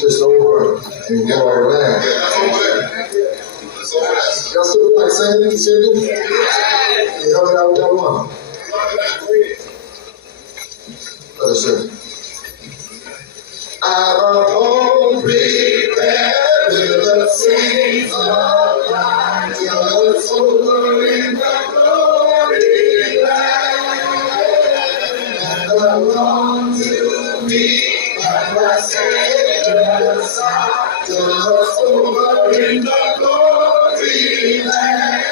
Just over and go around. Y'all still feel like saying it? You still do? You help it out with that one. Let us sing. Our home prepared with the saints of light, just over in the glory land. And I long to be by my Savior's side, just over in the glory land.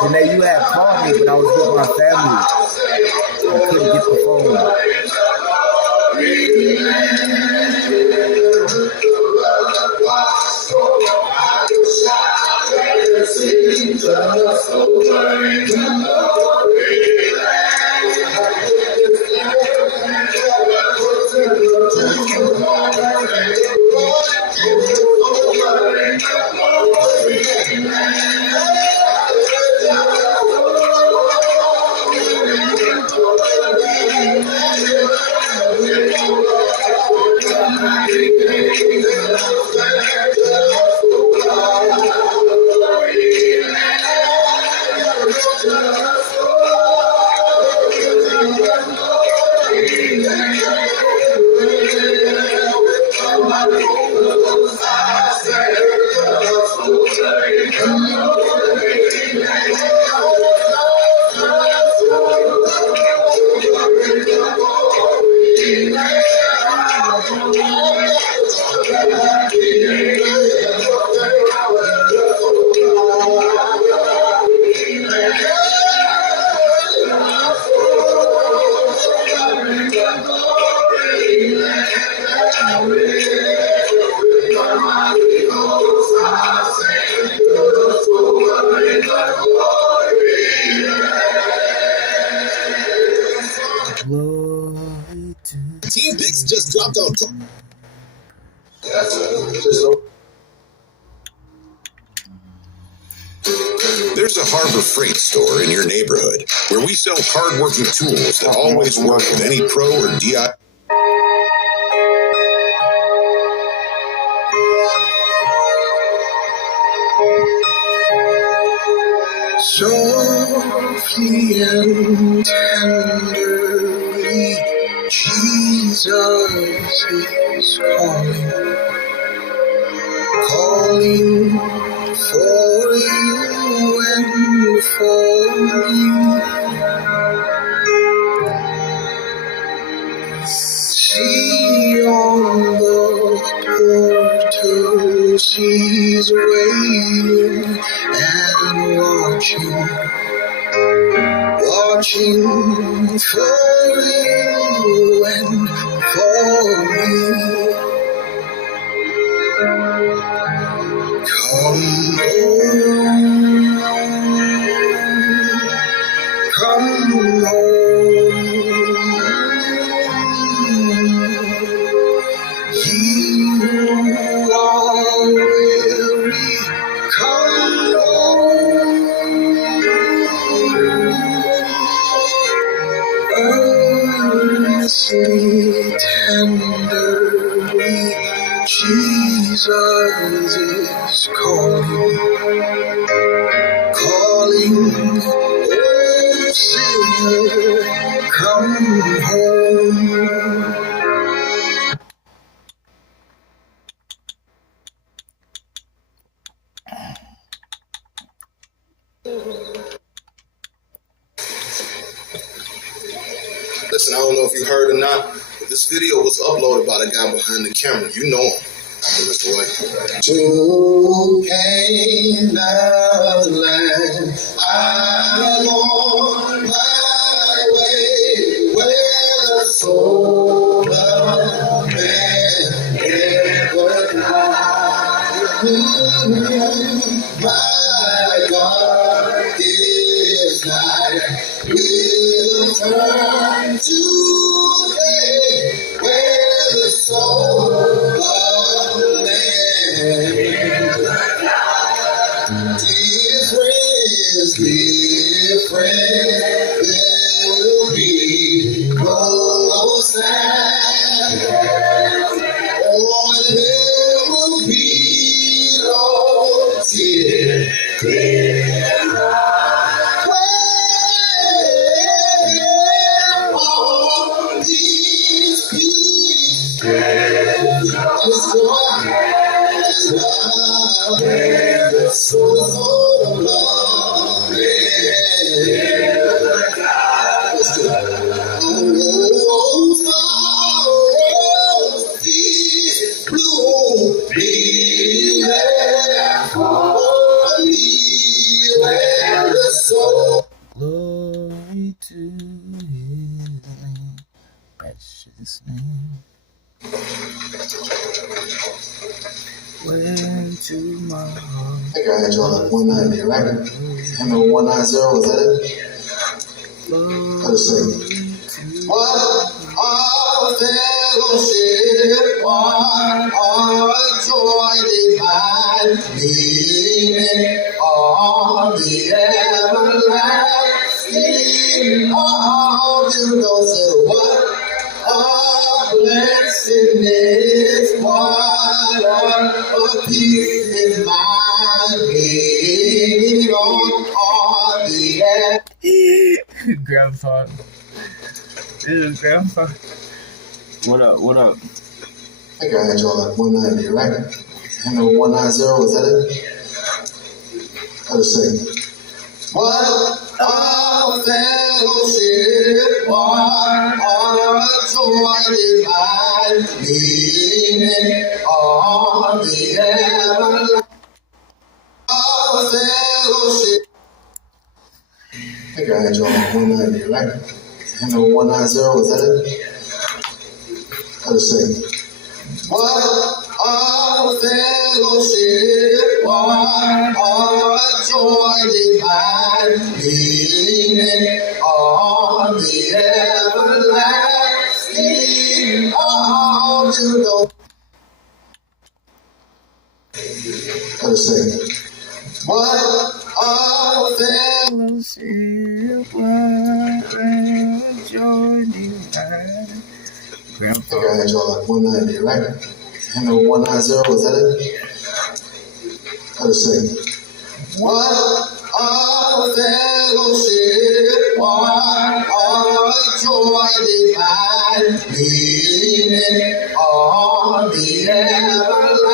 Janae, you had called me when I was with my family. I couldn't get the phone. Team Picks just dropped on. There's a Harbor Freight store in your neighborhood where we sell hard-working tools that always work with any pro or DIY. Softly and tenderly, Jesus is calling for you and for me. See on the portals, he's waiting and watching for you and for me. Come home, ye who are weary, come earnestly, tenderly, Jesus is calling, oh sinner, come home. Listen, I don't know if you heard or not, but this video was uploaded by the guy behind the camera. You know him. Mr. White. To Canaan land, I'm on my way, where the soul of man never dies. My God is nigh, will turn to day, where the soul of man, dear friends, there'll be no sad, oh, there will be no tears. Glory to his name, precious name. Went to my heart. I think I had y'all at 190, right? Him at 190, was that it? Let's sing. What our fellowship, what our joy divine, leaning on the everlasting arms. You know, say what a blessing is, what a peace is mine, leaning on the Grandpa. This is Grandpa. What up? What up? I think I had y'all at 190, right? Him at 190, was that it? Let's sing. What a fellowship, what a joy divine, leaning on the everlasting fellowship. I think I had y'all at 190, right? Him at 190, was that it? Let's sing. What a fellowship, what a joy divine, leaning on the everlasting arms. You know. Let's sing. What a Fellowship, what a joy divine. I think I had y'all at 190, right? Him at 190, was that it? Let's sing. What a fellowship, what a joy divine, leaning on the everlasting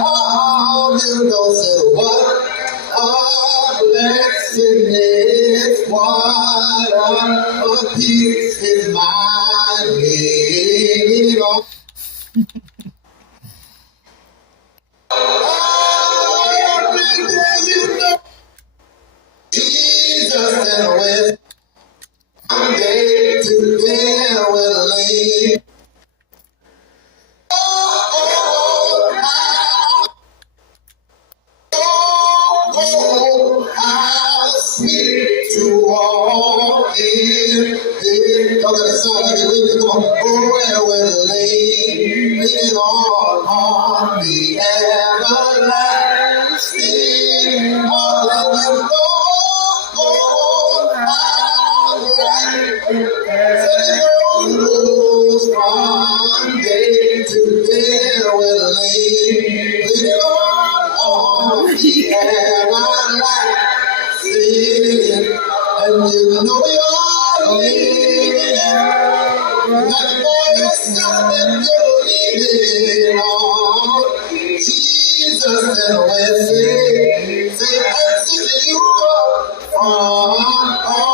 arms. You know, say what a blessing is, what a peace is mine, leaning on. Every day you know Jesus and with one day to day will lead. How sweet to walk in. Y'all gotta sound like it really. Come on. Oh, where will lean on the everlasting. Oh, let you know. How right. From day to day will lean on the everlasting. And you know you're leaning. Not for yourself, and you're leaning on Jesus and we're saying, thanks to you from all.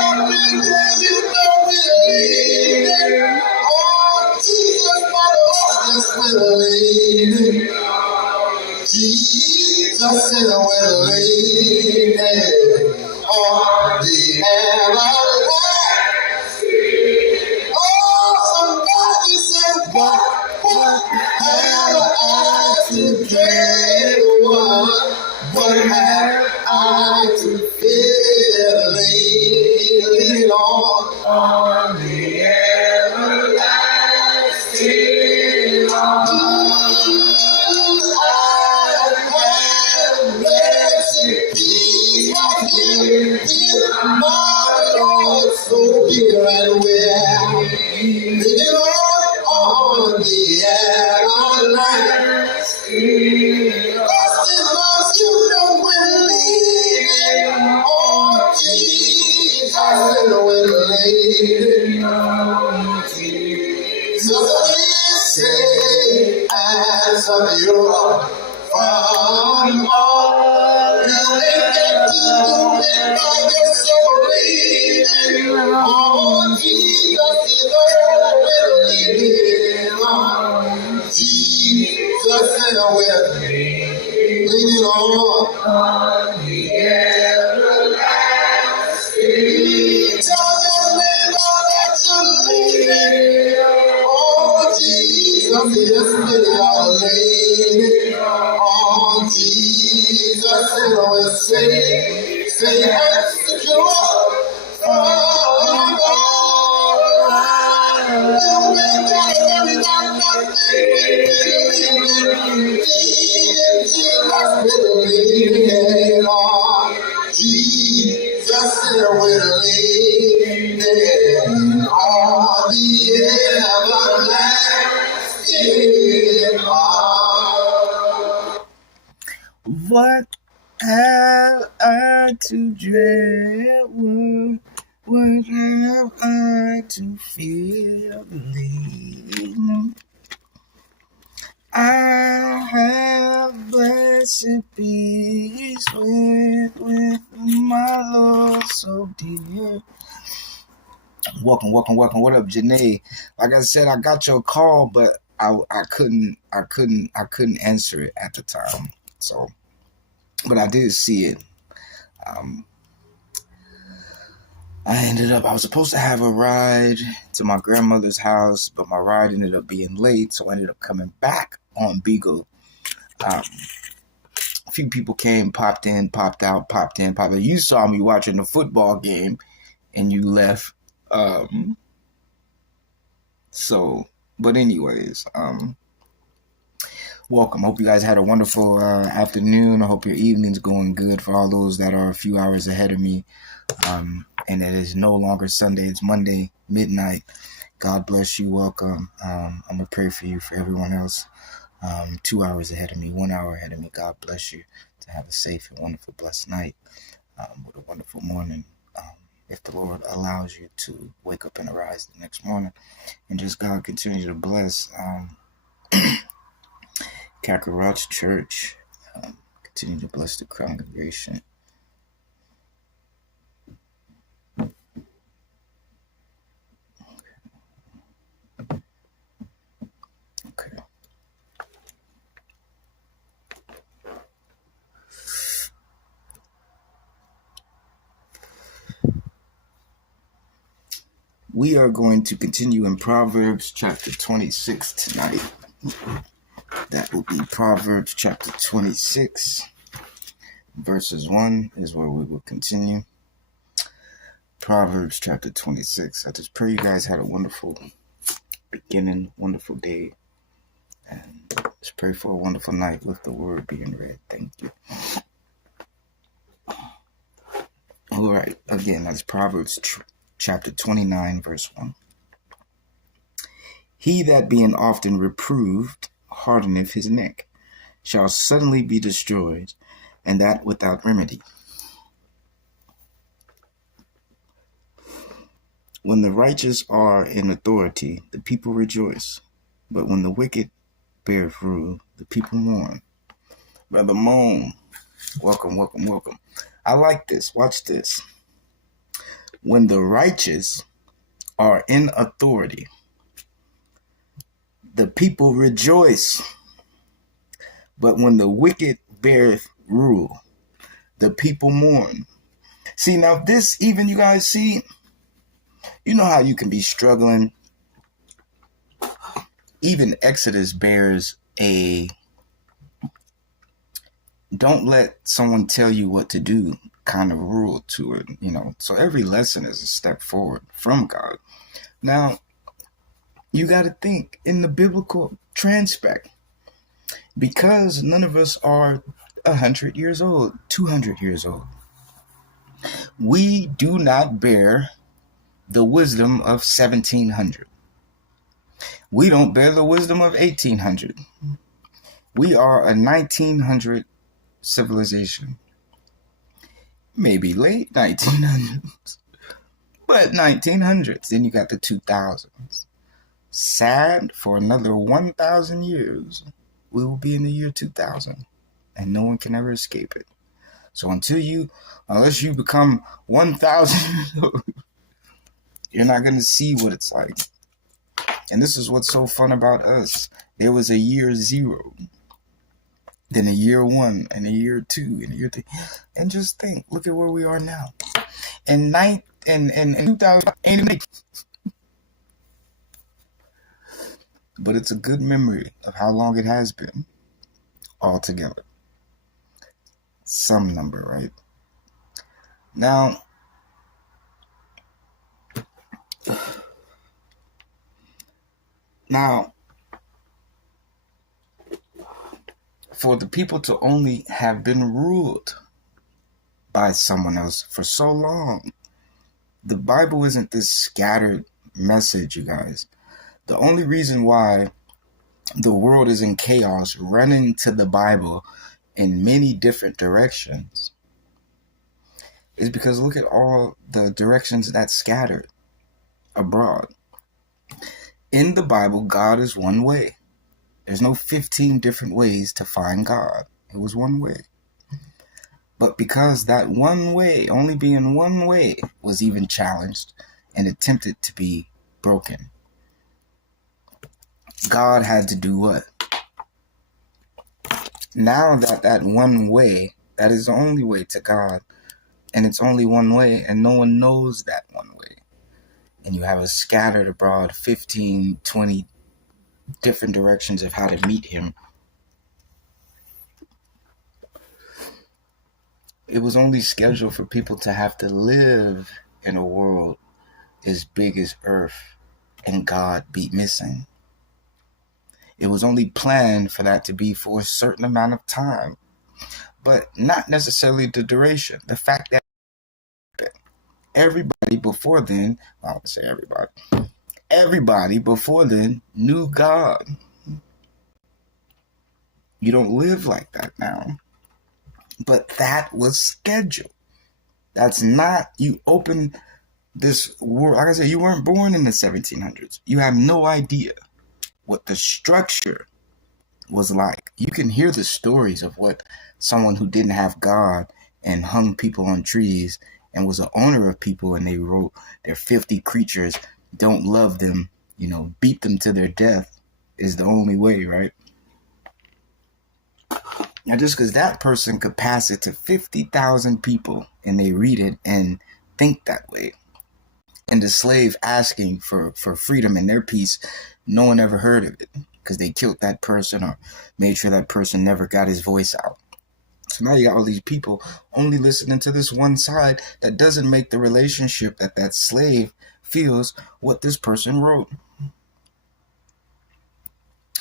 Every day you know we're leaning on Jesus, but all we're leaning. Jesus and we're leaning on the everlasting. Oh, somebody said, what have I to gain? What have I to fear? Leaning on the everlasting arms. I have blessed peace right here with my Lord, so dear and well. Leaning on the everlasting. leaning on Jesus. So we say, as of your from all you ain't got to do it by yourself, leaning on Jesus. You know we're leaning on Jesus, and we're leaning on the everlasting. Tell your neighbor that you're leaning on Jesus. Yes, we are leaning on Jesus. And we'll say, and secure from all. You ain't gotta worry about nothing. We're leaning on Jesus, and we're leaning on the everlasting arm. What have I to dread? What have I to fear? Believe I have blessed peace with my Lord so dear. Welcome. What up, Janae? Like I said, I got your call, but I couldn't answer it at the time. So, but I did see it. I was supposed to have a ride to my grandmother's house, but my ride ended up being late, so I ended up coming back on Beagle. A few people came, popped in, popped out, popped in, popped out. You saw me watching the football game, and you left. But anyways, welcome. Hope you guys had a wonderful afternoon. I hope your evening's going good for all those that are a few hours ahead of me. And it is no longer Sunday, it's Monday, midnight. God bless you, welcome. I'm going to pray for you, for everyone else. 2 hours ahead of me, 1 hour ahead of me. God bless you to have a safe and wonderful, blessed night with a wonderful morning. If the Lord allows you to wake up and arise the next morning, and just God continue to bless Kakarot's church, continue to bless the congregation. Okay. We are going to continue in Proverbs chapter 26 tonight. That will be Proverbs chapter 26, verses 1 is where we will continue. Proverbs chapter 26. I just pray you guys had a wonderful beginning, wonderful day, and just pray for a wonderful night with the word being read. Thank you. All right, again, that's Proverbs chapter 29, verse 1. He that being often reproved hardeneth his neck shall suddenly be destroyed, and that without remedy. When the righteous are in authority, the people rejoice, but when the wicked beareth rule, the people mourn. Brother Moan, welcome. I like this. Watch this. When the righteous are in authority, the people rejoice, but when the wicked beareth rule, the people mourn. See, now this, even you guys see, you know how you can be struggling. Even Exodus bears a don't let someone tell you what to do kind of rule to it, So every lesson is a step forward from God. Now, you got to think in the biblical transpect, because none of us are 100 years old, 200 years old. We do not bear the wisdom of 1700. We don't bear the wisdom of 1800. We are a 1900 civilization. Maybe late 1900s. But 1900s, then you got the 2000s. Sad, for another 1,000 years, we will be in the year 2000, and no one can ever escape it. So unless you become 1,000 years old, you're not going to see what it's like. And this is what's so fun about us. There was a year 0, then a year 1, and a year 2, and a year 3. And just think, look at where we are now. In 2008. But it's a good memory of how long it has been altogether. Some number, right? Now, for the people to only have been ruled by someone else for so long, the Bible isn't this scattered message, you guys. The only reason why the world is in chaos, running to the Bible in many different directions, is because look at all the directions that's scattered abroad. In the Bible, God is one way. There's no 15 different ways to find God. It was one way. But because that one way, only being one way, was even challenged and attempted to be broken, God had to do what? Now that one way, that is the only way to God, and it's only one way, and no one knows that one way. And you have a scattered abroad 15, 20 different directions of how to meet him. It was only scheduled for people to have to live in a world as big as Earth and God be missing. It was only planned for that to be for a certain amount of time, but not necessarily the duration. The fact that everybody before then, I don't say everybody before then knew God. You don't live like that now. But that was scheduled. That's not, you open this world. Like I said, you weren't born in the 1700s. You have no idea what the structure was like. You can hear the stories of what someone who didn't have God and hung people on trees and was an owner of people, and they wrote their 50 creatures don't love them, beat them to their death is the only way, right? Now, just because that person could pass it to 50,000 people and they read it and think that way, and the slave asking for freedom and their peace, no one ever heard of it because they killed that person or made sure that person never got his voice out. So now you got all these people only listening to this one side that doesn't make the relationship that slave feels what this person wrote.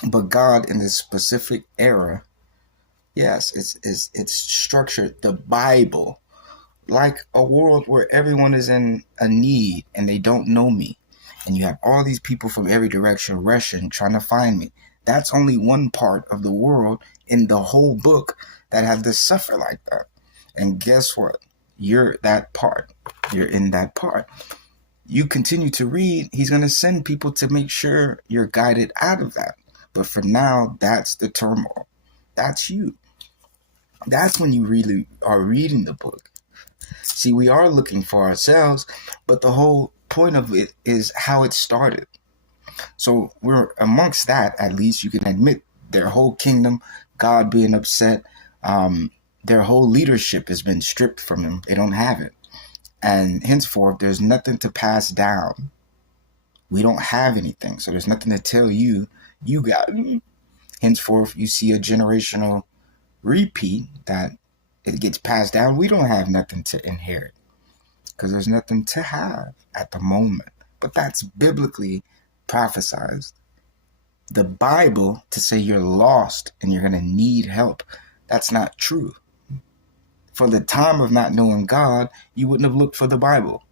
But God, in this specific era, yes, it's structured the Bible like a world where everyone is in a need and they don't know me. And you have all these people from every direction rushing, trying to find me. That's only one part of the world in the whole book that have to suffer like that. And guess what? You're that part. You're in that part. You continue to read, he's going to send people to make sure you're guided out of that. But for now, that's the turmoil. That's you. That's when you really are reading the book. See, we are looking for ourselves, but the whole point of it is how it started. So we're amongst that, at least you can admit their whole kingdom, God being upset, their whole leadership has been stripped from them. They don't have it. And henceforth, there's nothing to pass down. We don't have anything. So there's nothing to tell you, you got it. Henceforth, you see a generational repeat that it gets passed down. We don't have nothing to inherit because there's nothing to have at the moment. But that's biblically prophesized. The Bible, to say you're lost and you're going to need help, that's not true. For the time of not knowing God, you wouldn't have looked for the Bible.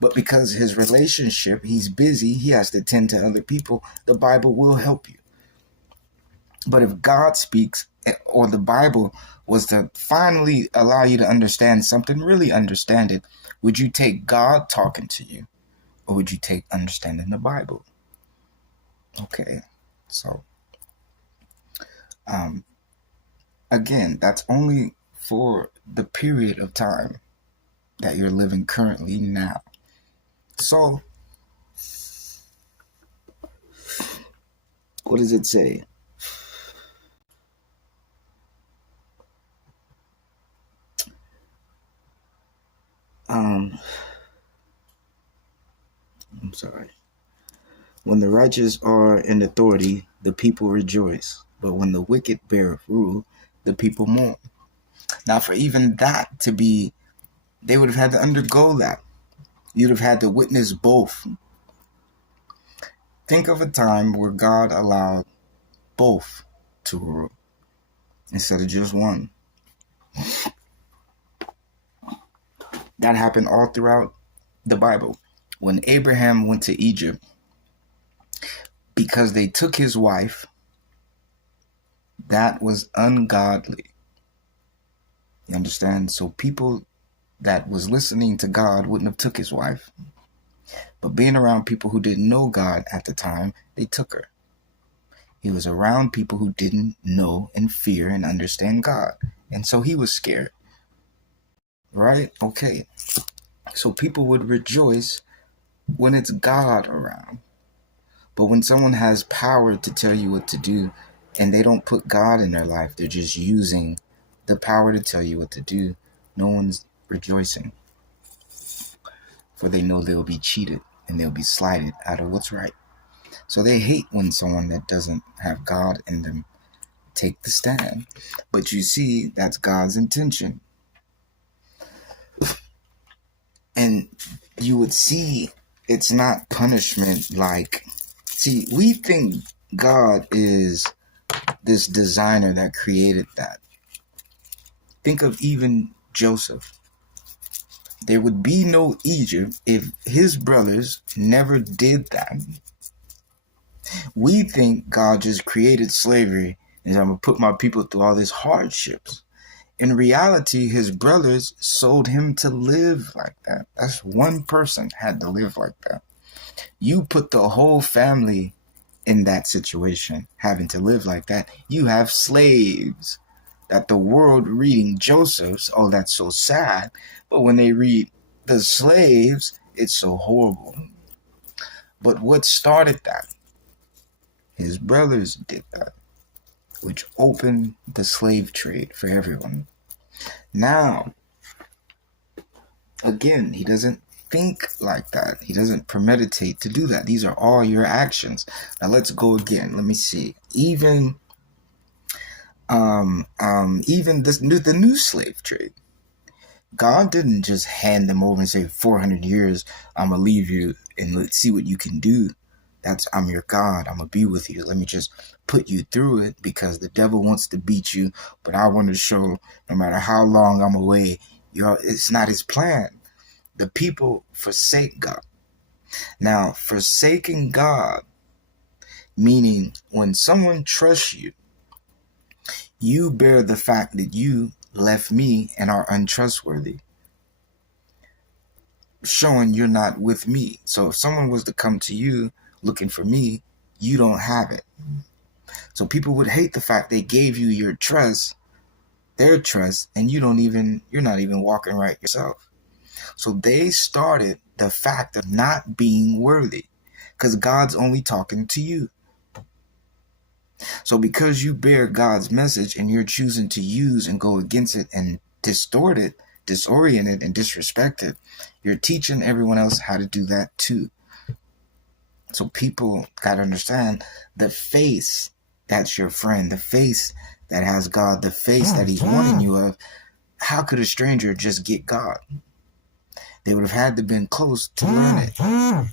But because his relationship, he's busy, he has to tend to other people, the Bible will help you. But if God speaks, or the Bible was to finally allow you to understand something, really understand it, would you take God talking to you or would you take understanding the Bible? Okay, so again, that's only for the period of time that you're living currently now. So, what does it say? I'm sorry. When the righteous are in authority, the people rejoice. But when the wicked bear rule, the people mourn. Now, for even that to be, they would have had to undergo that. You'd have had to witness both. Think of a time where God allowed both to rule instead of just one. That happened all throughout the Bible. When Abraham went to Egypt, because they took his wife, that was ungodly. You understand? So people that was listening to God wouldn't have took his wife. But being around people who didn't know God at the time, they took her. He was around people who didn't know and fear and understand God. And so he was scared. Right? Okay. So people would rejoice when it's God around. But when someone has power to tell you what to do and they don't put God in their life, they're just using the power to tell you what to do, no one's rejoicing. For they know they'll be cheated and they'll be slighted out of what's right. So they hate when someone that doesn't have God in them take the stand. But you see, that's God's intention. And you would see it's not punishment like, see, we think God is this designer that created that. Think of even Joseph. There would be no Egypt if his brothers never did that. We think God just created slavery and I'm going to put my people through all these hardships. In reality, his brothers sold him to live like that. That's one person had to live like that. You put the whole family in that situation, having to live like that. You have slaves that the world reading Joseph's, oh, that's so sad. But when they read the slaves, it's so horrible. But what started that? His brothers did that, which opened the slave trade for everyone. Now, again, he doesn't think like that. He doesn't premeditate to do that. These are all your actions. Now let's go again. Let me see. Even the new slave trade. God didn't just hand them over and say, 400 years, I'm going to leave you and let's see what you can do. I'm your God. I'm going to be with you. Let me just put you through it because the devil wants to beat you. But I want to show no matter how long I'm away, it's not his plan. The people forsake God. Now, forsaking God, meaning when someone trusts you, you bear the fact that you left me and are untrustworthy, showing you're not with me. So if someone was to come to you looking for me, you don't have it. So people would hate the fact they gave you your trust, their trust, and you're not even walking right yourself. So they started the fact of not being worthy because God's only talking to you. So because you bear God's message and you're choosing to use and go against it and distort it, disorient it, and disrespect it, you're teaching everyone else how to do that too. So people got to understand the face that's your friend, the face that has God, the face that he's warning you of. How could a stranger just get God? They would have had to been close to learn it. And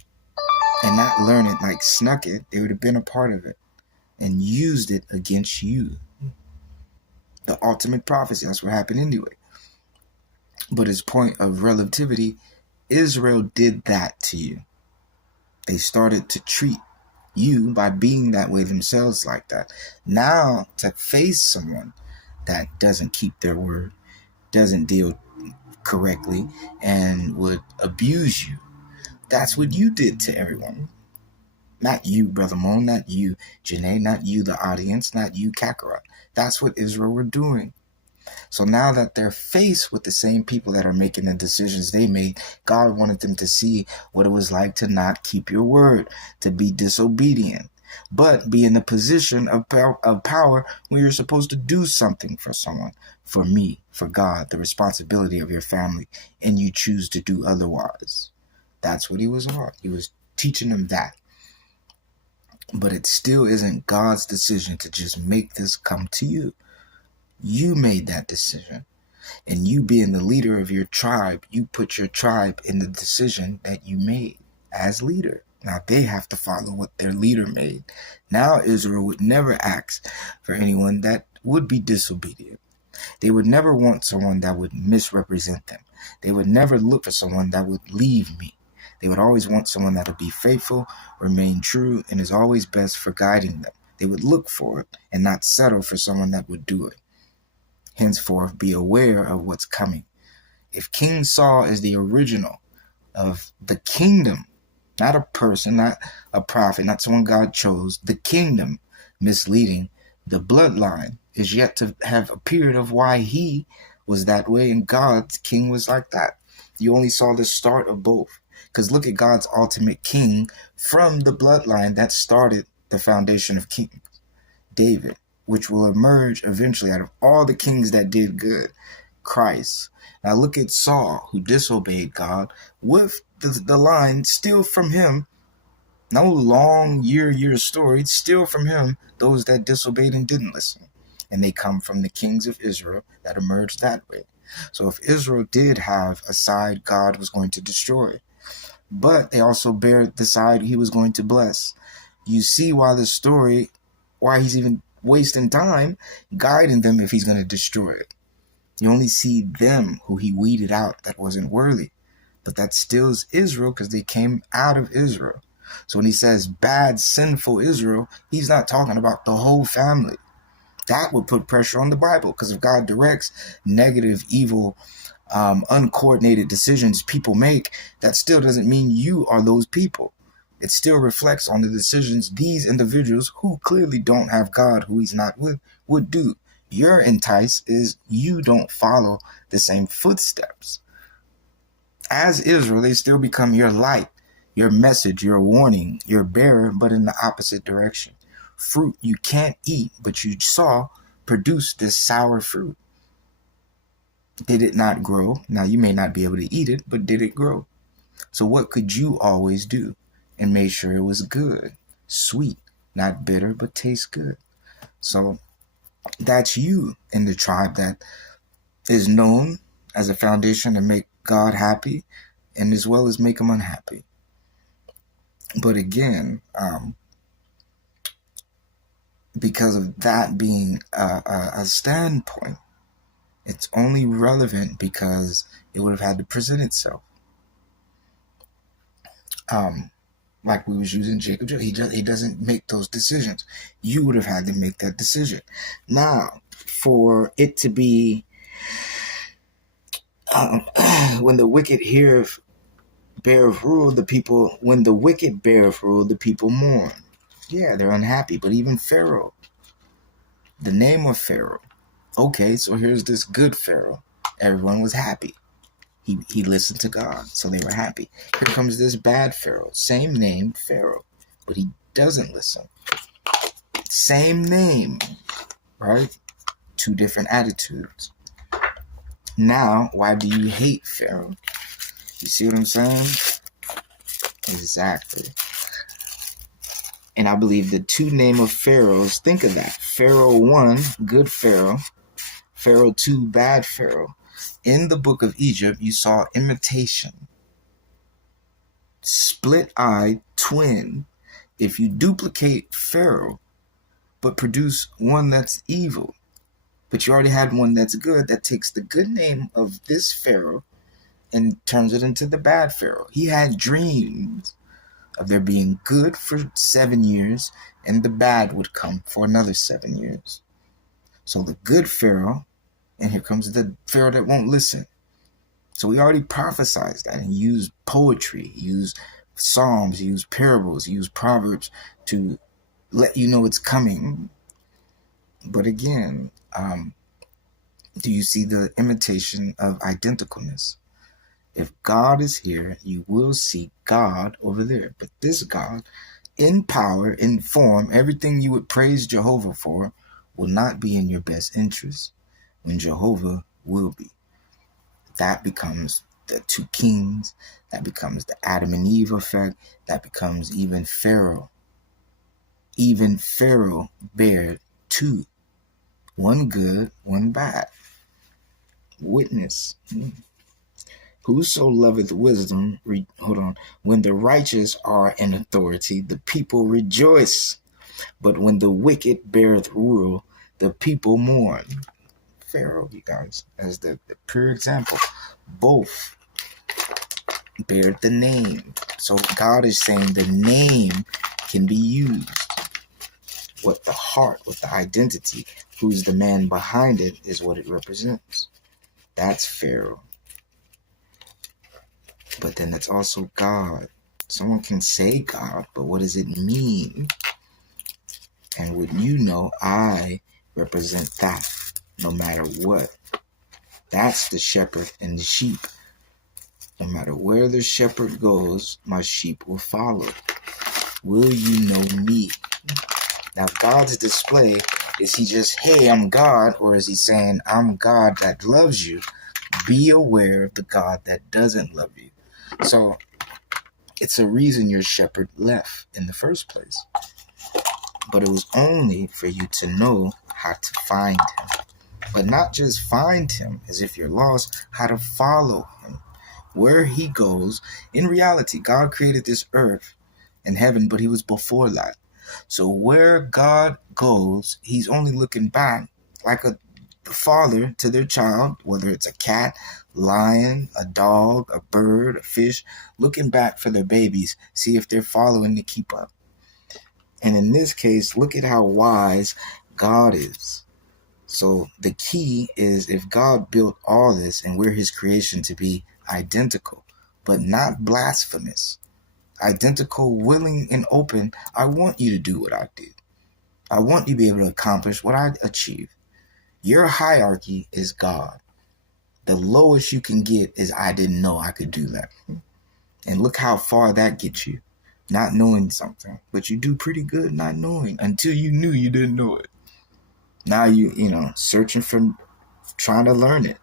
not learn it like snuck it. They would have been a part of it and used it against you. The ultimate prophecy, that's what happened anyway. But his point of relativity, Israel did that to you. They started to treat you by being that way themselves like that. Now to face someone that doesn't keep their word, doesn't deal correctly, and would abuse you, That's what you did to everyone. Not you, Brother Moon, not you, Janae, not you, the audience, not you, Kakarot. That's what Israel were doing. So now that they're faced with the same people that are making the decisions they made, God wanted them to see what it was like to not keep your word, to be disobedient, but be in a position of power when you're supposed to do something for someone, for me, for God, the responsibility of your family, and you choose to do otherwise. That's what he was on. He was teaching them that. But it still isn't God's decision to just make this come to you. You made that decision. And you being the leader of your tribe, you put your tribe in the decision that you made as leader. Now they have to follow what their leader made. Now Israel would never ask for anyone that would be disobedient. They would never want someone that would misrepresent them. They would never look for someone that would leave me. They would always want someone that will be faithful, remain true, and is always best for guiding them. They would look for it and not settle for someone that would do it. Henceforth, be aware of what's coming. If King Saul is the original of the kingdom, not a person, not a prophet, not someone God chose, the kingdom misleading, the bloodline is yet to have appeared of why he was that way and God's king was like that. You only saw the start of both. Because look at God's ultimate king from the bloodline that started the foundation of kings, David, which will emerge eventually out of all the kings that did good, Christ. Now look at Saul, who disobeyed God, with the line still from him. No long year story, still from him, those that disobeyed and didn't listen. And they come from the kings of Israel that emerged that way. So if Israel did have a side God was going to destroy, but they also bear the side he was going to bless. You see why the story, why he's even wasting time guiding them if he's going to destroy it. You only see them who he weeded out that wasn't worthy. But that still is Israel because they came out of Israel. So when he says bad, sinful Israel, he's not talking about the whole family. That would put pressure on the Bible because if God directs negative, evil, uncoordinated decisions people make, that still doesn't mean you are those people. It still reflects on the decisions these individuals who clearly don't have God, who he's not with, would do. Your entice is you don't follow the same footsteps. As Israel, they still become your light, your message, your warning, your bearer, but in the opposite direction. Fruit you can't eat, but you saw produce this sour fruit. Did it not grow? Now you may not be able to eat it, but did it grow? So what could you always do? And make sure it was good, sweet, not bitter, but taste good. So that's you in the tribe that is known as a foundation to make God happy and as well as make him unhappy. But again, because of that being a standpoint, it's only relevant because it would have had to present itself. Like we was using Jacob, he doesn't make those decisions. You would have had to make that decision. Now, for it to be, when the wicked beareth rule, the people, when the wicked beareth rule, the people mourn. Yeah, they're unhappy. But even Pharaoh, the name of Pharaoh. Okay, so here's this good Pharaoh. Everyone was happy. He listened to God, so they were happy. Here comes this bad Pharaoh. Same name, Pharaoh, but he doesn't listen. Same name, right? Two different attitudes. Now, why do you hate Pharaoh? You see what I'm saying? Exactly. And I believe the two name of pharaohs, think of that. Pharaoh 1, good Pharaoh. Pharaoh 2, bad Pharaoh. In the book of Egypt, you saw imitation. Split-eyed twin. If you duplicate Pharaoh, but produce one that's evil, but you already had one that's good, that takes the good name of this Pharaoh and turns it into the bad Pharaoh. He had dreams of there being good for 7 years, and the bad would come for another 7 years. So the good Pharaoh, and here comes the Pharaoh that won't listen. So we already prophesied that and used poetry, used Psalms, he used parables, he used proverbs to let you know it's coming. But again, do you see the imitation of identicalness? If God is here, you will see God over there. But this God, in power, in form, everything you would praise Jehovah for will not be in your best interest when Jehovah will be. That becomes the two kings. That becomes the Adam and Eve effect. That becomes even Pharaoh. Even Pharaoh bared two. One good, one bad. Witness. Whoso loveth wisdom, when the righteous are in authority, the people rejoice. But when the wicked beareth rule, the people mourn. Pharaoh, you guys, as the pure example. Both bear the name. So God is saying the name can be used. What the heart, what the identity, who's the man behind it, is what it represents. That's Pharaoh. But then it's also God. Someone can say God, but what does it mean? And would you know, I represent that no matter what. That's the shepherd and the sheep. No matter where the shepherd goes, my sheep will follow. Will you know me? Now, God's display, is he just, hey, I'm God, or is he saying, I'm God that loves you? Be aware of the God that doesn't love you. So, it's a reason your shepherd left in the first place. But it was only for you to know how to find him. But not just find him as if you're lost, how to follow him. Where he goes, in reality, God created this earth and heaven, but he was before that. So where God goes, he's only looking back like a father to their child, whether it's a cat, lion, a dog, a bird, a fish, looking back for their babies, see if they're following to keep up. And in this case, look at how wise God is. So the key is, if God built all this and we're his creation, to be identical, but not blasphemous. Identical, willing, and open. I want you to do what I did. I want you to be able to accomplish what I achieved. Your hierarchy is God. The lowest you can get is, I didn't know I could do that. And look how far that gets you. Not knowing something. But you do pretty good not knowing until you knew you didn't know it. Now you searching for, trying to learn it.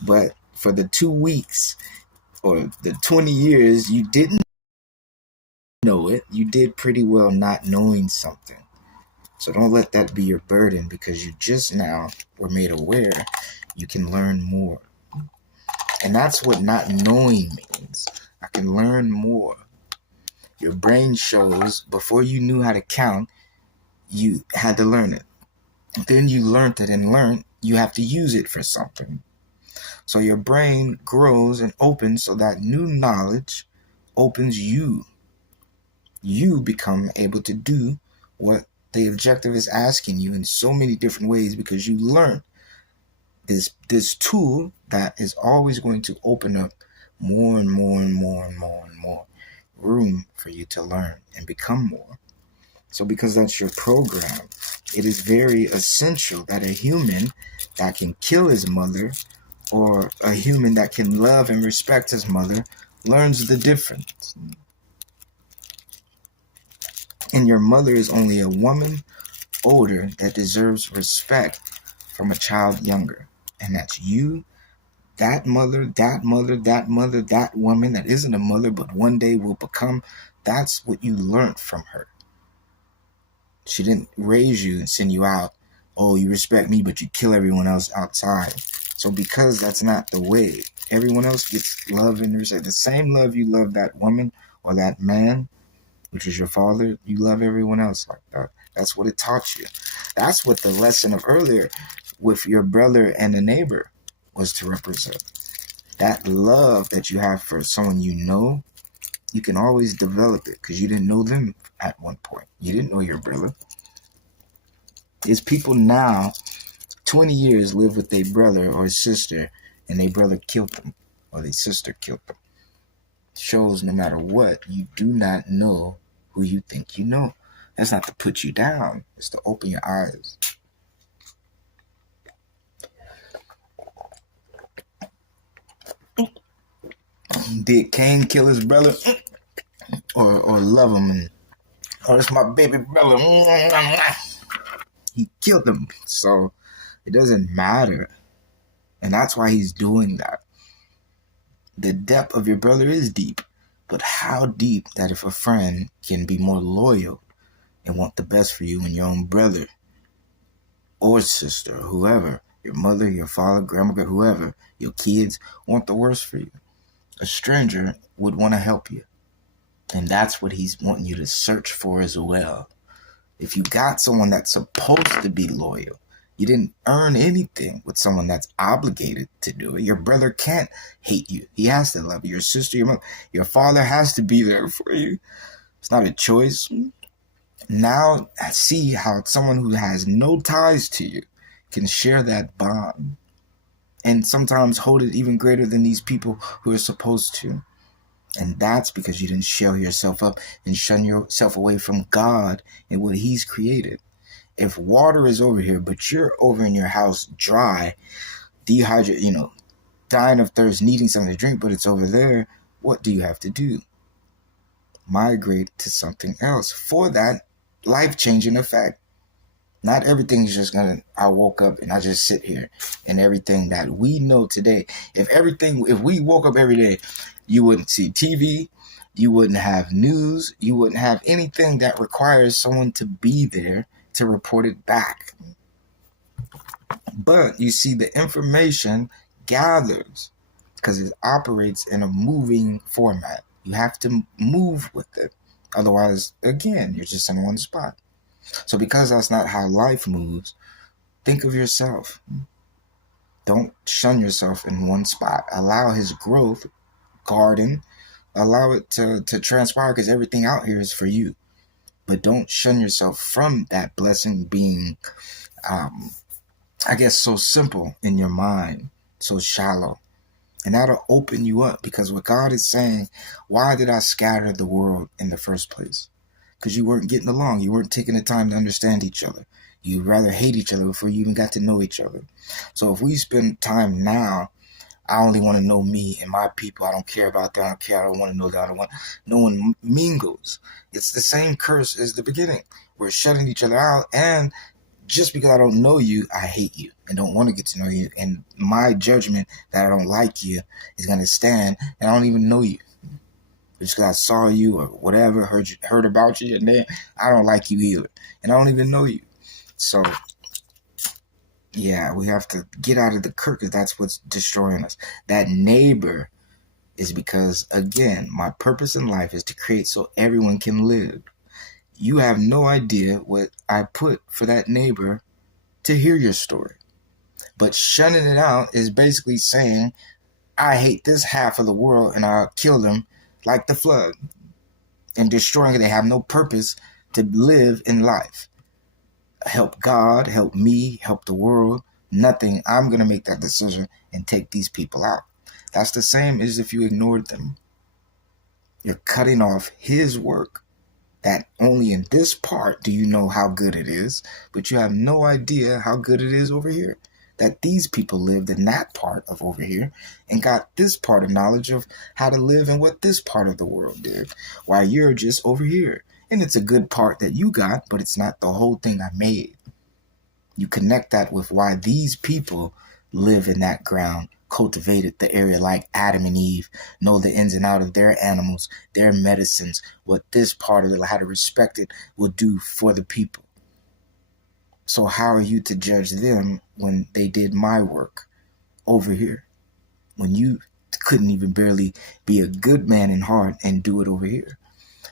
But for the 2 weeks or the 20 years you didn't know it, you did pretty well not knowing something. So don't let that be your burden, because you just now were made aware you can learn more. And that's what not knowing means. I can learn more. Your brain shows before you knew how to count, you had to learn it. Then you learned it and learned you have to use it for something. So your brain grows and opens so that new knowledge opens you. You become able to do what the objective is asking you in so many different ways, because you learn this tool that is always going to open up more and more and more and more and more room for you to learn and become more. So because that's your program, it is very essential that a human that can kill his mother, or a human that can love and respect his mother, learns the difference. And your mother is only a woman older that deserves respect from a child younger. And that's you, that mother, that mother, that mother, that woman that isn't a mother but one day will become. That's what you learned from her. She didn't raise you and send you out, oh, you respect me, but you kill everyone else outside. So because that's not the way, everyone else gets love and respect. The same love you love that woman or that man, which is your father, you love everyone else like that. That's what it taught you. That's what the lesson of earlier with your brother and a neighbor was to represent. That love that you have for someone you know, you can always develop it because you didn't know them at one point. You didn't know your brother. There's people now, 20 years, live with their brother or sister, and their brother killed them, or their sister killed them. shows no matter what, you do not know who you think you know. That's not to put you down. It's to open your eyes. Did Cain kill his brother? Or love him? And, oh, that's my baby brother. He killed him. So it doesn't matter. And that's why he's doing that. The depth of your brother is deep. But how deep that if a friend can be more loyal and want the best for you and your own brother or sister, whoever, your mother, your father, grandma, whoever, your kids want the worst for you. A stranger would want to help you. And that's what he's wanting you to search for as well. If you got someone that's supposed to be loyal, you didn't earn anything with someone that's obligated to do it. Your brother can't hate you. He has to love you. Your sister, your mother, your father has to be there for you. It's not a choice. Now I see how someone who has no ties to you can share that bond. And sometimes hold it even greater than these people who are supposed to. And that's because you didn't show yourself up and shun yourself away from God and what he's created. If water is over here, but you're over in your house dry, dehydrated, dying of thirst, needing something to drink, but it's over there, what do you have to do? Migrate to something else for that life-changing effect. Not everything is just I woke up and I just sit here and everything that we know today. If we woke up every day, you wouldn't see TV, you wouldn't have news, you wouldn't have anything that requires someone to be there to report it back. But you see, the information gathers because it operates in a moving format. You have to move with it. Otherwise, again, you're just in one spot. So because that's not how life moves, think of yourself. Don't shun yourself in one spot. Allow his growth, garden, allow it to transpire, because everything out here is for you. But don't shun yourself from that blessing being, so simple in your mind, so shallow. And that'll open you up, because what God is saying, why did I scatter the world in the first place? Because you weren't getting along. You weren't taking the time to understand each other. You'd rather hate each other before you even got to know each other. So if we spend time now, I only want to know me and my people. I don't care about that. I don't care. I don't want to know that. No one mingles. It's the same curse as the beginning. We're shutting each other out. And just because I don't know you, I hate you and don't want to get to know you. And my judgment that I don't like you is going to stand, and I don't even know you. Just because I saw you or whatever, heard about you, and then I don't like you either. And I don't even know you. So, yeah, we have to get out of the curse, because that's what's destroying us. That neighbor is because, again, my purpose in life is to create so everyone can live. You have no idea what I put for that neighbor to hear your story. But shunning it out is basically saying, I hate this half of the world and I'll kill them like the flood, and destroying it. They have no purpose to live in life. Help God, help me, help the world. Nothing. I'm going to make that decision and take these people out. That's the same as if you ignored them. You're cutting off his work. That only in this part do you know how good it is, but you have no idea how good it is over here. That these people lived in that part of over here and got this part of knowledge of how to live and what this part of the world did, while you're just over here. And it's a good part that you got, but it's not the whole thing I made. You connect that with why these people live in that ground, cultivated the area like Adam and Eve, know the ins and out of their animals, their medicines, what this part of it, how to respect it, will do for the people. So how are you to judge them when they did my work over here? When you couldn't even barely be a good man in heart and do it over here.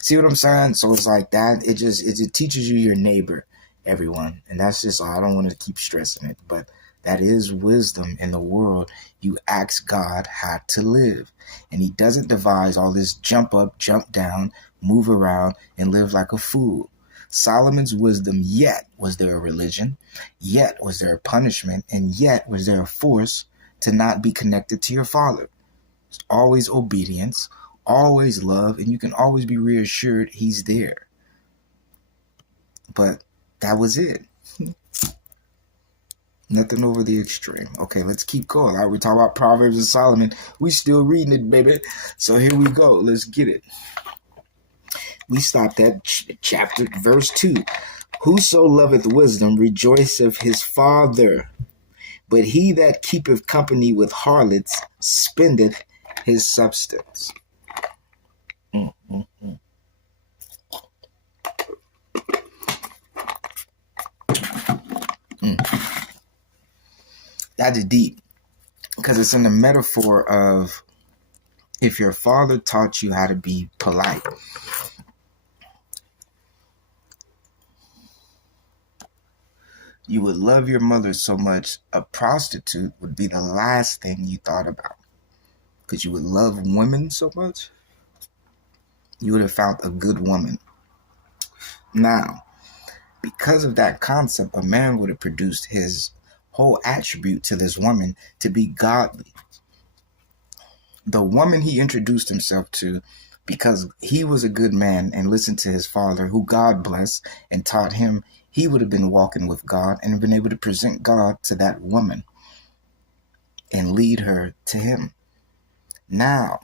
See what I'm saying? So it's like that. It teaches you your neighbor, everyone. And that's just all. I don't want to keep stressing it. But that is wisdom in the world. You ask God how to live. And he doesn't devise all this jump up, jump down, move around, and live like a fool. Solomon's wisdom, yet was there a religion, yet was there a punishment, and yet was there a force to not be connected to your father. It's always obedience, always love, and you can always be reassured he's there. But that was it. Nothing over the extreme. Okay, let's keep going. All right, we talk about Proverbs of Solomon. We still reading it, baby. So here we go. Let's get it. We stopped at chapter verse 2. Whoso loveth wisdom rejoiceth his father, but he that keepeth company with harlots spendeth his substance. That is deep, because it's in the metaphor of if your father taught you how to be polite, you would love your mother so much, a prostitute would be the last thing you thought about. Because you would love women so much, you would have found a good woman. Now, because of that concept, a man would have produced his whole attribute to this woman to be godly. The woman he introduced himself to, because he was a good man and listened to his father, who God blessed and taught him, he would have been walking with God and been able to present God to that woman and lead her to him. Now,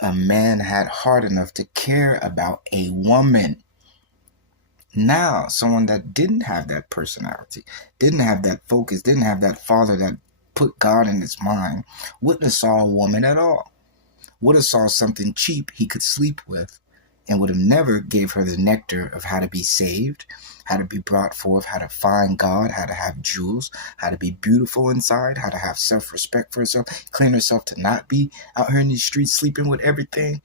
a man had heart enough to care about a woman. Now, someone that didn't have that personality, didn't have that focus, didn't have that father that put God in his mind, wouldn't have saw a woman at all. Would have saw something cheap he could sleep with, and would have never gave her the nectar of how to be saved, how to be brought forth, how to find God, how to have jewels, how to be beautiful inside, how to have self-respect for herself, clean herself to not be out here in these streets sleeping with everything.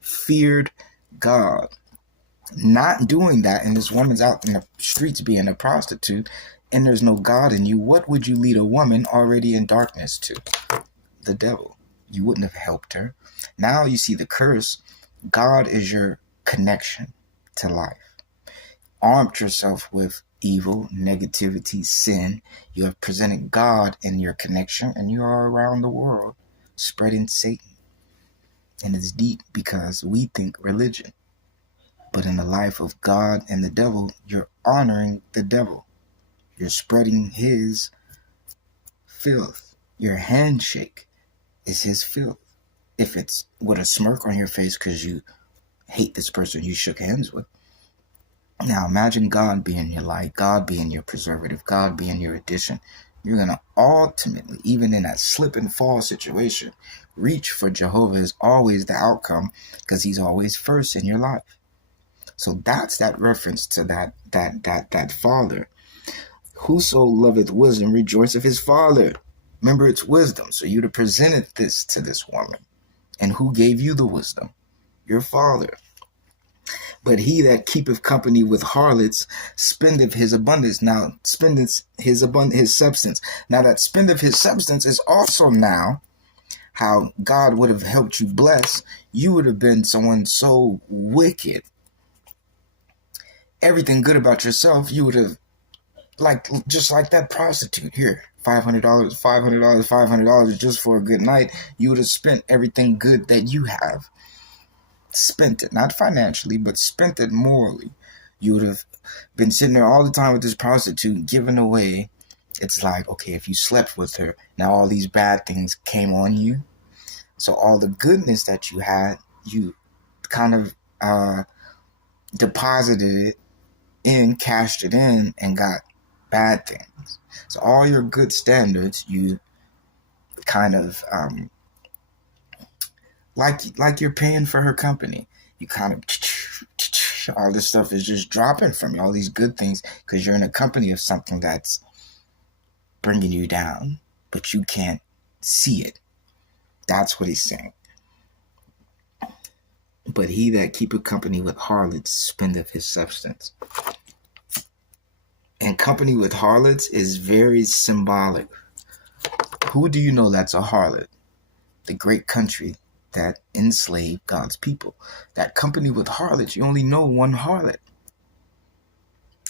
Feared God. Not doing that, and this woman's out in the streets being a prostitute, and there's no God in you, what would you lead a woman already in darkness to? The devil. You wouldn't have helped her. Now you see the curse. God is your connection to life. Armed yourself with evil, negativity, sin. You have presented God in your connection, and you are around the world spreading Satan. And it's deep because we think religion. But in the life of God and the devil, you're honoring the devil. You're spreading his filth. Your handshake is his filth. If it's with a smirk on your face because you hate this person you shook hands with. Now imagine God being your light, God being your preservative, God being your addition. You're going to ultimately, even in that slip and fall situation, reach for Jehovah is always the outcome because he's always first in your life. So that's that reference to that father. Whoso loveth wisdom rejoiceth his father. Remember, it's wisdom. So you'd have presented this to this woman. And who gave you the wisdom? Your father. But he that keepeth company with harlots spendeth his abundance. Now, spendeth his substance. Now, that spendeth his substance is also now how God would have helped you bless. You would have been someone so wicked. Everything good about yourself, you would have, just like that prostitute here. $500 just for a good night. You would have spent everything good that you have. Spent it, not financially, but spent it morally. You would have been sitting there all the time with this prostitute giving away. It's like, okay, if you slept with her, now all these bad things came on you. So all the goodness that you had, you kind of deposited it in, cashed it in, and got bad things. So all your good standards, you kind of like you're paying for her company. You kind of all this stuff is just dropping from you, all these good things, because you're in a company of something that's bringing you down, but you can't see it. That's what he's saying. But he that keepeth company with harlots spendeth his substance. And company with harlots is very symbolic. Who do you know that's a harlot? The great country that enslaved God's people. That company with harlots, you only know one harlot.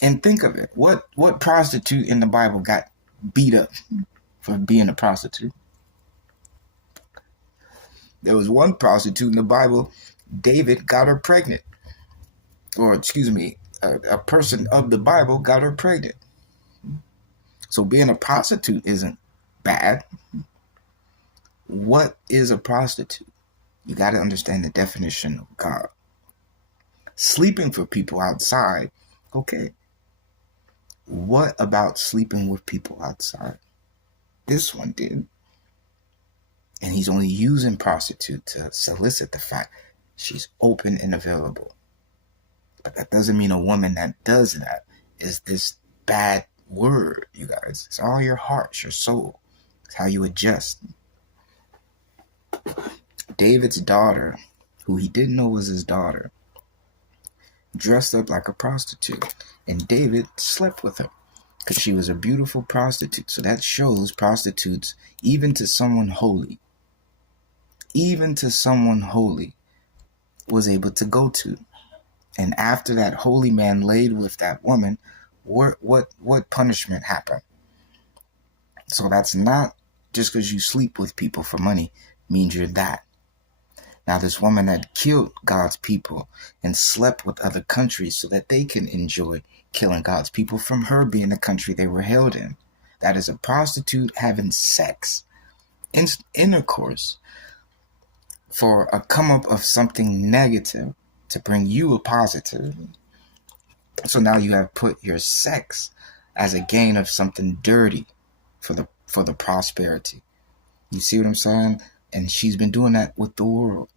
And think of it. What prostitute in the Bible got beat up for being a prostitute? There was one prostitute in the Bible, David got her pregnant. Or, excuse me, a person of the Bible got her pregnant. So being a prostitute isn't bad. What is a prostitute? You got to understand the definition of God. Sleeping for people outside, okay. What about sleeping with people outside? This one did. And he's only using prostitute to solicit the fact she's open and available. But that doesn't mean a woman that does that is this bad word, you guys. It's all your heart, it's your soul. It's how you adjust. David's daughter, who he didn't know was his daughter, dressed up like a prostitute. And David slept with her because she was a beautiful prostitute. So that shows prostitutes, even to someone holy, was able to go to. And after that holy man laid with that woman, what punishment happened? So that's not just because you sleep with people for money means you're that. Now this woman had killed God's people and slept with other countries so that they can enjoy killing God's people from her being the country they were held in. That is a prostitute having sex, intercourse, for a come up of something negative to bring you a positive. So now you have put your sex as a gain of something dirty for the prosperity. You see what I'm saying? And she's been doing that with the world.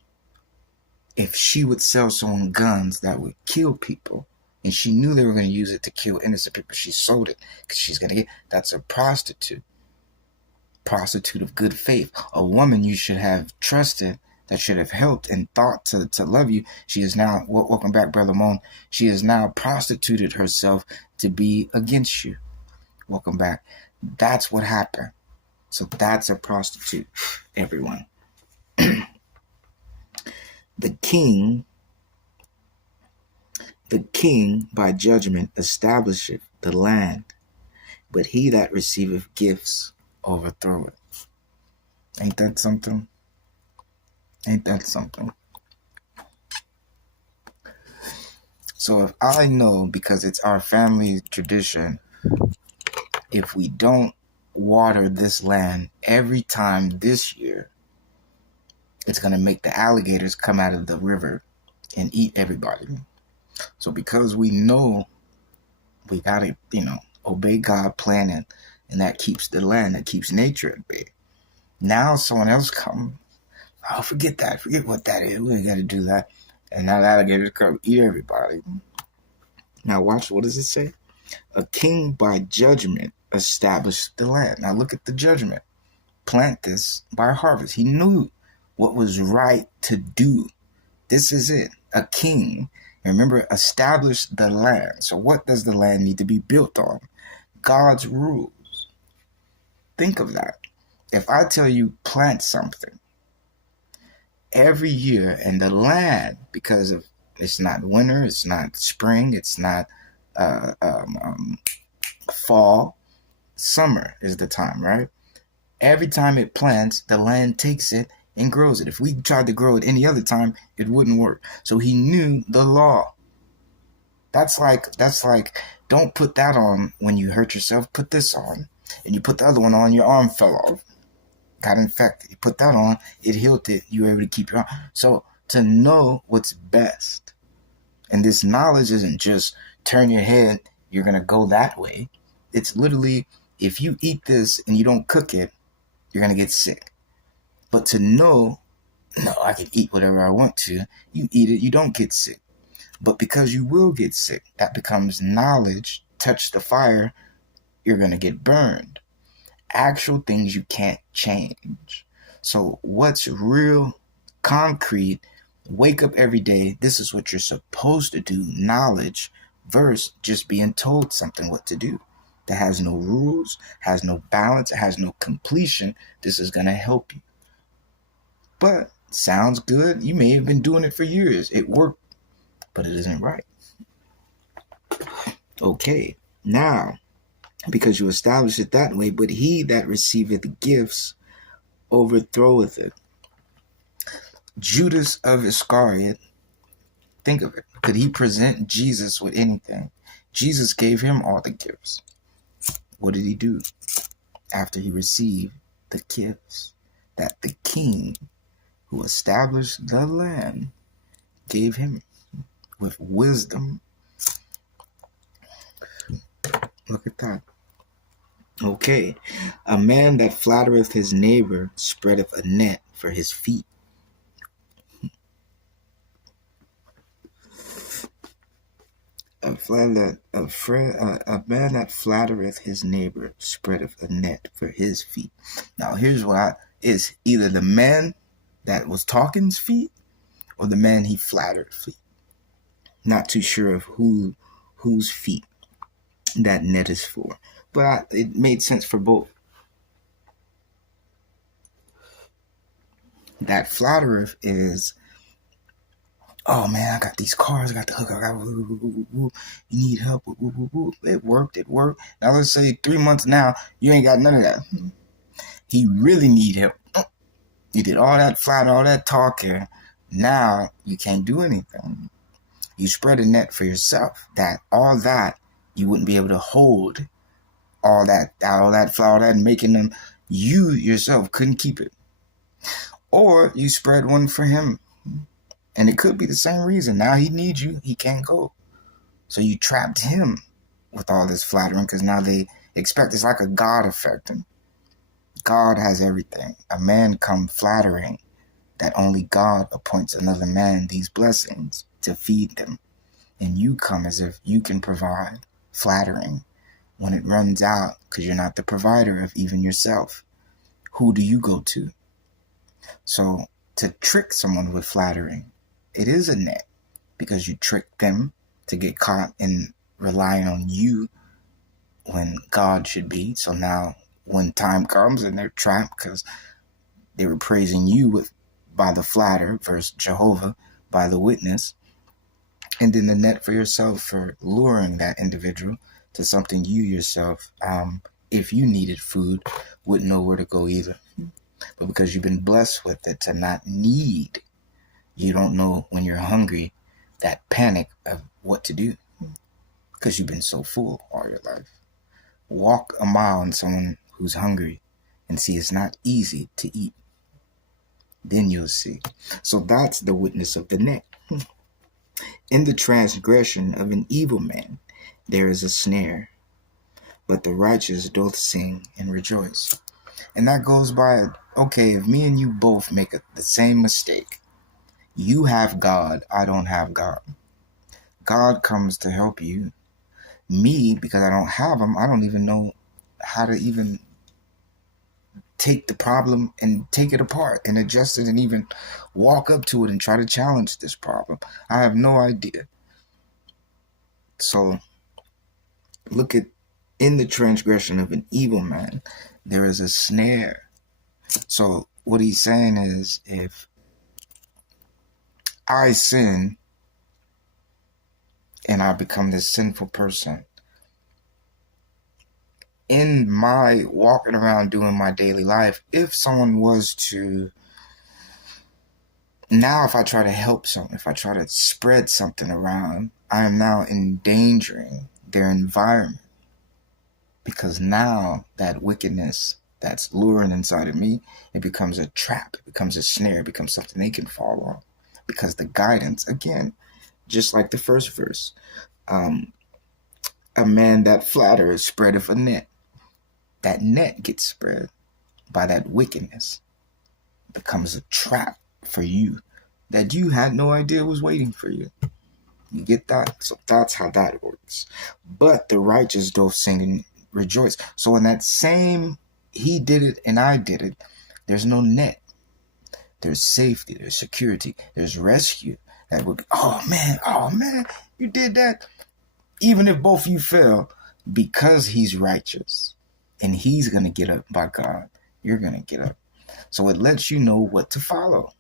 If she would sell someone guns that would kill people, and she knew they were going to use it to kill innocent people, she sold it because she's going to get, that's a prostitute. Prostitute of good faith. A woman you should have trusted, that should have helped and thought to love you. She is now, welcome back, Brother Moan. She has now prostituted herself to be against you. Welcome back. That's what happened. So that's a prostitute, everyone. The king by judgment establisheth the land, but he that receiveth gifts overthrow it. Ain't that something? Ain't that something? So if I know, because it's our family tradition, if we don't water this land every time this year, it's going to make the alligators come out of the river and eat everybody. So because we know we got to, obey God planning, and that keeps the land, that keeps nature at bay. Now someone else come, oh, forget what that is. We ain't got to do that. And now the alligators come eat everybody. Now watch, what does it say? A king by judgment established the land. Now look at the judgment. Plant this by harvest. He knew what was right to do. This is it. A king. And remember, establish the land. So what does the land need to be built on? God's rules. Think of that. If I tell you plant something every year, and the land, because of it's not winter, it's not spring, it's not fall, summer is the time, right? Every time it plants, the land takes it and grows it. If we tried to grow it any other time, it wouldn't work. So he knew the law. That's like, don't put that on when you hurt yourself. Put this on. And you put the other one on, your arm fell off. Got infected. You put that on, it healed it. You were able to keep your arm. So to know what's best. And this knowledge isn't just turn your head, you're going to go that way. It's literally, if you eat this and you don't cook it, you're going to get sick. But to know, no, I can eat whatever I want to. You eat it, you don't get sick. But because you will get sick, that becomes knowledge. Touch the fire, you're going to get burned. Actual things you can't change. So what's real, concrete, wake up every day, this is what you're supposed to do, knowledge, versus just being told something what to do. That has no rules, has no balance, has no completion. This is going to help you. But sounds good. You may have been doing it for years. It worked, but it isn't right. Okay, now, because you establish it that way, but he that receiveth gifts overthroweth it. Judas of Iscariot, think of it. Could he present Jesus with anything? Jesus gave him all the gifts. What did he do after he received the gifts that the king who established the land gave him with wisdom? Look at that. Okay. A man that flattereth his neighbor spreadeth a net for his feet. A man that flattereth his neighbor spreadeth a net for his feet. Now here's what is either the man that was talking's feet or the man he flattered feet. Not too sure of whose feet that net is for, but it made sense for both. That flattereth is, oh man, I got these cars, I got the hook, you need help, it worked. Now let's say 3 months now, you ain't got none of that. He really need help. You did all that flatter, all that talking, now you can't do anything. You spread a net for yourself, all that you wouldn't be able to hold, all that flour, all that making them, you yourself couldn't keep it. Or you spread one for him. And it could be the same reason. Now he needs you. He can't go. So you trapped him with all this flattering because now they expect it's like a God effect. And God has everything. A man come flattering that only God appoints another man these blessings to feed them. And you come as if you can provide, flattering when it runs out because you're not the provider of even yourself. Who do you go to? So to trick someone with flattering, it is a net because you trick them to get caught in relying on you when God should be. So now when time comes and they're trapped because they were praising you by the flatter versus Jehovah by the witness, and then the net for yourself for luring that individual to something you yourself, if you needed food, wouldn't know where to go either. But because you've been blessed with it to not need, you don't know when you're hungry, that panic of what to do because you've been so full all your life. Walk a mile in someone who's hungry and see it's not easy to eat. Then you'll see. So that's the witness of the net. In the transgression of an evil man, there is a snare, but the righteous doth sing and rejoice. And that goes by, okay, if me and you both make the same mistake, you have God, I don't have God. God comes to help you. Me, because I don't have him, I don't even know how to even take the problem and take it apart and adjust it and even walk up to it and try to challenge this problem. I have no idea. So look at, in the transgression of an evil man, there is a snare. So what he's saying is, if I sin and I become this sinful person, in my walking around doing my daily life, if someone was to, now if I try to help someone, if I try to spread something around, I am now endangering their environment. Because now that wickedness that's luring inside of me, it becomes a trap, it becomes a snare, it becomes something they can fall on. Because the guidance, again, just like the first verse, a man that flatters spreadeth a net. That net gets spread by that wickedness. It becomes a trap for you that you had no idea was waiting for you. You get that? So that's how that works. But the righteous doth sing and rejoice. So in that same, he did it and I did it, there's no net. There's safety, there's security, there's rescue. That would be, oh man, you did that. Even if both of you fail, because he's righteous and he's going to get up by God, you're going to get up. So it lets you know what to follow.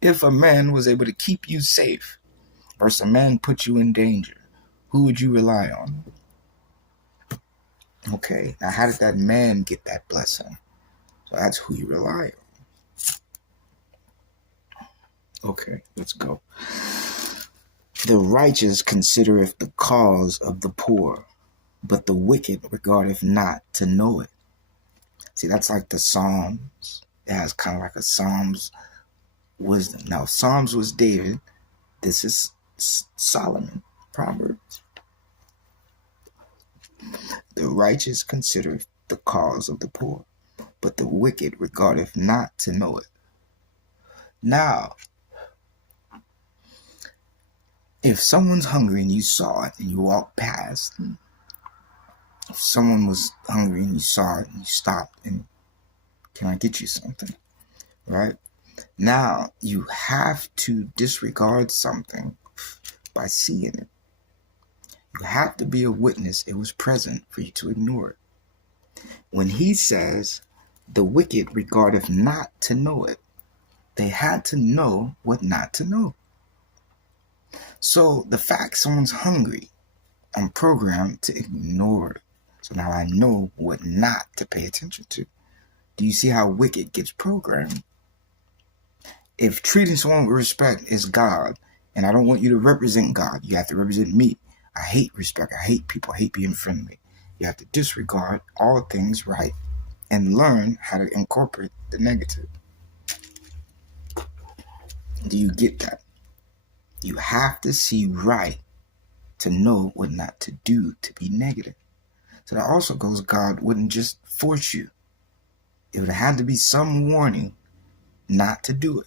If a man was able to keep you safe versus a man put you in danger, who would you rely on? Okay, now how did that man get that blessing? So that's who you rely on. Okay, let's go. The righteous considereth the cause of the poor, but the wicked regardeth not to know it. See, that's like the Psalms. It has kind of like a Psalms wisdom. Now, Psalms was David. This is Solomon, Proverbs. The righteous considereth the cause of the poor, but the wicked regardeth not to know it. Now, if someone's hungry and you saw it and you walked past, if someone was hungry and you saw it and you stopped and, can I get you something? Right? Now, you have to disregard something by seeing it. You have to be a witness. It was present for you to ignore it. When he says, the wicked regardeth not to know it, they had to know what not to know. So the fact someone's hungry, I'm programmed to ignore it. So now I know what not to pay attention to. Do you see how wicked gets programmed? If treating someone with respect is God, and I don't want you to represent God, you have to represent me. I hate respect. I hate people. I hate being friendly. You have to disregard all things right and learn how to incorporate the negative. Do you get that? You have to see right to know what not to do to be negative. So that also goes, God wouldn't just force you. It would have to be some warning not to do it.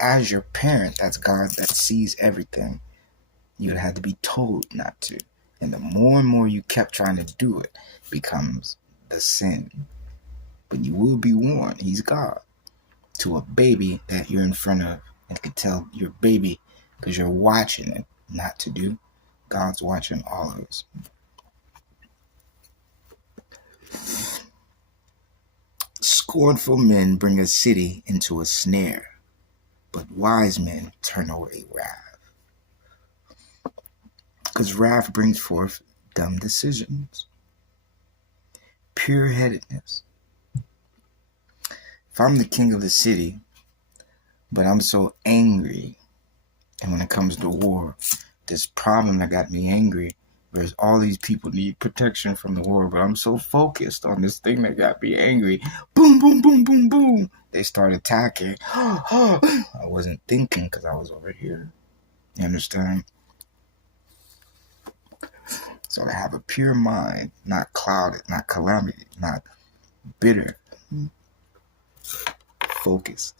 As your parent, that's God that sees everything. You would have to be told not to. And the more and more you kept trying to do it, becomes the sin. But you will be warned, he's God. To a baby that you're in front of and can tell your baby because you're watching it not to do. God's watching all of us. Scornful men bring a city into a snare, but wise men turn away wrath. Because wrath brings forth dumb decisions. Pure-headedness. If I'm the king of the city, but I'm so angry, and when it comes to war, this problem that got me angry, whereas all these people need protection from the war, but I'm so focused on this thing that got me angry. Boom, boom, boom, boom, boom. They start attacking. I wasn't thinking because I was over here. You understand? So to have a pure mind, not clouded, not calamity, not bitter, focused.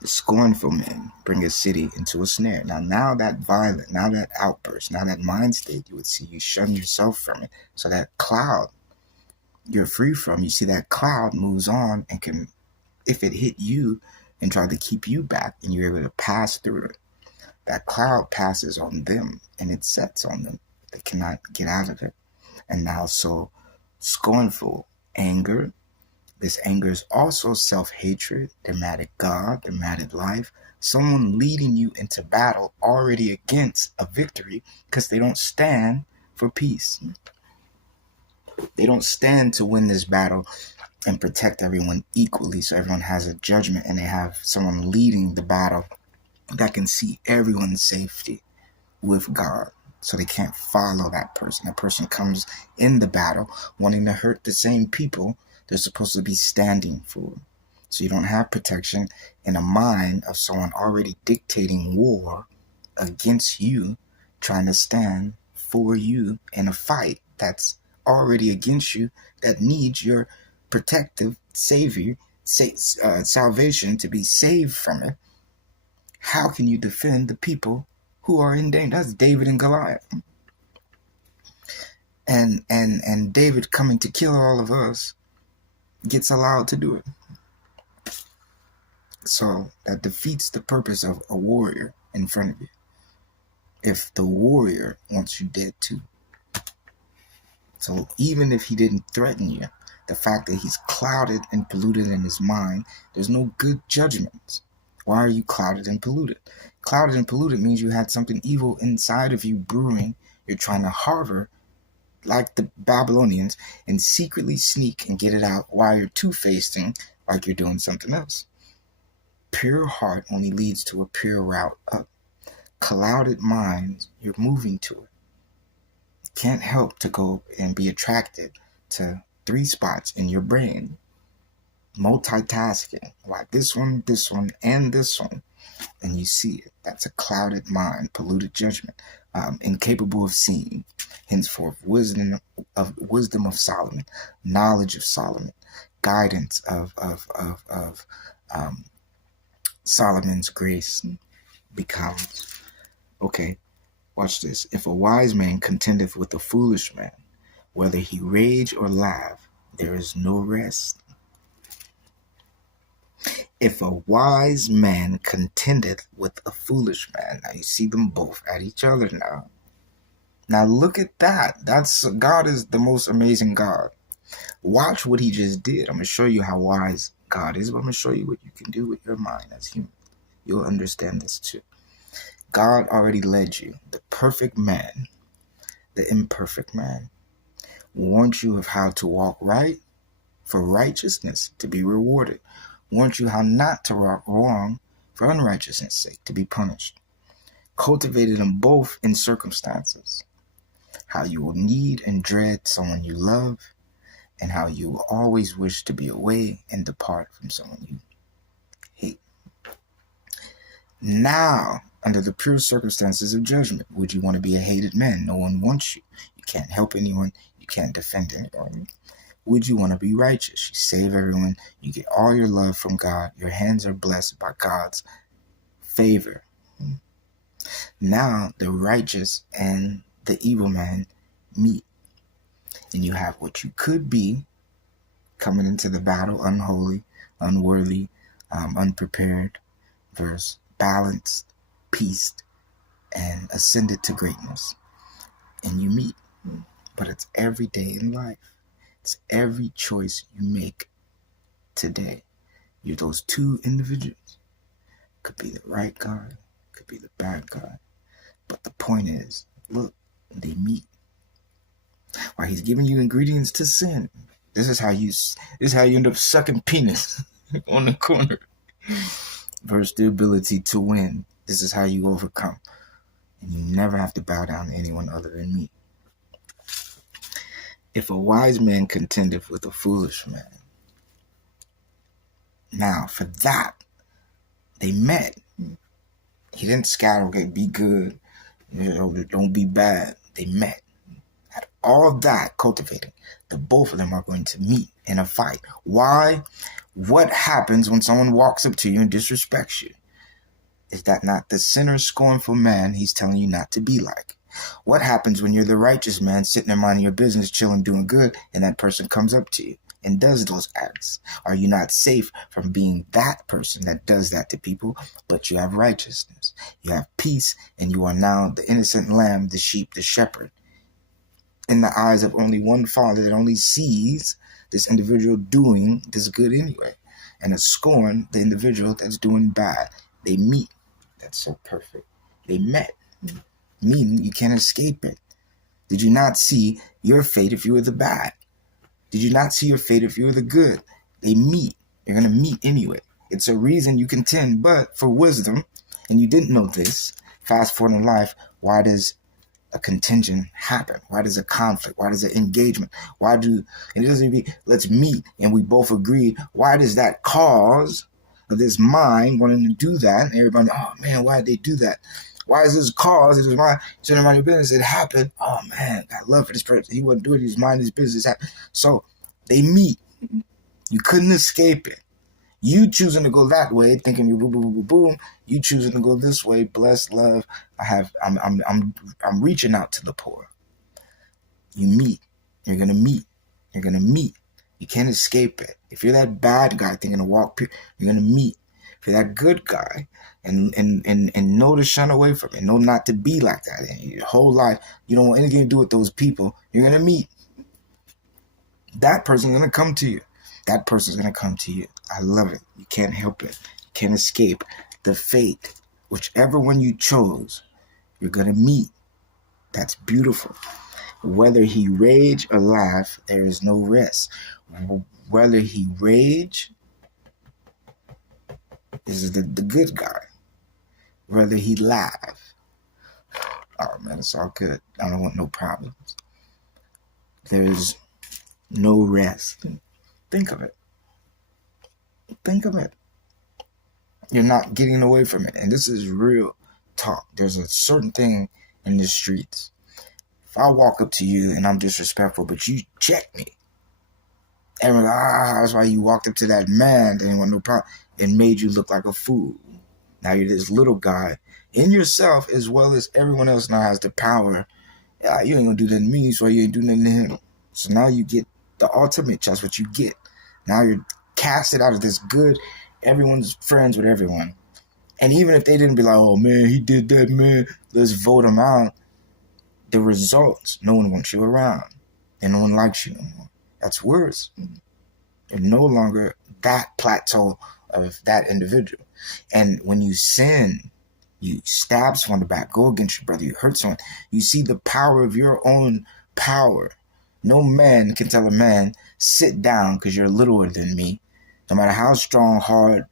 The scornful men bring a city into a snare. Now that violent, now that outburst, now that mind state, you would see you shun yourself from it. So that cloud you're free from, you see that cloud moves on and can, if it hit you and try to keep you back and you're able to pass through it, that cloud passes on them and it sets on them. They cannot get out of it. And now so scornful anger. This anger is also self-hatred. They're mad at God. They're mad at life. Someone leading you into battle already against a victory because they don't stand for peace. They don't stand to win this battle and protect everyone equally so everyone has a judgment and they have someone leading the battle that can see everyone's safety with God. So they can't follow that person. That person comes in the battle wanting to hurt the same people they're supposed to be standing for. So you don't have protection in a mind of someone already dictating war against you, trying to stand for you in a fight that's already against you, that needs your protective savior, salvation to be saved from it. How can you defend the people who are in danger? That's David and Goliath. And David coming to kill all of us gets allowed to do it. So that defeats the purpose of a warrior in front of you. If the warrior wants you dead too. So even if he didn't threaten you, the fact that he's clouded and polluted in his mind, there's no good judgment. Why are you clouded and polluted? Clouded and polluted means you had something evil inside of you brewing. You're trying to harbor, like the Babylonians, and secretly sneak and get it out while you're two-facing like you're doing something else. pure heart only leads to a pure route up. Clouded minds, you're moving to it. You can't help to go and be attracted to 3 spots in your brain. Multitasking, like this one, and this one. And you see it. That's a clouded mind, polluted judgment, incapable of seeing. Henceforth, wisdom of Solomon, knowledge of Solomon, guidance of Solomon's grace becomes. Okay, watch this. If a wise man contendeth with a foolish man, whether he rage or laugh, there is no rest. If a wise man contendeth with a foolish man. Now you see them both at each other now. Now look at that. God is the most amazing God. Watch what he just did. I'm going to show you how wise God is, but I'm going to show you what you can do with your mind as human. You'll understand this too. God already led you. The perfect man, the imperfect man, warned you of how to walk right for righteousness to be rewarded. Warned you how not to walk wrong for unrighteousness' sake to be punished. Cultivated them both in circumstances. How you will need and dread someone you love, and how you will always wish to be away and depart from someone you hate. Now, under the pure circumstances of judgment, would you want to be a hated man? No one wants you. You can't help anyone. You can't defend anyone. Would you want to be righteous? You save everyone. You get all your love from God. Your hands are blessed by God's favor. Now, the righteous and the evil man meet. And you have what you could be coming into the battle, unholy, unworthy, unprepared, versus balanced, peaced, and ascended to greatness. And you meet. But it's every day in life. It's every choice you make today. You're those 2 individuals. Could be the right guy, could be the bad guy. But the point is, look, they meet. While he's giving you ingredients to sin. This is how you end up sucking penis on the corner. Versus the ability to win. This is how you overcome. And you never have to bow down to anyone other than me. If a wise man contendeth with a foolish man. Now, for that, they met. He didn't scatter, okay, be good, don't be bad. They met. Had all that cultivated. The both of them are going to meet in a fight. Why? What happens when someone walks up to you and disrespects you? Is that not the sinner, scornful man he's telling you not to be like? What happens when you're the righteous man sitting there minding your business, chilling, doing good, and that person comes up to you and does those acts? Are you not safe from being that person that does that to people? But you have righteousness, you have peace, and you are now the innocent lamb, the sheep, the shepherd. In the eyes of only one Father that only sees this individual doing this good anyway, and scorn the individual that's doing bad. They meet. That's so perfect. They met. Meaning you can't escape it. Did you not see your fate if you were the bad? Did you not see your fate if you were the good? They meet. You're going to meet anyway. It's a reason you contend, but for wisdom, and you didn't know this, fast forward in life, why does a contention happen? Why does a conflict? Why does an engagement? And it doesn't be, let's meet and we both agree. Why does that cause of this mind wanting to do that? And everybody, oh man, why did they do that? Why is this cause? It was my shouldn't mind your business. It happened. Oh man, got love for this person. He wasn't doing his mind, his business. So they meet. You couldn't escape it. You choosing to go that way, thinking you boom, boom, boom, boom. You choosing to go this way. Bless, love. I'm reaching out to the poor. You meet. You're gonna meet. You're gonna meet. You can't escape it. If you're that bad guy thinking to walk, you're gonna meet. If you're that good guy and know to shun away from it, know not to be like that. And your whole life, you don't want anything to do with those people. You're gonna meet. That person's gonna come to you. That person's gonna come to you. I love it. You can't help it. You can't escape the fate. Whichever one you chose, you're gonna meet. That's beautiful. Whether he rage or laugh, there is no rest. Whether he rage This is the good guy. Whether he laugh. Oh man, it's all good. I don't want no problems. There's no rest. Think of it. Think of it. You're not getting away from it. And this is real talk. There's a certain thing in the streets. If I walk up to you and I'm disrespectful, but you check me, everyone's like, that's why you walked up to that man that ain't want no problem. It made you look like a fool. Now you're this little guy in yourself, as well as everyone else now has the power. Yeah, you ain't gonna do nothing to me, so you ain't do nothing to him. So now you get the ultimate. That's what you get. Now you're casted out of this good. Everyone's friends with everyone. And even if they didn't be like, oh man, he did that, man, let's vote him out. The results, no one wants you around. And no one likes you no more. That's worse. You're no longer that plateau of that individual. And when you sin, you stab someone in the back, go against your brother, you hurt someone, you see the power of your own power. No man can tell a man, sit down because you're littler than me, no matter how strong, hard,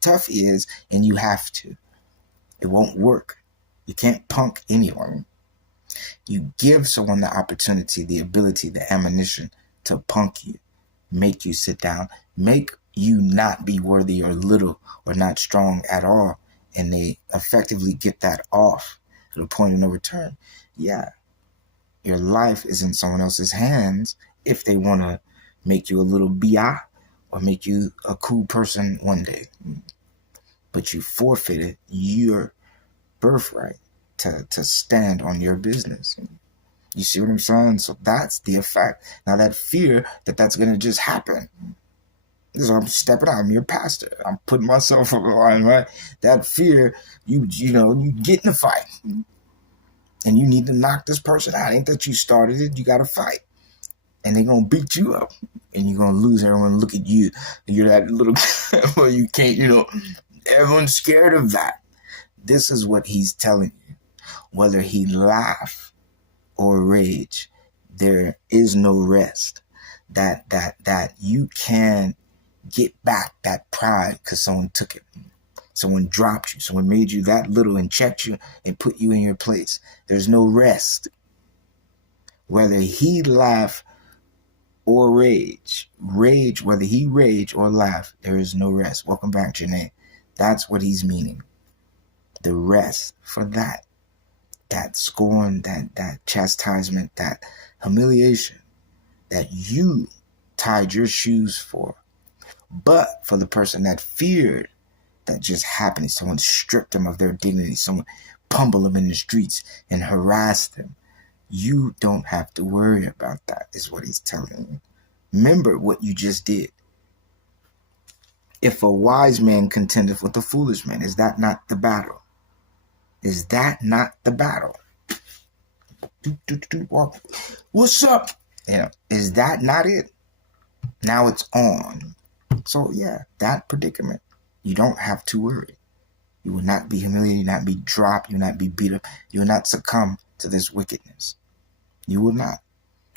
tough he is, and you have to. It won't work. You can't punk anyone. You give someone the opportunity, the ability, the ammunition to punk you, make you sit down, make you not be worthy or little or not strong at all, and they effectively get that off to the point of no return. Yeah, your life is in someone else's hands if they want to make you a little bi or make you a cool person one day. But you forfeited your birthright to stand on your business. You see what I'm saying? So that's the effect. Now that fear that's going to just happen. This is I'm stepping out. I'm your pastor. I'm putting myself on the line, right? That fear, you get in a fight. And you need to knock this person out. Ain't that you started it. You got to fight. And they're going to beat you up. And you're going to lose. Everyone look at you. And you're that little well, you can't, everyone's scared of that. This is what he's telling you. Whether he laugh or rage, there is no rest. That you can get back that pride because someone took it. Someone dropped you. Someone made you that little and checked you and put you in your place. There's no rest. Whether he laugh or rage, whether he rage or laugh, there is no rest. Welcome back, Janae. That's what he's meaning. The rest for that scorn, that chastisement, that humiliation that you tied your shoes for. But for the person that feared that just happened, someone stripped them of their dignity, someone pummeled them in the streets and harassed them, you don't have to worry about that, is what he's telling you. Remember what you just did. If a wise man contendeth with a foolish man, is that not the battle? Is that not the battle? What's up? Is that not it? Now it's on. So yeah, that predicament, you don't have to worry. You will not be humiliated, you will not be dropped, you will not be beat up, you will not succumb to this wickedness. You will not.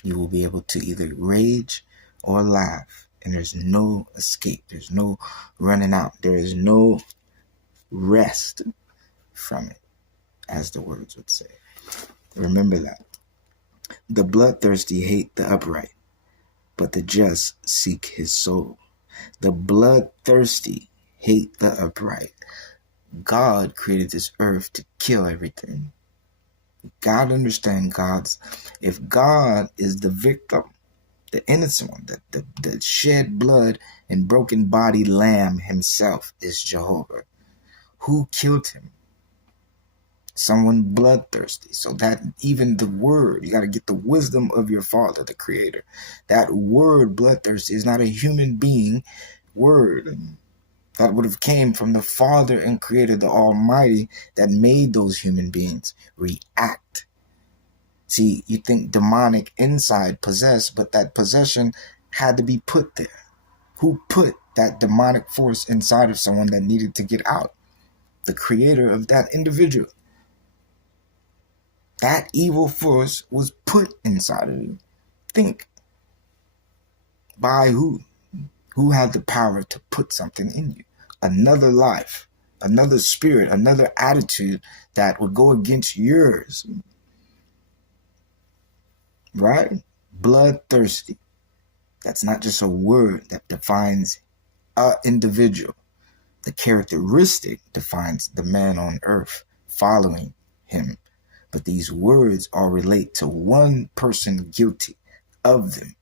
You will be able to either rage or laugh, and there's no escape. There's no running out. There is no rest from it, as the words would say. Remember that. The bloodthirsty hate the upright, but the just seek his soul. The bloodthirsty hate the upright. God created this earth to kill everything. God understands if God is the victim, the innocent one, the shed blood and broken body lamb himself is Jehovah. Who killed him? Someone bloodthirsty. So that even the word, you got to get the wisdom of your Father, the Creator. That word bloodthirsty is not a human being word. That would have came from the Father and Creator, the Almighty, that made those human beings react. See, you think demonic inside possessed, but that possession had to be put there. Who put that demonic force inside of someone that needed to get out? The Creator of that individual. That evil force was put inside of you. Think. By who? Who had the power to put something in you? another life, another spirit, another attitude that would go against yours. Right? Bloodthirsty. That's not just a word that defines an individual. The characteristic defines the man on earth following him. But these words all relate to one person guilty of them.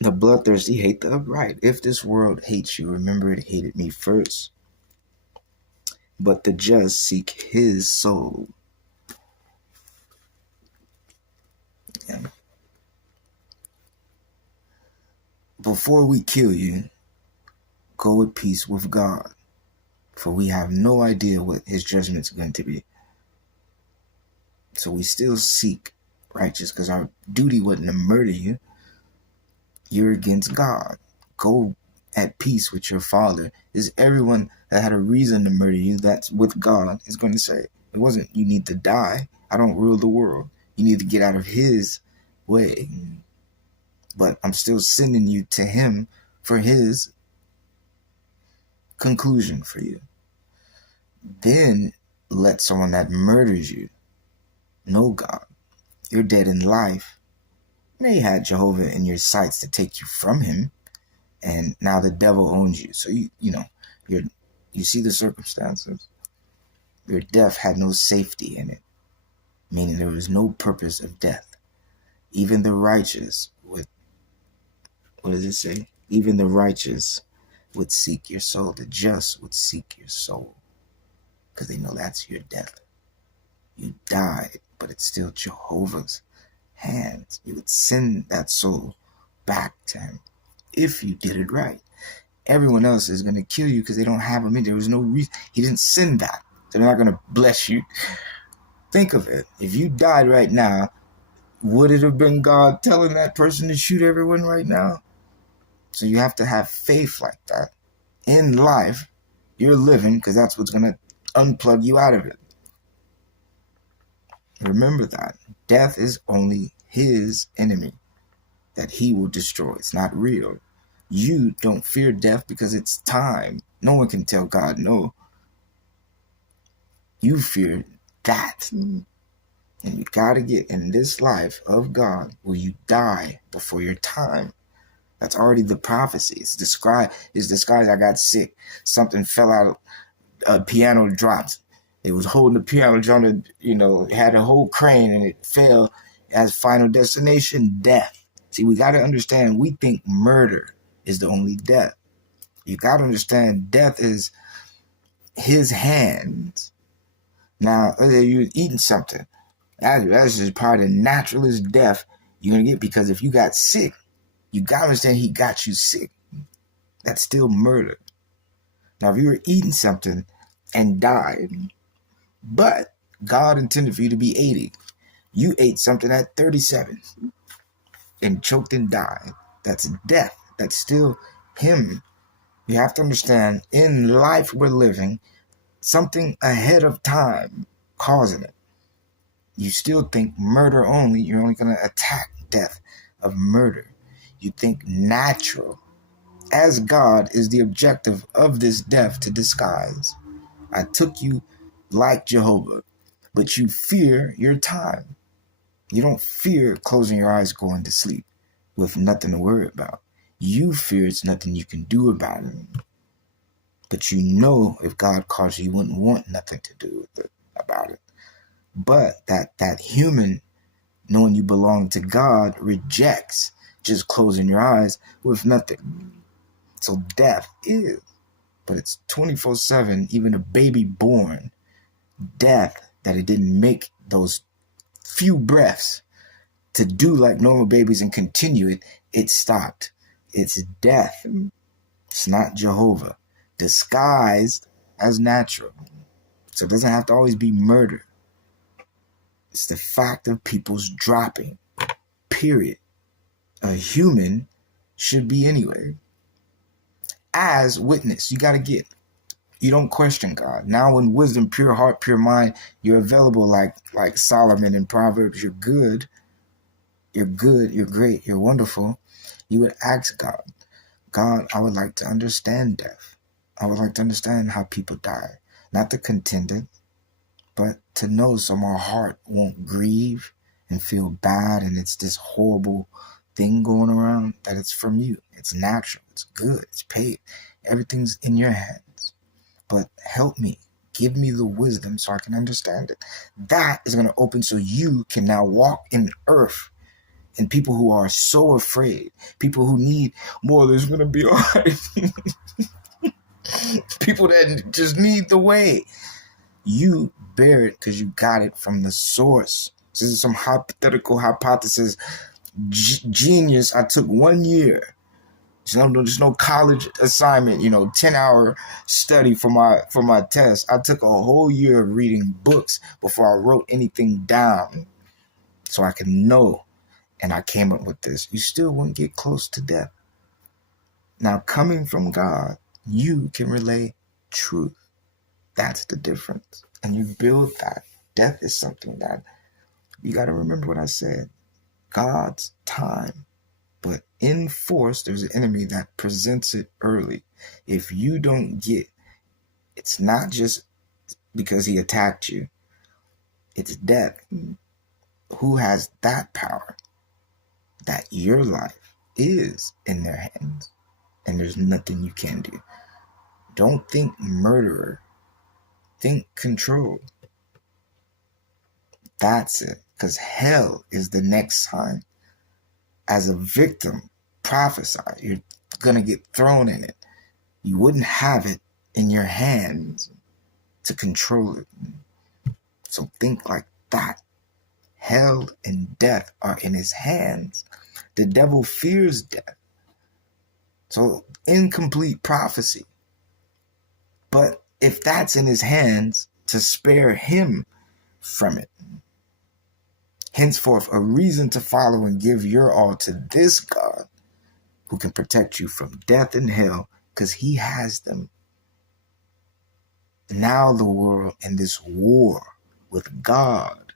The bloodthirsty hate the upright. If this world hates you, remember it hated me first. But the just seek his soul. Yeah. Before we kill you, go at peace with God, for we have no idea what his judgment's going to be. So we still seek righteous, because our duty wasn't to murder you. You're against God. Go at peace with your Father. Is everyone that had a reason to murder you that's with God is going to say, it wasn't you need to die. I don't rule the world. You need to get out of his way. But I'm still sending you to him for his conclusion for you. Then let someone that murders you know God. You're dead in life. You may have Jehovah in your sights to take you from him, and now the devil owns you. So you see the circumstances. Your death had no safety in it, meaning there was no purpose of death. Even the righteous would, what does it say? Even the righteous would seek your soul. The just would seek your soul, because they know that's your death. You died, but it's still Jehovah's hands. You would send that soul back to him if you did it right. Everyone else is going to kill you because they don't have him in. There was no reason. He didn't send that. They're not going to bless you. Think of it. If you died right now, would it have been God telling that person to shoot everyone right now? So you have to have faith like that. In life, you're living because that's what's going to unplug you out of it. Remember that. Death is only his enemy that he will destroy. It's not real. You don't fear death because it's time. No one can tell God no. You fear that. And you got to get in this life of God where you die before your time. That's already the prophecy. It's described. I got sick. Something fell out. A piano dropped. It was holding the piano drum, had a whole crane, and it fell as final destination, death. See, we got to understand, we think murder is the only death. You got to understand, death is his hands. Now, you're eating something. That's just probably the naturalest death you're going to get, because if you got sick, you got to understand he got you sick. That's still murder. Now, if you were eating something and died, but God intended for you to be 80. You ate something at 37 and choked and died. That's death. That's still him. You have to understand, in life we're living, something ahead of time causing it. You still think murder only. You're only going to attack death of murder. You think natural. As God is the objective of this death to disguise. I took you like Jehovah, but you fear your time. You don't fear closing your eyes going to sleep with nothing to worry about. You fear it's nothing you can do about it. But you know if God calls you, you wouldn't want nothing to do with it, about it. But that human, knowing you belong to God, rejects just closing your eyes with nothing. So death is, but it's 24/7, even a baby born. Death, that it didn't make those few breaths to do like normal babies and continue it, it stopped. It's death. It's not Jehovah. Disguised as natural. So it doesn't have to always be murder. It's the fact of people's dropping. Period. A human should be anyway. As witness, you got to get. You don't question God. Now in wisdom, pure heart, pure mind, you're available like Solomon in Proverbs. You're good. you're good, you're great, you're wonderful, you would ask God, God, I would like to understand death. I would like to understand how people die. Not to contend it, but to know so my heart won't grieve and feel bad and it's this horrible thing going around, that it's from you. It's natural, it's good, it's paid. Everything's in your hands. But help me. Give me the wisdom so I can understand it. That is going to open so you can now walk in earth. And people who are so afraid, people who need more, there's going to be all right. People that just need the way. You bear it because you got it from the source. This is some hypothetical hypothesis. Genius. I took 1 year. There's no college assignment, 10-hour study for my test. I took a whole year of reading books before I wrote anything down so I could know. And I came up with this. You still wouldn't get close to death. Now, coming from God, you can relay truth. That's the difference. And you build that. Death is something that you got to remember what I said. God's time. But in force, there's an enemy that presents it early. If you don't get, it's not just because he attacked you. It's death. Who has that power? That your life is in their hands. And there's nothing you can do. Don't think murderer. Think control. That's it. Because hell is the next sign. As a victim, prophesy. You're going to get thrown in it. You wouldn't have it in your hands to control it. So think like that. Hell and death are in his hands. The devil fears death. So incomplete prophecy. But if that's in his hands, to spare him from it. Henceforth, a reason to follow and give your all to this God who can protect you from death and hell because he has them. Now the world in this war with God,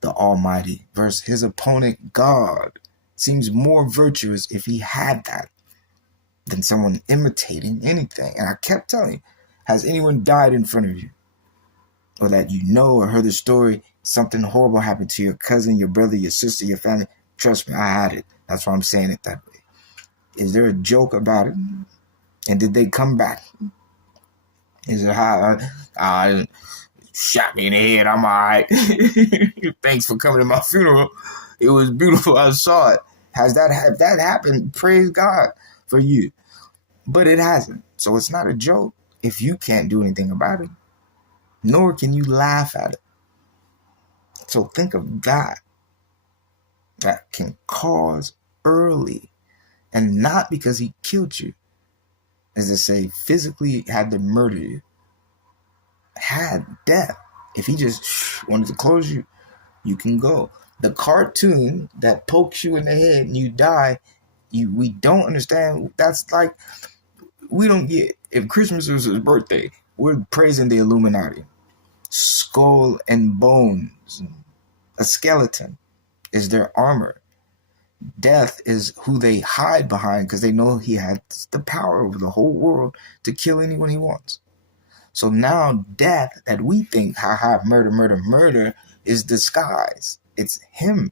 the Almighty, versus his opponent, God, seems more virtuous if he had that than someone imitating anything. And I kept telling you, has anyone died in front of you? Or that you know or heard the story, something horrible happened to your cousin, your brother, your sister, your family? Trust me, I had it. That's why I'm saying it that way. Is there a joke about it? And did they come back? Is it how shot me in the head, I'm all right. Thanks for coming to my funeral. It was beautiful. I saw it. If that happened, praise God for you. But it hasn't. So it's not a joke if you can't do anything about it. Nor can you laugh at it. So think of that. That can cause early. And not because he killed you. As they say, physically had to murder you. Had death. If he just wanted to close you, you can go. The cartoon that pokes you in the head and you die, we don't understand. That's like, we don't get, if Christmas was his birthday, we're praising the Illuminati. Skull and bones. A skeleton is their armor. Death is who they hide behind because they know he has the power over the whole world to kill anyone he wants. So now death that we think, murder, is disguise. It's him.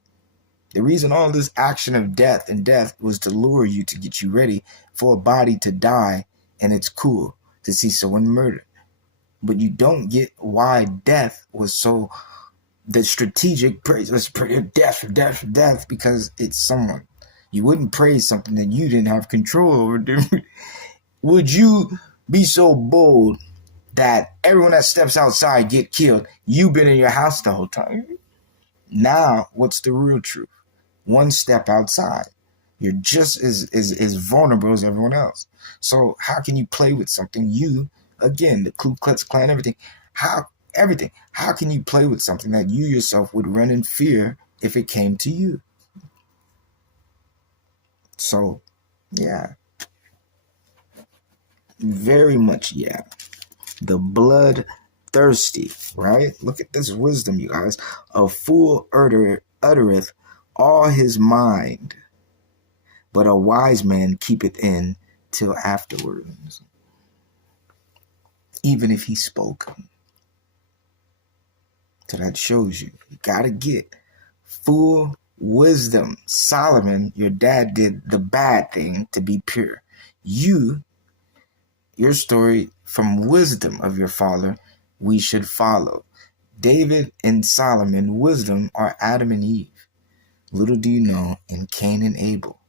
The reason all this action of death was to lure you, to get you ready for a body to die, and it's cool to see someone murdered. But you don't get why death was so the strategic praise. Let's pray death, because it's someone. You wouldn't praise something that you didn't have control over. Would you be so bold that everyone that steps outside get killed? You've been in your house the whole time. Now, what's the real truth? One step outside, you're just as vulnerable as everyone else. So how can you play with something again, the Ku Klux Klan, everything. How can you play with something that you yourself would run in fear if it came to you? So, yeah. Very much, yeah. The bloodthirsty, right? Look at this wisdom, you guys. A fool uttereth all his mind, but a wise man keepeth in till afterwards. Even if he spoke. So that shows you gotta get full wisdom. Solomon, your dad, did the bad thing to be pure. Your story from wisdom of your father, we should follow. David and Solomon, wisdom, are Adam and Eve. Little do you know, in Cain and Abel,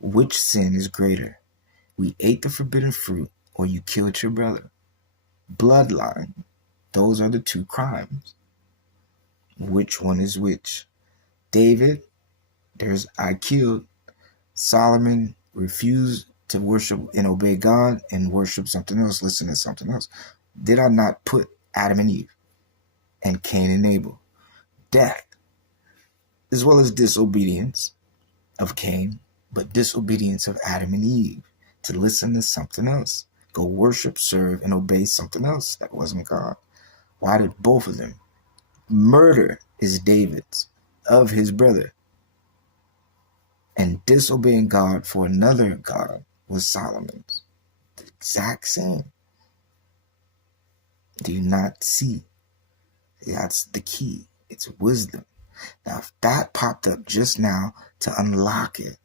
which sin is greater? We ate the forbidden fruit, or you killed your brother. Bloodline, those are the two crimes. Which one is which? David, I killed. Solomon refused to worship and obey God and worship something else, listen to something else. Did I not put Adam and Eve and Cain and Abel? Death, as well as disobedience of Cain, but disobedience of Adam and Eve to listen to something else. Go worship, serve, and obey something else that wasn't God. Why did both of them? Murder is David's of his brother. And disobeying God for another God was Solomon's. The exact same. Do you not see? That's the key. It's wisdom. Now, if that popped up just now to unlock it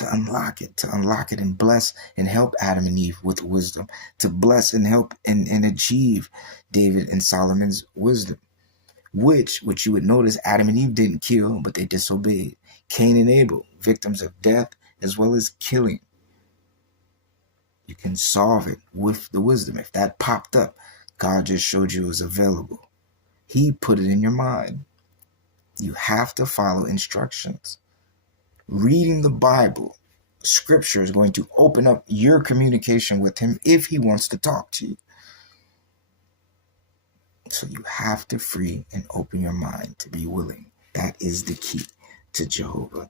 and bless and help Adam and Eve with wisdom, to bless and help and achieve David and Solomon's wisdom, which you would notice Adam and Eve didn't kill, but they disobeyed. Cain and Abel, victims of death as well as killing. You can solve it with the wisdom. If that popped up, God just showed you it was available. He put it in your mind. You have to follow instructions. Reading the Bible, scripture is going to open up your communication with him if he wants to talk to you. So you have to free and open your mind to be willing. That is the key to Jehovah.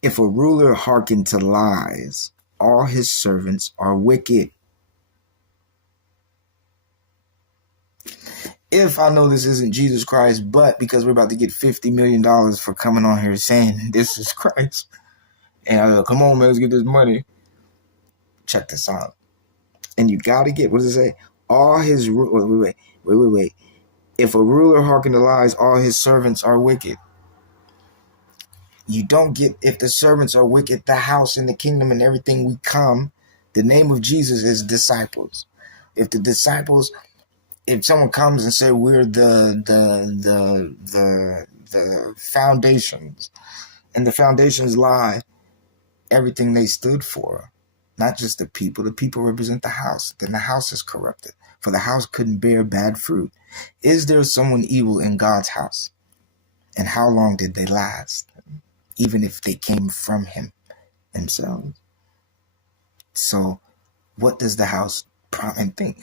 If a ruler hearken to lies, all his servants are wicked. If I know this isn't Jesus Christ, but because we're about to get $50 million for coming on here saying this is Christ, and come on, man, let's get this money. Check this out. And you got to get, what does it say? All his, wait. If a ruler hearken to lies, all his servants are wicked. You don't get, if the servants are wicked, the house and the kingdom and everything we come, the name of Jesus is disciples. If the disciples, if someone comes and say we're the foundations, and the foundations lie, everything they stood for, not just the people represent the house, then the house is corrupted, for the house couldn't bear bad fruit. Is there someone evil in God's house? And how long did they last? Even if they came from him themselves. So what does the house and think?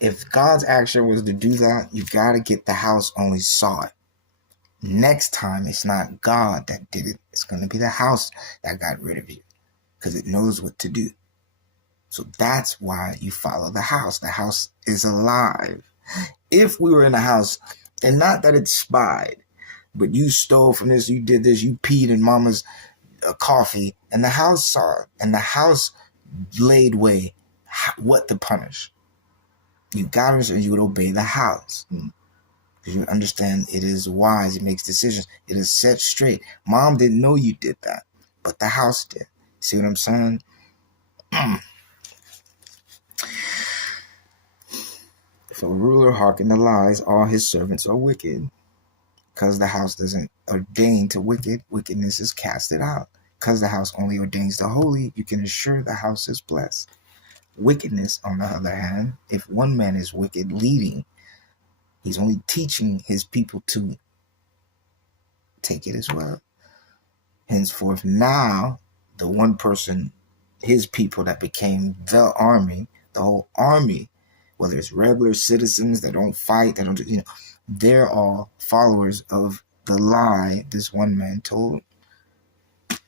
If God's action was to do that, you got to get the house only saw it. Next time, it's not God that did it. It's going to be the house that got rid of you because it knows what to do. So that's why you follow the house. The house is alive. If we were in a house, and not that it's spied, but you stole from this, you did this, you peed in mama's coffee, and the house saw it, and the house laid way what to punish. You got to, and you would obey the house. Because you understand it is wise, it makes decisions, it is set straight. Mom didn't know you did that, but the house did. See what I'm saying? If a ruler hearken to lies, all his servants are wicked. Because the house doesn't ordain to wickedness is casted out. Because the house only ordains the holy, you can assure the house is blessed. Wickedness, on the other hand, if one man is wicked, leading, he's only teaching his people to take it as well. Henceforth, now, the one person, his people that became the army, the whole army, whether it's regular citizens that don't fight, that don't, they're all followers of the lie this one man told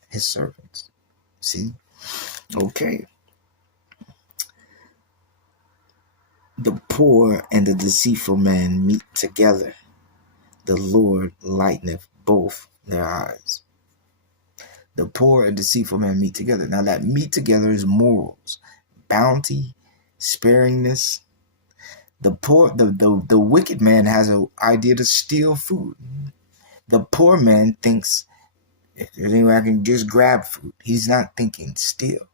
his servants. See? Okay. The poor and the deceitful man meet together. The Lord lighteneth both their eyes. The poor and deceitful man meet together. Now that meet together is morals, bounty, sparingness. The wicked man has an idea to steal food. The poor man thinks, if there's any way I can just grab food. He's not thinking steal.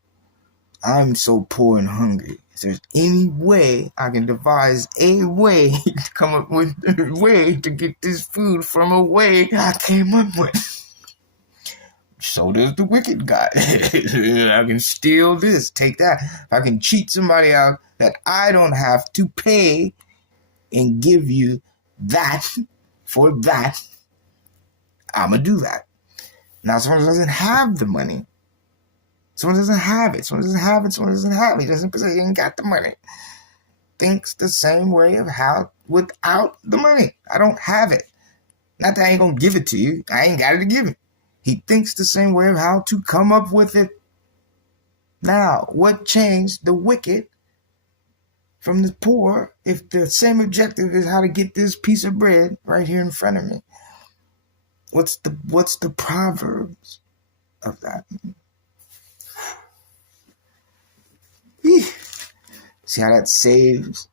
I'm so poor and hungry. If there's any way I can devise a way to come up with a way to get this food from a way I came up with. So does the wicked guy. I can steal this, take that. If I can cheat somebody out that I don't have to pay and give you that for that, I'm going to do that. Now, someone doesn't have the money. Someone doesn't have it. Someone doesn't have it. Someone doesn't have it. He doesn't because he ain't got the money. Thinks the same way of how without the money. I don't have it. Not that I ain't going to give it to you. I ain't got it to give it. He thinks the same way of how to come up with it. Now, what changed the wicked from the poor if the same objective is how to get this piece of bread right here in front of me? What's the proverbs of that? See how that saves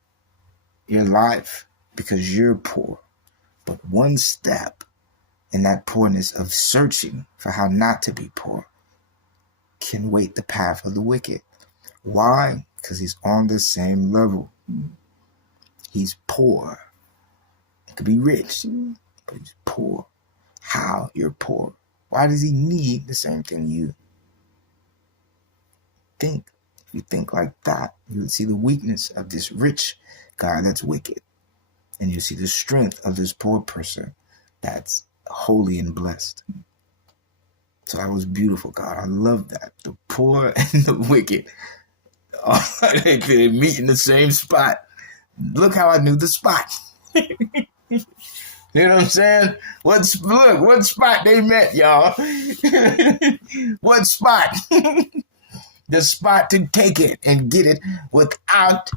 your life because you're poor. But one step in that poorness of searching for how not to be poor can wait the path of the wicked. Why? Because he's on the same level. He's poor. He could be rich, but he's poor. How? You're poor. Why does he need the same thing you think? If you think like that, you would see the weakness of this rich guy that's wicked. And you see the strength of this poor person that's holy and blessed. So that was beautiful, God. I love that. The poor and the wicked, they meet in the same spot. Look how I knew the spot. You know what I'm saying? What spot they met, y'all? What spot? The spot to take it and get it without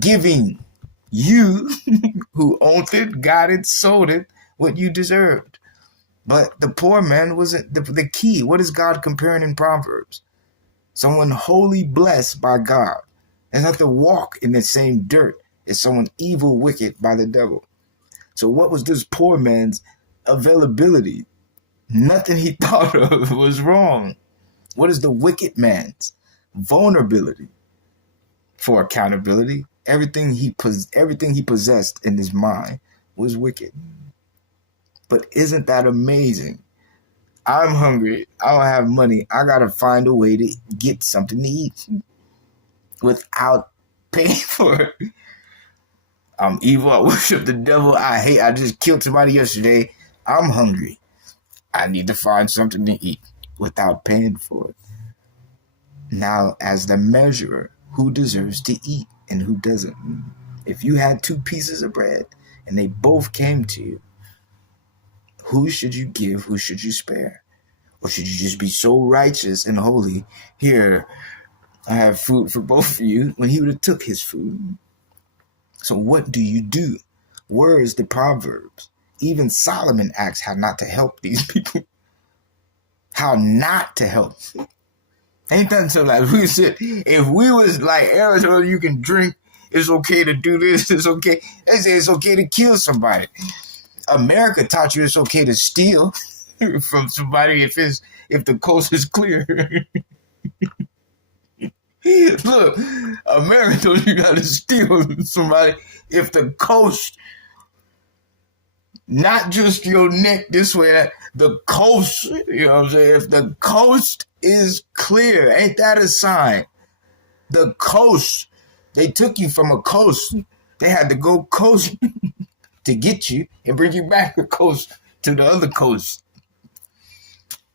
giving you, who owned it, got it, sold it, what you deserved. But the poor man wasn't the key. What is God comparing in Proverbs? Someone wholly blessed by God. It's not to walk in the same dirt as someone evil, wicked by the devil. So what was this poor man's availability? Nothing he thought of was wrong. What is the wicked man's vulnerability for accountability? Everything he possessed in his mind was wicked. But isn't that amazing? I'm hungry. I don't have money. I got to find a way to get something to eat without paying for it. I'm evil. I worship the devil. I just killed somebody yesterday. I'm hungry. I need to find something to eat without paying for it. Now, as the measurer, who deserves to eat and who doesn't? If you had 2 pieces of bread and they both came to you, who should you give? Who should you spare? Or should you just be so righteous and holy? Here, I have food for both of you, when he would have took his food. So what do you do? Where is the Proverbs? Even Solomon asks how not to help these people. How not to help. Ain't that so? Like we said, if we was like Arizona, you can drink, it's okay to do this, it's okay. They say it's okay to kill somebody. America taught you it's okay to steal from somebody if the coast is clear. Look, America told you got to steal somebody if the coast, not just your neck this way, the coast, you know what I'm saying? If the coast is clear, ain't that a sign? The coast, they took you from a coast. They had to go coast to get you and bring you back the coast to the other coast.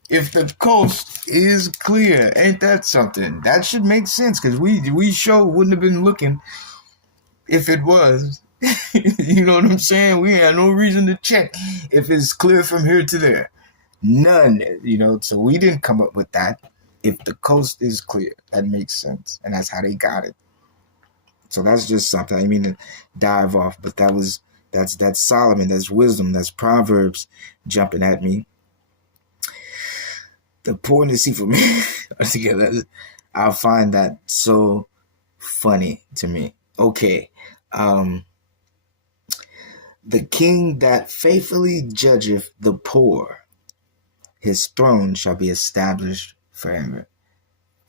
If the coast is clear, ain't that something? That should make sense because we sure wouldn't have been looking if it was. You know what I'm saying? We had no reason to check if it's clear from here to there. None, so we didn't come up with that. If the coast is clear, that makes sense. And that's how they got it. So that's just something. I mean to dive off, but that was That's Solomon. That's wisdom. That's Proverbs jumping at me. The poor and deceitful man are together. I find that so funny to me. Okay. The king that faithfully judgeth the poor, his throne shall be established forever.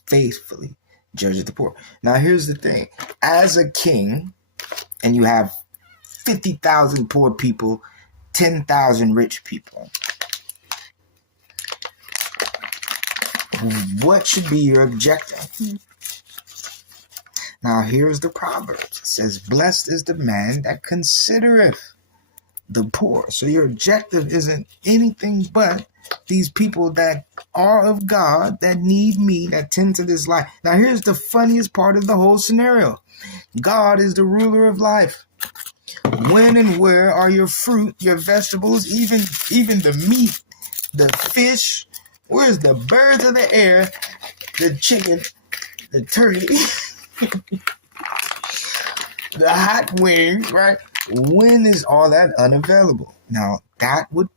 Faithfully judgeth the poor. Now, here's the thing. As a king, and you have 50,000 poor people, 10,000 rich people, what should be your objective? Now, here's the Proverbs. It says, blessed is the man that considereth the poor. So your objective isn't anything but these people that are of God, that need me, that tend to this life. Now, here's the funniest part of the whole scenario. God is the ruler of life. When and where are your fruit, your vegetables, even the meat, the fish? Where's the birds of the air, the chicken, the turkey, the hot wings, right? When is all that unavailable? Now, that would,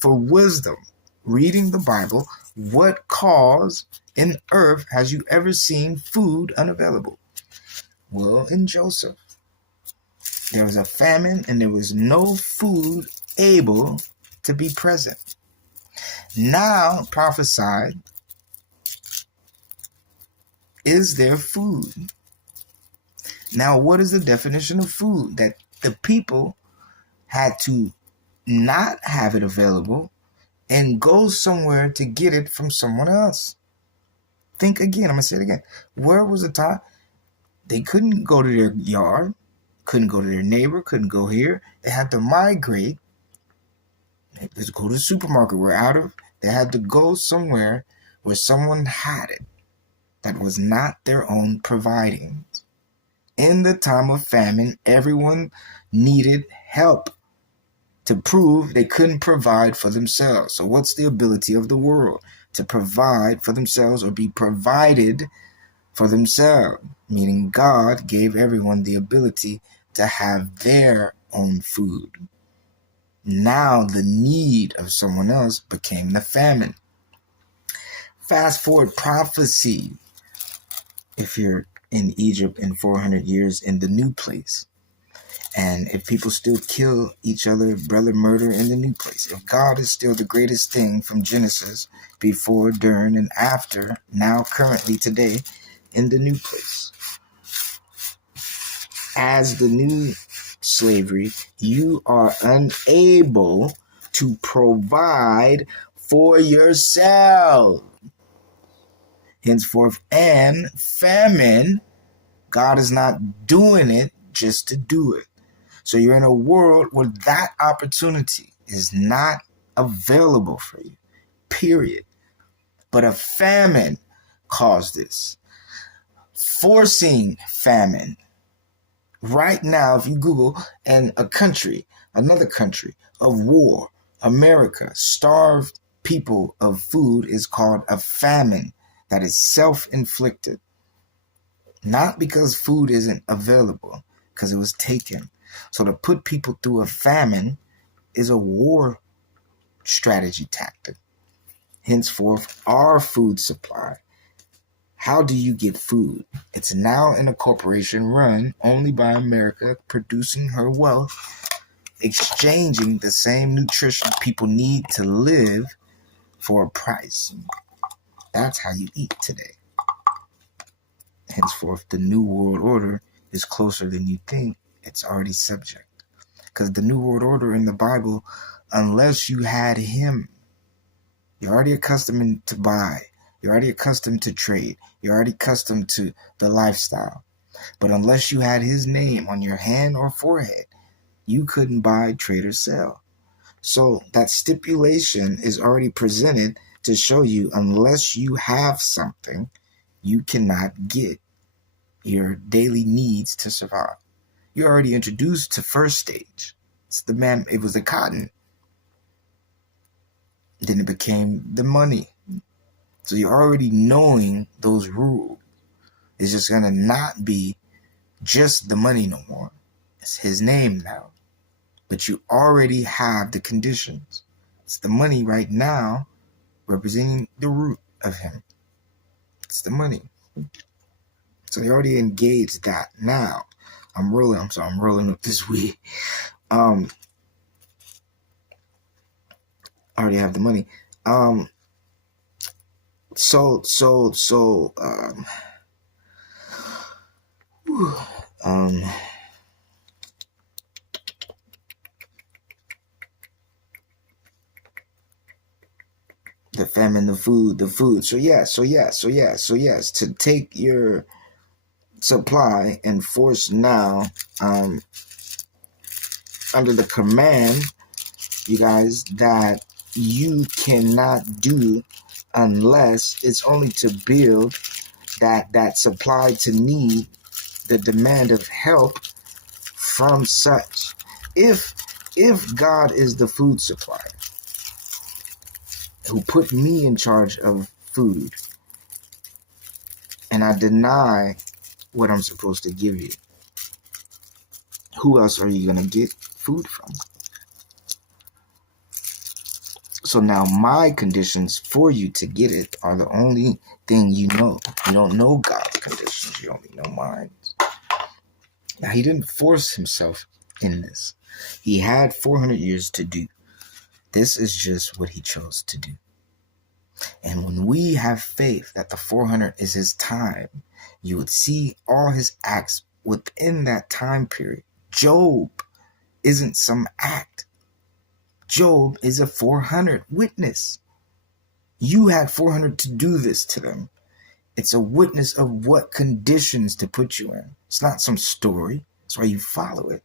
for wisdom, reading the Bible, what cause in earth has you ever seen food unavailable? Well, in Joseph, there was a famine and there was no food able to be present. Now, prophesied, is there food? Now, what is the definition of food? That the people had to not have it available and go somewhere to get it from someone else. Think again. I'm going to say it again. Where was the time? They couldn't go to their yard, couldn't go to their neighbor, couldn't go here. They had to migrate. They had to go to the supermarket. They had to go somewhere where someone had it that was not their own providing. In the time of famine, everyone needed help to prove they couldn't provide for themselves. So what's the ability of the world? To provide for themselves or be provided for themselves, meaning God gave everyone the ability to have their own food. Now the need of someone else became the famine. Fast forward prophecy. If you're in Egypt in 400 years in the new place, and if people still kill each other, brother murder in the new place, if God is still the greatest thing from Genesis, before, during, and after, now, currently, today, in the new place, as the new slavery, you are unable to provide for yourself. Henceforth, and famine, God is not doing it just to do it. So you're in a world where that opportunity is not available for you, period. But a famine caused this. Forcing famine. Right now, if you Google, and another country of war, America, starved people of food is called a famine that is self-inflicted. Not because food isn't available, because it was taken. So to put people through a famine is a war strategy tactic. Henceforth, our food supply. How do you get food? It's now in a corporation run only by America, producing her wealth, exchanging the same nutrition people need to live for a price. That's how you eat today. Henceforth, the New World Order is closer than you think. It's already subject. Because the New World Order in the Bible, unless you had him, you're already accustomed to buy. You're already accustomed to trade. You're already accustomed to the lifestyle. But unless you had his name on your hand or forehead, you couldn't buy, trade, or sell. So that stipulation is already presented to show you unless you have something, you cannot get your daily needs to survive. You're already introduced to first stage. It was the cotton. Then it became the money. So you're already knowing those rules. It's just going to not be just the money no more. It's his name now. but you already have the conditions. It's the money right now representing the root of him. It's the money. So they already engaged that. Now, I'm rolling with this weed. I already have the money. The famine, the food. So yes. To take your supply and force now, under the command, you guys, that you cannot do unless it's only to build that supply to need the demand of help from such. If God is the food supplier who put me in charge of food, and I deny what I'm supposed to give you, who else are you going to get food from? So now my conditions for you to get it are the only thing you know. You don't know God's conditions. You only know mine. Now, he didn't force himself in this. He had 400 years to do. This is just what he chose to do. And when we have faith that the 400 is his time, you would see all his acts within that time period. Job isn't some act. Job is a 400 witness. You had 400 to do this to them. It's a witness of what conditions to put you in. It's not some story. That's why you follow it.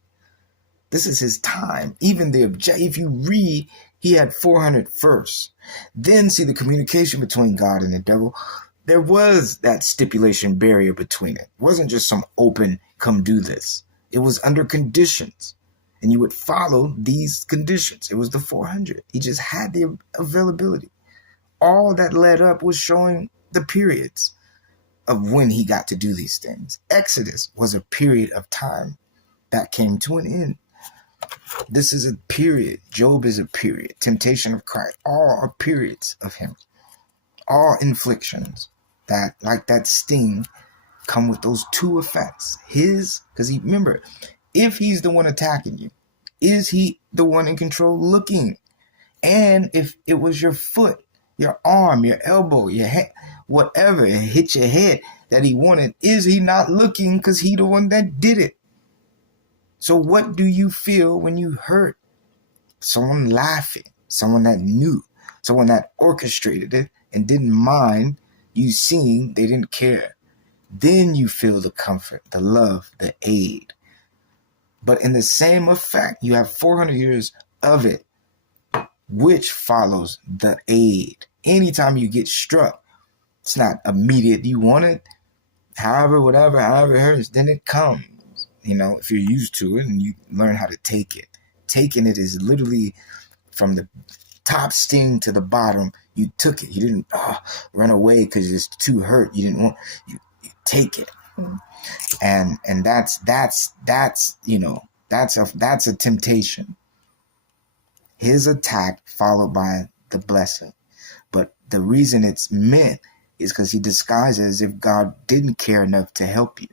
This is his time. Even if you read, he had 400 first. Then see the communication between God and the devil. There was that stipulation barrier between it. It wasn't just some open, come do this. It was under conditions. And you would follow these conditions. It was the 400. He just had the availability. All that led up was showing the periods of when he got to do these things. Exodus was a period of time that came to an end. This is a period. Job is a period. Temptation of Christ. All are periods of him. All inflictions that, like that sting, come with those two effects. Because remember, if he's the one attacking you, is he the one in control looking? And if it was your foot, your arm, your elbow, your head, whatever, it hit your head that he wanted, is he not looking because he the one that did it? So what do you feel when you hurt someone laughing, someone that knew, someone that orchestrated it and didn't mind you seeing they didn't care? Then you feel the comfort, the love, the aid. But in the same effect, you have 400 years of it, which follows the aid. Anytime you get struck, it's not immediate. You want it, however it hurts, then it comes. If you're used to it and you learn how to take it. Taking it is literally from the top sting to the bottom. You took it. You didn't run away because it's too hurt. You didn't want. You take it. And that's a temptation. His attack followed by the blessing. But the reason it's meant is because he disguised it as if God didn't care enough to help you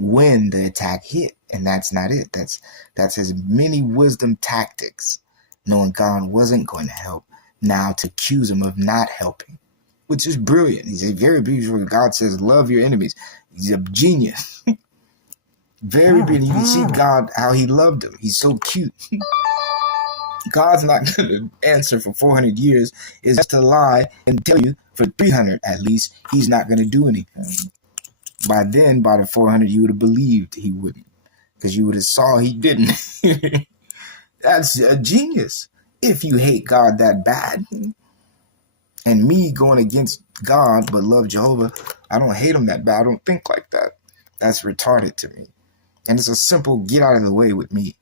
when the attack hit. And that's not it. That's his many wisdom tactics, knowing God wasn't going to help, now to accuse him of not helping, which is brilliant. He's a very beautiful. God says, love your enemies. He's a genius. Very brilliant. You can see God, how he loved him. He's so cute. God's not going to answer for 400 years. Is just to lie and tell you for 300 at least he's not going to do anything. By then, by the 400, you would have believed he wouldn't, because you would have saw he didn't. That's a genius. If you hate God that bad, and me going against God but love Jehovah, I don't hate him that bad. I don't think like that. That's retarded to me. And it's a simple get out of the way with me.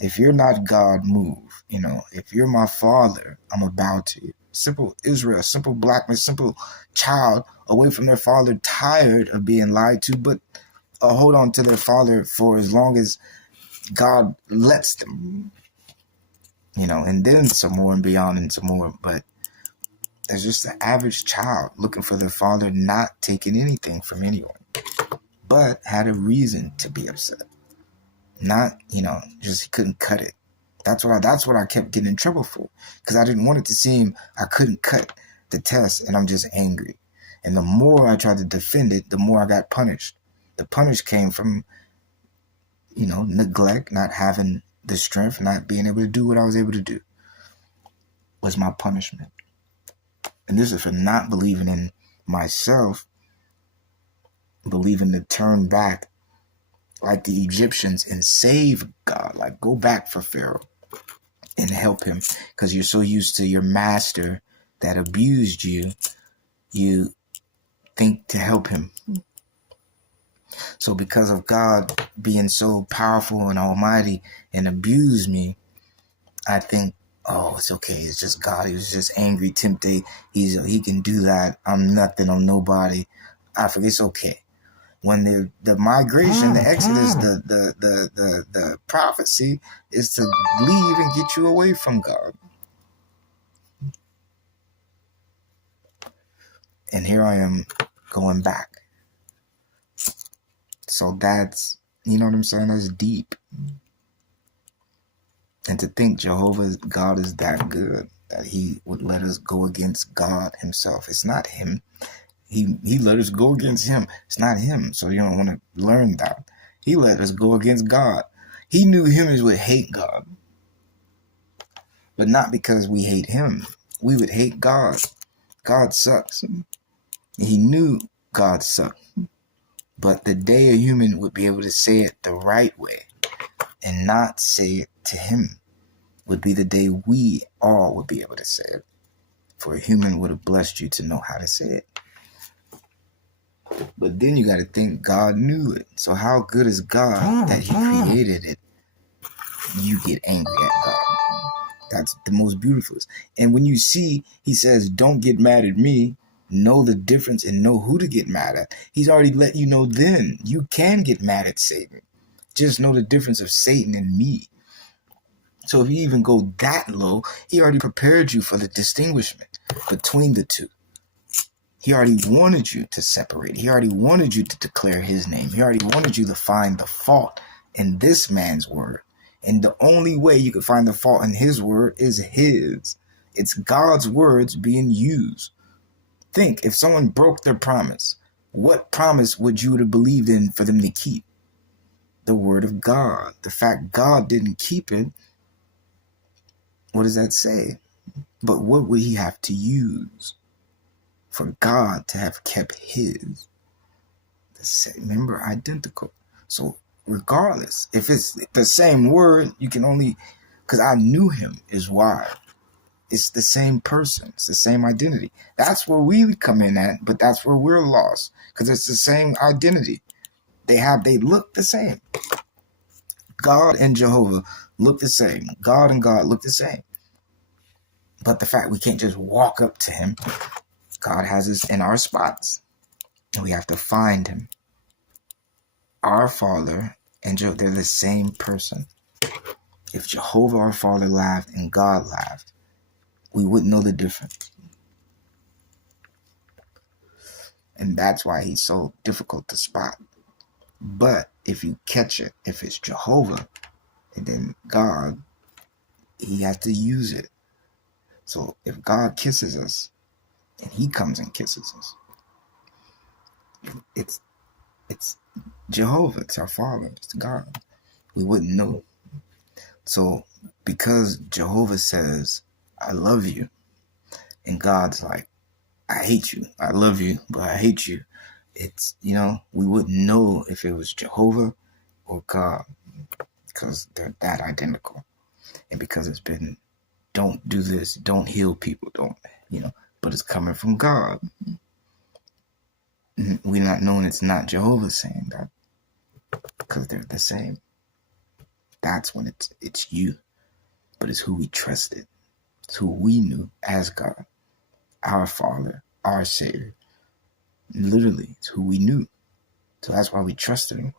If you're not God, move. If you're my father, I'm going to bow to you. Simple Israel, simple black man, simple child away from their father, tired of being lied to, but hold on to their father for as long as God lets them. and then some more and beyond and some more. But there's just the average child looking for their father not taking anything from anyone, but had a reason to be upset. Not, just he couldn't cut it. That's what I kept getting in trouble for, because I didn't want it to seem I couldn't cut the test and I'm just angry. And the more I tried to defend it, the more I got punished. The punish came from, neglect, not having the strength, not being able to do what I was able to do was my punishment. And this is for not believing in myself, believing to turn back like the Egyptians and save God, like go back for Pharaoh and help him, because you're so used to your master that abused you, you think to help him. So because of God being so powerful and almighty and abused me, I think, oh, it's okay. It's just God. He was just angry, tempted. He can do that. I'm nothing. I'm nobody. I forget. It's okay. When the migration, the Exodus, the prophecy is to leave and get you away from God. And here I am going back. So that's, you know what I'm saying? That's deep. And to think Jehovah God is that good, that he would let us go against God himself. It's not him. He let us go against him. It's not him. So you don't want to learn that. He let us go against God. He knew humans would hate God. But not because we hate him. We would hate God. God sucks. He knew God sucked. But the day a human would be able to say it the right way and not say it to him would be the day we all would be able to say it. For a human would have blessed you to know how to say it. But then you got to think God knew it. So how good is God that he created it? You get angry at God. That's the most beautiful. And when you see, he says, don't get mad at me. Know the difference and know who to get mad at. He's already let you know then. You can get mad at Satan. Just know the difference of Satan and me. So if you even go that low, he already prepared you for the distinguishment between the two. He already wanted you to separate. He already wanted you to declare his name. He already wanted you to find the fault in this man's word. And the only way you can find the fault in his word is his. It's God's words being used. Think, if someone broke their promise, what promise would you have believed in for them to keep? The word of God. The fact God didn't keep it, what does that say? But what would he have to use for God to have kept his? Remember, identical. So regardless, if it's the same word, you can only, because I knew him is why. It's the same person. It's the same identity. That's where we would come in at, but that's where we're lost, because it's the same identity. They look the same. God and Jehovah look the same. God and God look the same. But the fact we can't just walk up to him, God has us in our spots. And we have to find him. Our Father and Jehovah, they're the same person. If Jehovah our Father laughed and God laughed, we wouldn't know the difference. And that's why he's so difficult to spot. But if you catch it, if it's Jehovah and then God, he has to use it. So if God kisses us and he comes and kisses us, it's Jehovah, it's our Father, it's God. We wouldn't know. So because Jehovah says, I love you, and God's like, I hate you. I love you, but I hate you. It's, we wouldn't know if it was Jehovah or God, because they're that identical. And because it's been, don't do this, don't heal people, don't, but it's coming from God. We're not knowing it's not Jehovah saying that, because they're the same. That's when it's you, but it's who we trusted. It's who we knew as God, our Father, our Savior. Literally, it's who we knew. So that's why we trusted him.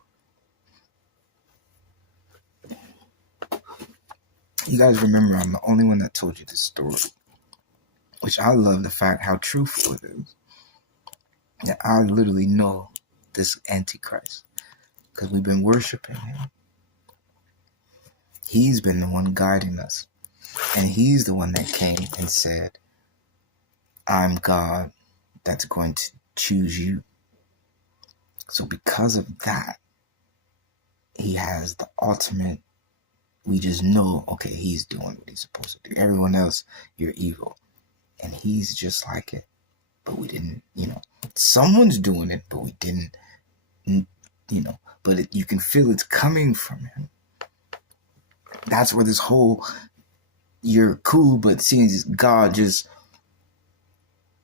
You guys remember I'm the only one that told you this story, which I love the fact how truthful it is. That I literally know this Antichrist because we've been worshiping him. He's been the one guiding us. And he's the one that came and said, I'm God that's going to choose you. So because of that, he has the ultimate, we just know, okay, he's doing what he's supposed to do. Everyone else, you're evil. And he's just like it. But we didn't, someone's doing it, but we didn't, but you can feel it's coming from him. That's where this whole, you're cool, but seeing God it's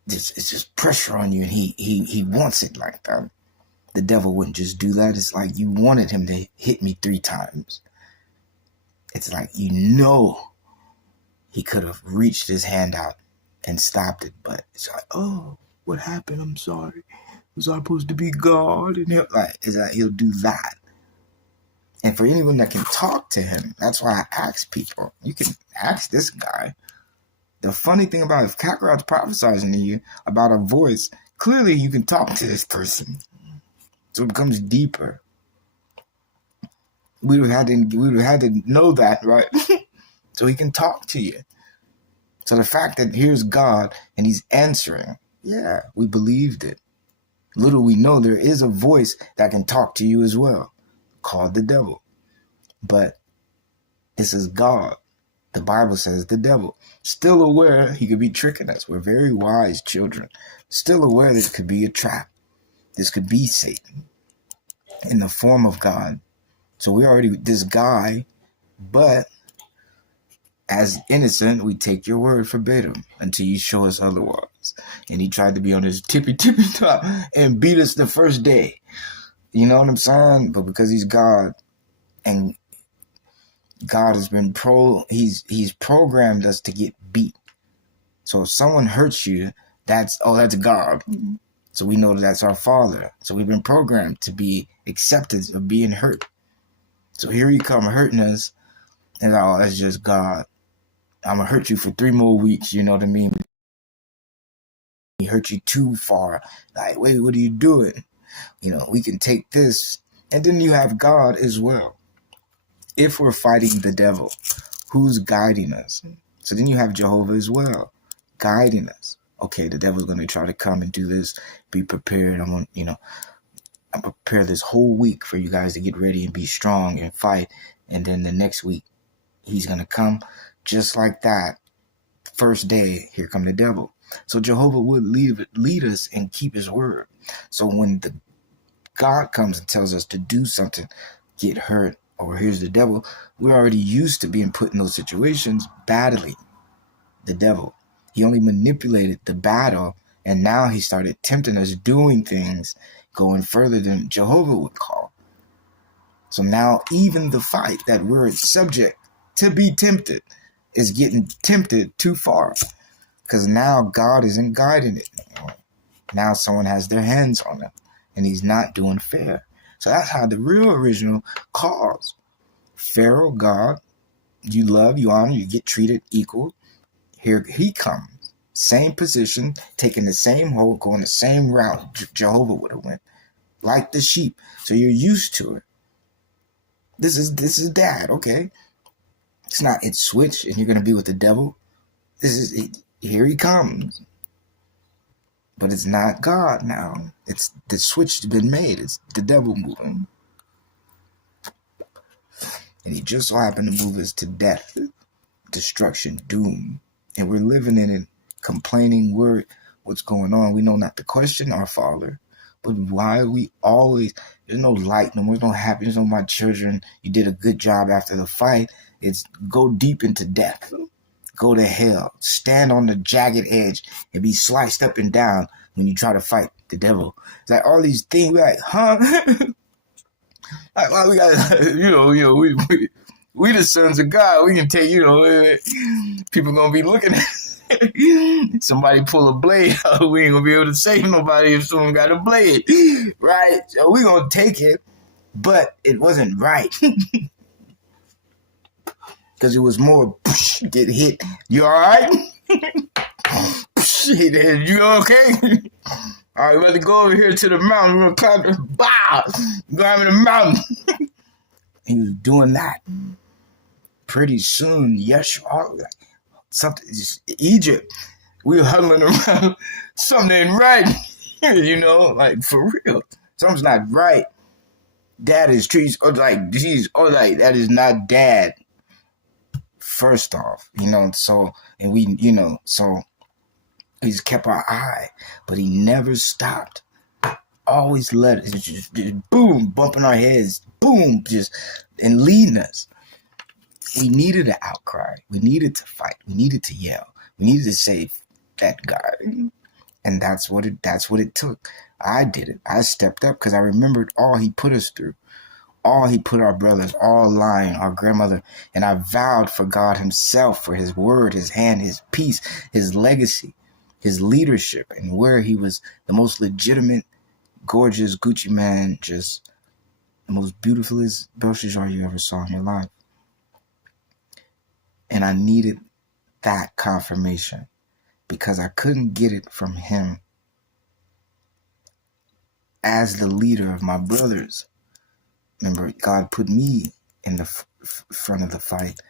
just pressure on you, and he wants it like that. The devil wouldn't just do that. It's like you wanted him to hit me 3 times. It's like, he could have reached his hand out and stopped it, but it's like, oh, what happened? I'm sorry. Was I supposed to be God? And he'll do that. And for anyone that can talk to him, that's why I ask people. You can ask this guy. The funny thing about if Kakarot's prophesying to you about a voice, clearly you can talk to this person. So it becomes deeper. We would have had to know that, right? So he can talk to you. So the fact that here's God and he's answering, yeah, we believed it. Little we know there is a voice that can talk to you as well, called the devil. But this is God. The Bible says the devil. Still aware he could be tricking us. We're very wise children. Still aware this could be a trap. This could be Satan in the form of God. So we're already this guy, but as innocent, we take your word verbatim until you show us otherwise. And he tried to be on his tippy top and beat us the first day. You know what I'm saying? But because he's God, and God has been he's programmed us to get beat. So if someone hurts you, that's God. So we know that's our Father. So we've been programmed to be accepted of being hurt. So here he come hurting us, and that's just God. I'm going to hurt you for 3 more weeks, you know what I mean? He hurt you too far. Like, wait, what are you doing? We can take this. And then you have God as well. If we're fighting the devil, who's guiding us? So then you have Jehovah as well, guiding us. Okay, the devil's going to try to come and do this. Be prepared. I'm prepare this whole week for you guys to get ready and be strong and fight. And then the next week, he's going to come just like that. First day, here come the devil. So Jehovah would lead us and keep his word. So when the God comes and tells us to do something, get hurt, or here's the devil, we're already used to being put in those situations battling the devil. He only manipulated the battle, and now he started tempting us, doing things, going further than Jehovah would call. So now even the fight that we're subject to be tempted is getting tempted too far, because now God isn't guiding it anymore. Now someone has their hands on him, and he's not doing fair. So that's how the real original calls. Pharaoh, God, you love, you honor, you get treated equal. Here he comes. Same position, taking the same hold, going the same route Jehovah would have went. Like the sheep. So you're used to it. This is dad, okay? It's not it's switch and you're going to be with the devil. Here he comes. But it's not God now. It's the switch has been made. It's the devil moving. And he just so happened to move us to death, destruction, doom. And we're living in it, complaining what's going on. We know not to question our Father. But why are we always, there's no light, no more, no happiness, no my children, you did a good job after the fight. It's go deep into death. Go to hell. Stand on the jagged edge and be sliced up and down when you try to fight the devil. It's like all these things, we're like, huh? Like, well, we got, we the sons of God. We can take, people gonna be looking at somebody pull a blade out. We ain't gonna be able to save nobody if someone got a blade, right? So we gonna take it, but it wasn't right. Because it was more get hit. You all right? You okay? All right, let's go over here to the mountain. We're going to climb the mountain. He was doing that. Pretty soon, Yeshua, something, Egypt, we were huddling around. Something ain't right. Like for real. Something's not right. Dad is trees, or like, geez, or like, that is not dad. First off, so, and we, so he's kept our eye, but he never stopped. Always let it just boom, bumping our heads, boom, and leading us. We needed an outcry. We needed to fight. We needed to yell. We needed to save that guy. And that's what it took. I did it. I stepped up because I remembered all he put us through. All he put our brothers, all lying, our grandmother. And I vowed for God himself, for his word, his hand, his peace, his legacy, his leadership, and where he was the most legitimate, gorgeous Gucci man, just the most beautifulest Belshazzar you ever saw in your life. And I needed that confirmation because I couldn't get it from him as the leader of my brothers. Remember, God put me in the front of the fight.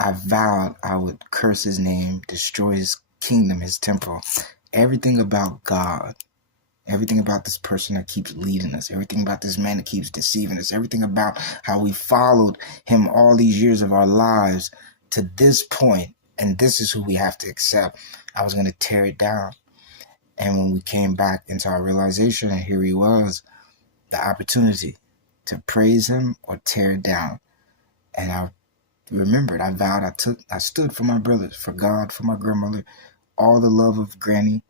I vowed I would curse his name, destroy his kingdom, his temple, everything about God. Everything about this person that keeps leading us. Everything about this man that keeps deceiving us. Everything about how we followed him all these years of our lives to this point. And this is who we have to accept. I was going to tear it down. And when we came back into our realization, and here he was, the opportunity to praise him or tear it down. And I remembered, I vowed, I stood for my brothers, for God, for my grandmother, all the love of Granny,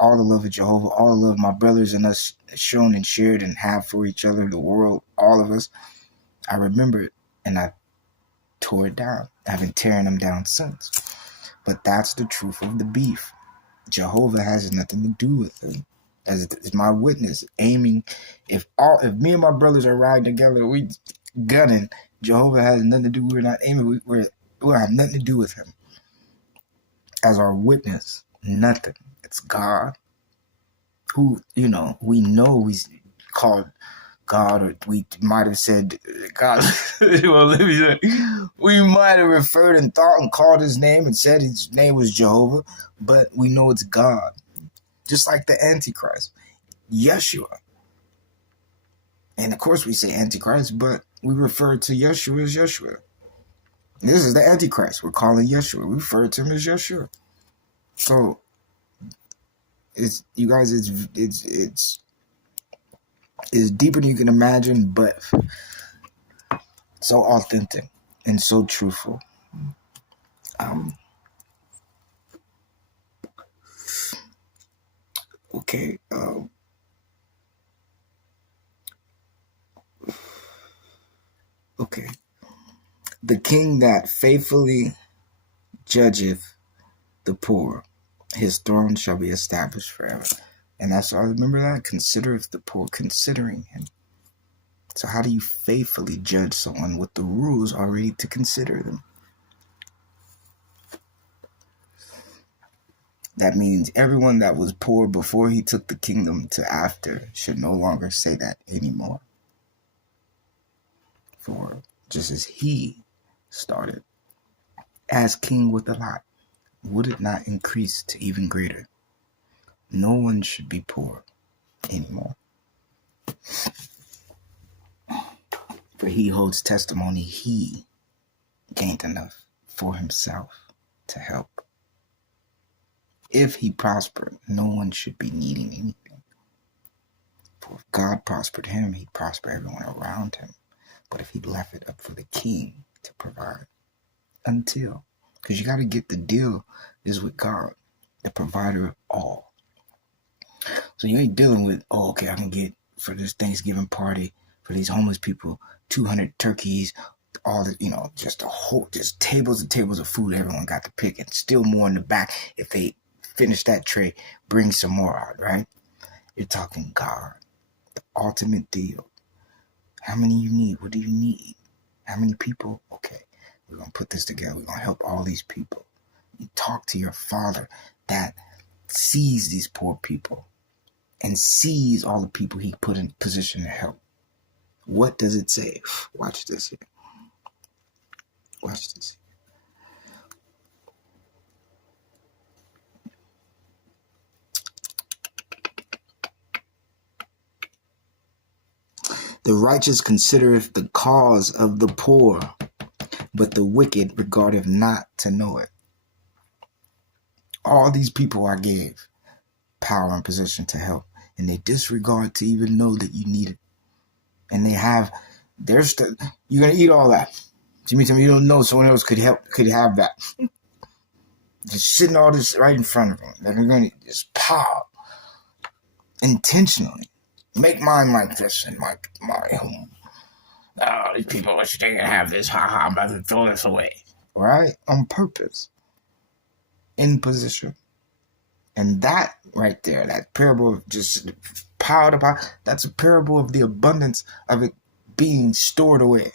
all the love of Jehovah, all the love my brothers and us shown and shared and have for each other, the world, all of us. I remember it and I tore it down. I've been tearing them down since. But that's the truth of the beef. Jehovah has nothing to do with it. As my witness, aiming, if me and my brothers are riding together, we gunning, Jehovah has nothing to do. We're not aiming. We have nothing to do with him. As our witness, nothing. It's God, who, we know he's called God, or we might have said God. Well, let me say, we might have referred and thought and called his name and said his name was Jehovah, but we know it's God. Just like the Antichrist, Yeshua. And of course we say Antichrist, but we refer to Yeshua as Yeshua. This is the Antichrist. We're calling Yeshua. We refer to him as Yeshua. So, it's deeper than you can imagine, but so authentic and so truthful. Okay. Okay. The king that faithfully judgeth the poor, his throne shall be established forever. And that's all. Remember that? Considereth the poor, considering him. So how do you faithfully judge someone with the rules already to consider them? That means everyone that was poor before he took the kingdom to after should no longer say that anymore. For just as he started as king with a lot, would it not increase to even greater? No one should be poor anymore. For he holds testimony he gained enough for himself to help. If he prospered, no one should be needing anything. For if God prospered him, he'd prosper everyone around him. But if he left it up for the king to provide, because you got to get the deal is with God, the provider of all. So you ain't dealing with, okay, I can get for this Thanksgiving party for these homeless people 200 turkeys, all the, just tables and tables of food everyone got to pick, and still more in the back. If they finish that tray, bring some more out, right? You're talking God, the ultimate deal. How many you need? What do you need? How many people? Okay. We're going to put this together. We're going to help all these people. You talk to your Father that sees these poor people and sees all the people he put in position to help. What does it say? Watch this here. Watch this. The righteous considereth the cause of the poor, but the wicked regardeth not to know it. All these people I gave power and position to help, and they disregard to even know that you need it. And they have their stuff. You're going to eat all that. You mean you don't know someone else could have that. Just sitting all this right in front of them. They're going to just pow. Intentionally. Make mine like this in my home. Oh, these people wish they could have this. Ha ha, I'm about to throw this away. Right? On purpose. In position. And that right there, that parable of just piled up, that's a parable of the abundance of it being stored away.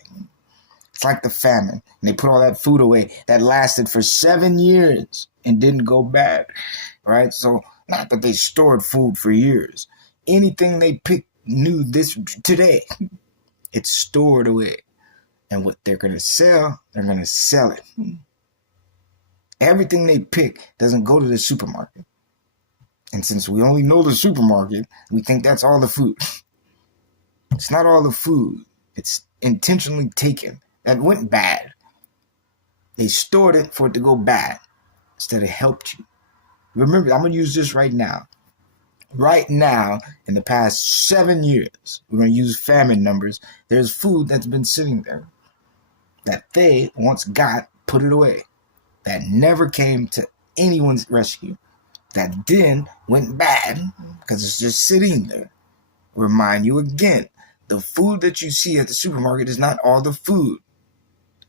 It's like the famine. And they put all that food away that lasted for 7 years and didn't go bad. Right? So, not that they stored food for years. Anything they picked new this today, it's stored away. And what they're going to sell, they're going to sell it. Everything they pick doesn't go to the supermarket. And since we only know the supermarket, we think that's all the food. It's not all the food. It's intentionally taken. That went bad. They stored it for it to go bad instead of helped you. Remember, I'm going to use this right now. Right now, in the past 7 years, we're going to use famine numbers. There's food that's been sitting there that they once got, put it away, that never came to anyone's rescue, that then went bad because it's just sitting there. Remind you again, the food that you see at the supermarket is not all the food.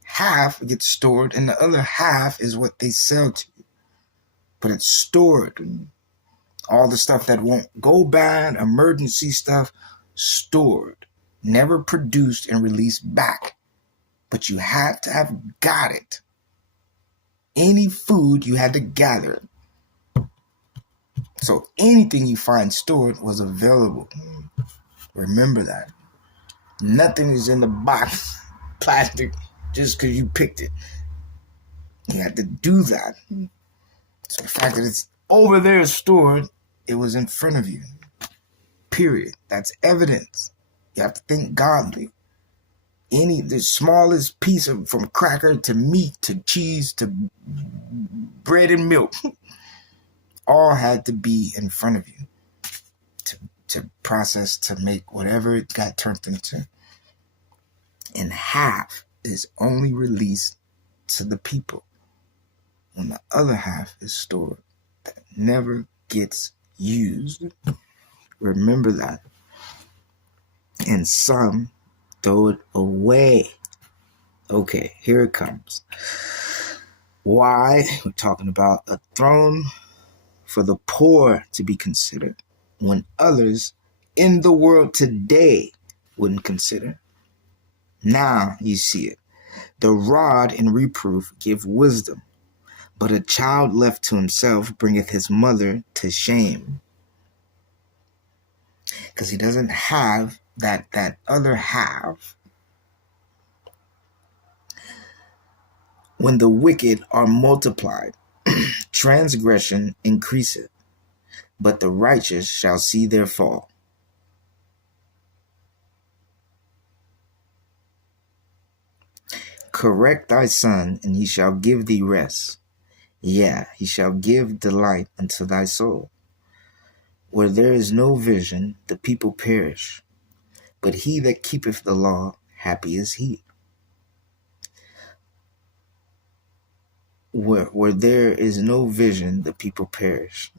Half gets stored and the other half is what they sell to you. But it's stored. All the stuff that won't go bad, emergency stuff, stored, never produced and released back. But you had to have got it. Any food, you had to gather it. So anything you find stored was available. Remember that. Nothing is in the box, plastic, just because you picked it. You had to do that. So the fact that it's over there stored, it was in front of you. Period. That's evidence. You have to think godly. The smallest piece of, from cracker to meat to cheese to bread and milk, all had to be in front of you to process, to make whatever it got turned into. And half is only released to the people, when the other half is stored that never gets used. Remember that. And some throw it away. Okay, here it comes. Why? We're talking about a throne for the poor to be considered when others in the world today wouldn't consider. Now you see it. The rod and reproof give wisdom, but a child left to himself bringeth his mother to shame. Because he doesn't have that other half. When the wicked are multiplied, transgression increaseth, but the righteous shall see their fall. Correct thy son, and he shall give thee rest. Yeah, he shall give delight unto thy soul. Where there is no vision, the people perish. But he that keepeth the law, happy is he. Where there is no vision, the people perish.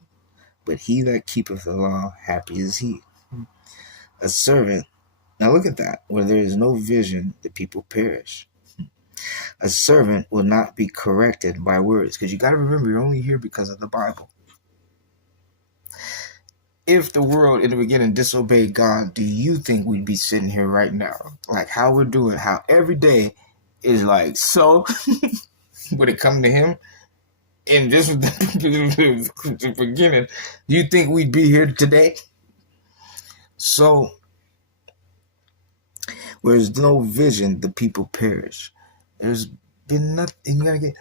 But he that keepeth the law, happy is he. A servant, now look at that. Where there is no vision, the people perish. A servant will not be corrected by words. Because you got to remember, you're only here because of the Bible. If the world in the beginning disobeyed God, do you think we'd be sitting here right now? Like how we're doing, how every day is like, so would it come to him? And this was the beginning. Do you think we'd be here today? So, where there's no vision, the people perish. There's been nothing. You gotta get.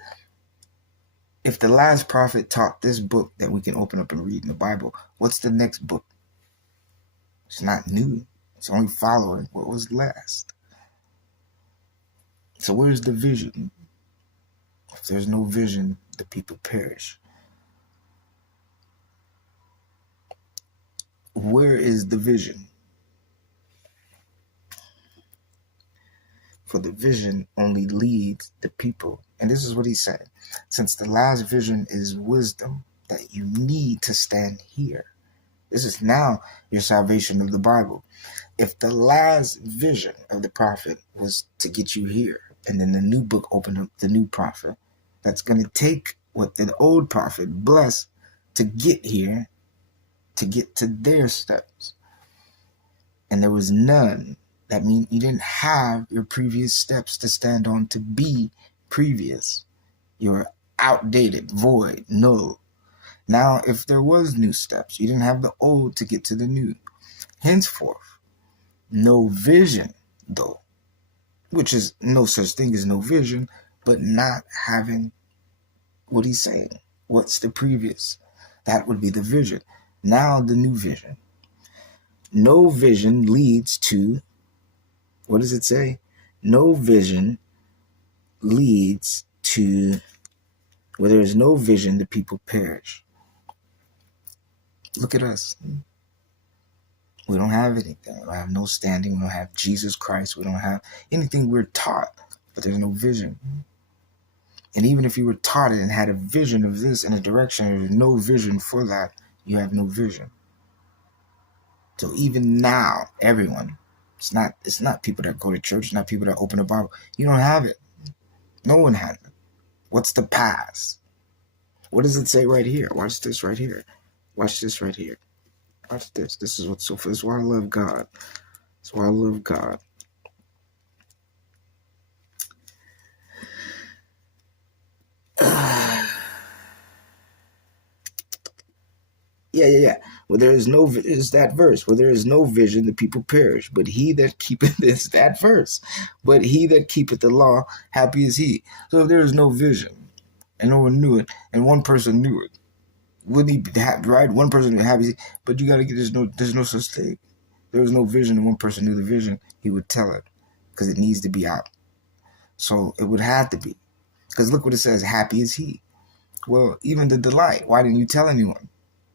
If the last prophet taught this book that we can open up and read in the Bible, what's the next book? It's not new. It's only following what was last. So where's the vision? If there's no vision, the people perish. Where is the vision? For the vision only leads the people. And this is what he said. Since the last vision is wisdom, that you need to stand here. This is now your salvation of the Bible. If the last vision of the prophet was to get you here, and then the new book opened up the new prophet, that's going to take what the old prophet blessed to get here, to get to their steps. And there was none. That means you didn't have your previous steps to stand on to be previous. You're outdated, void, null. Now, if there was new steps, you didn't have the old to get to the new. Henceforth, no vision, though, which is no such thing as no vision, but not having what he's saying. What's the previous? That would be the vision. Now the new vision. No vision leads to, what does it say? No vision leads to, where there is no vision, the people perish. Look at us. We don't have anything. We don't have no standing. We don't have Jesus Christ. We don't have anything we're taught, but there's no vision. And even if you were taught it and had a vision of this in a direction, there's no vision for that. You have no vision. So even now, everyone, it's not people that go to church, it's not people that open the Bible. You don't have it. No one has it. What's the past? What does it say right here? Watch this right here. Watch this right here. Watch this. This is what's so. This is why I love God. That's why I love God. Yeah. Well, there is no, is that verse. Where there is no vision, the people perish. But he that keepeth, this, that verse. But he that keepeth the law, happy is he. So if there is no vision, and no one knew it, and one person knew it, wouldn't he be happy, right? One person would be happy, but you got to get, there's no such thing. There was no vision, and one person knew the vision, he would tell it, because it needs to be out. So it would have to be. Because look what it says, happy is he. Well, even the delight, why didn't you tell anyone?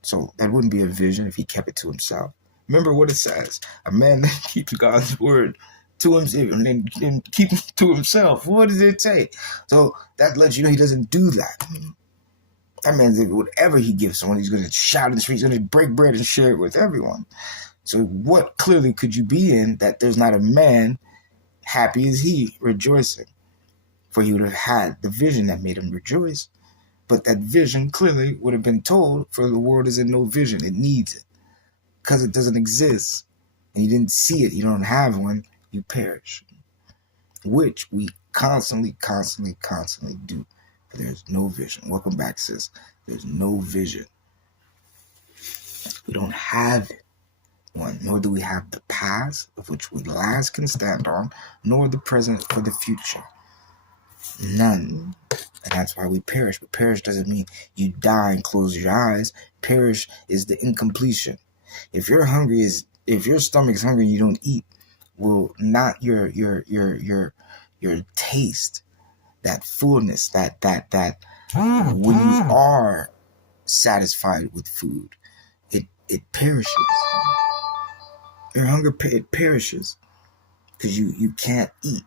So that wouldn't be a vision if he kept it to himself. Remember what it says, a man that keeps God's word to himself and then keep it to himself. What does it say? So that lets you know he doesn't do that. That means that whatever he gives someone, he's going to shout in the streets, he's going to break bread and share it with everyone. So what clearly could you be in that there's not a man happy as he, rejoicing? For he would have had the vision that made him rejoice. But that vision clearly would have been told, for the world is in no vision. It needs it. Because it doesn't exist. And you didn't see it. You don't have one. You perish. Which we constantly do. But there's no vision. Welcome back, sis. There's no vision. We don't have it. One, nor do we have the past, of which we last can stand on, nor the present for the future. None. And that's why we perish. But perish doesn't mean you die and close your eyes. Perish is the incompletion. If you're hungry, if your stomach's hungry and you don't eat, will not your taste, that fullness, that when you are satisfied with food, it perishes. Your hunger, it perishes because you can't eat.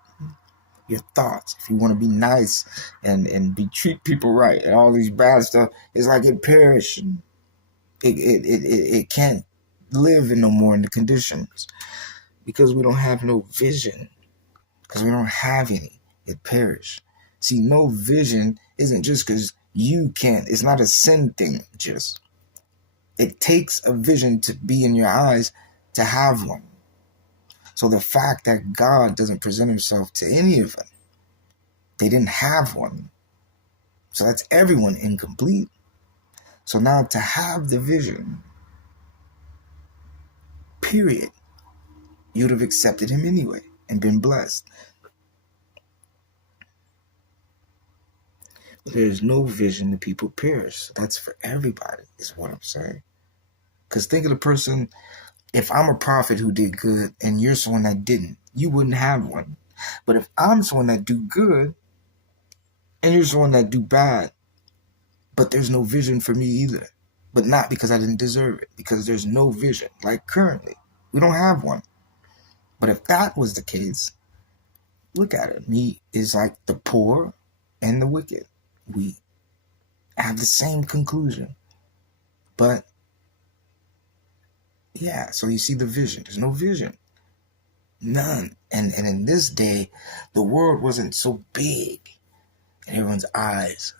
Your thoughts, if you want to be nice and treat people right and all these bad stuff, it's like it perishes. It can't live in no more in the conditions because we don't have no vision, because we don't have any. It perished. See, no vision isn't just because you can't. It's not a sin thing. Just it takes a vision to be in your eyes to have one. So the fact that God doesn't present himself to any of them They didn't have one. So that's everyone incomplete. So now to have the vision, period, you'd have accepted him anyway and been blessed. There's no vision, the people perish. That's for everybody, is what I'm saying. Because think of the person, if I'm a prophet who did good and you're someone that didn't, you wouldn't have one. But if I'm someone that do good and you're someone that do bad, but there's no vision for me either. But not because I didn't deserve it, because there's no vision. Like currently, we don't have one. But if that was the case, look at it. Me is like the poor and the wicked. We have the same conclusion. But yeah, so you see the vision. There's no vision. None. And in this day, the world wasn't so big in everyone's eyes.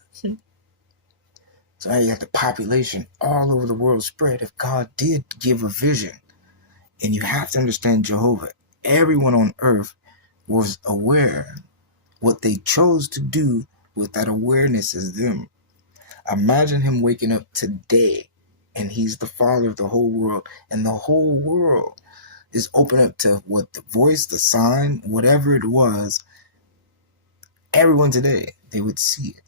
So now you got the population all over the world spread. If God did give a vision, and you have to understand Jehovah, everyone on earth was aware. What they chose to do with that awareness is them. Imagine him waking up today and he's the father of the whole world, and the whole world is open up to what the voice, the sign, whatever it was. Everyone today, they would see it.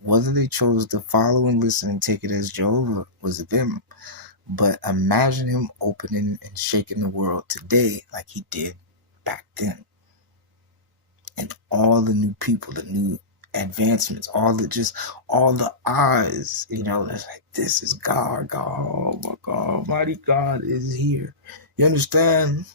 Whether they chose to follow and listen and take it as Jehovah was them. But imagine him opening and shaking the world today like he did back then. And all the new people, the new advancements, all the eyes, it's like, this is God. Oh my God, Almighty God is here. You understand?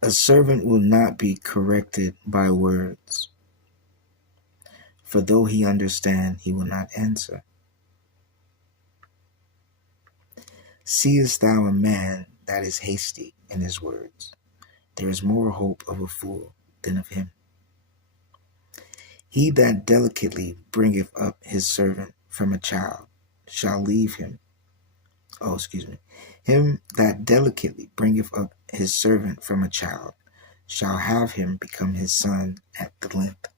A servant will not be corrected by words, for though he understand, he will not answer. Seest thou a man that is hasty in his words? There is more hope of a fool than of him. He that delicately bringeth up his servant from a child shall leave him. Him that delicately bringeth up his servant from a child shall have him become his son at the length.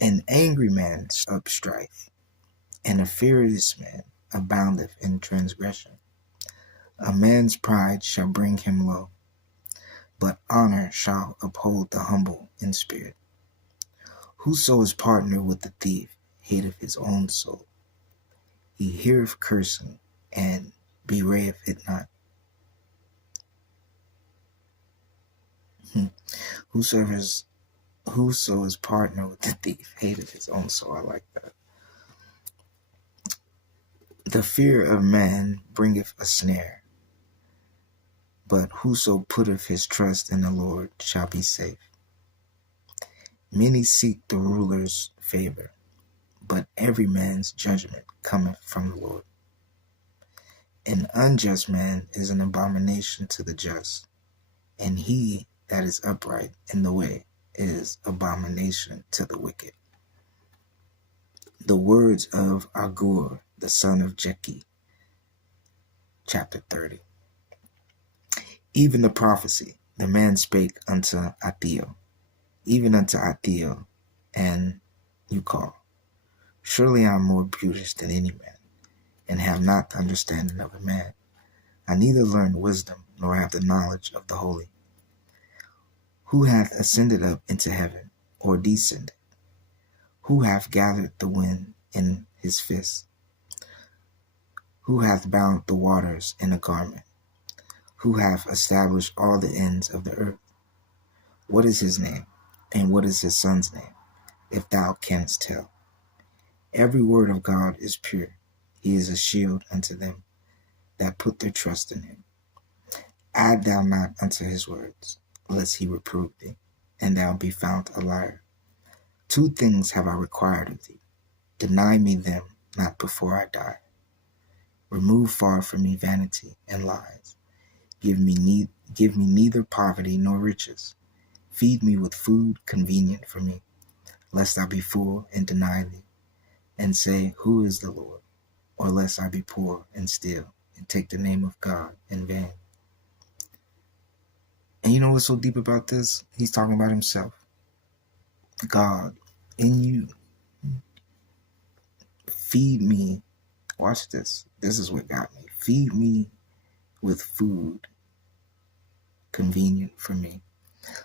An angry man up strife, and a furious man aboundeth in transgression. A man's pride shall bring him low, but honor shall uphold the humble in spirit. Whoso is partner with the thief hateth his own soul. He heareth cursing, and bewrayeth it not. Whoso is partner with the thief hateth his own soul. I like that. The fear of man bringeth a snare, but whoso putteth his trust in the Lord shall be safe. Many seek the ruler's favor, but every man's judgment cometh from the Lord. An unjust man is an abomination to the just, and he that is upright in the way is abomination to the wicked. The words of Agur, the son of Jeki, chapter 30. Even the prophecy, the man spake unto Athio, even unto Athio, and you call. Surely I am more beauteous than any man, and have not the understanding of a man. I neither learn wisdom, nor have the knowledge of the holy. Who hath ascended up into heaven, or descended? Who hath gathered the wind in his fist? Who hath bound the waters in a garment? Who hath established all the ends of the earth? What is his name, and what is his son's name, if thou canst tell? Every word of God is pure. He is a shield unto them that put their trust in him. Add thou not unto his words, lest he reprove thee, and thou be found a liar. 2 things have I required of thee. Deny me them not before I die. Remove far from me vanity and lies. Give me neither poverty nor riches. Feed me with food convenient for me, lest I be full and deny thee, and say, who is the Lord? Or lest I be poor and steal and take the name of God in vain. And you know what's so deep about this? He's talking about himself. God in you. Feed me. Watch this. This is what got me. Feed me with food convenient for me.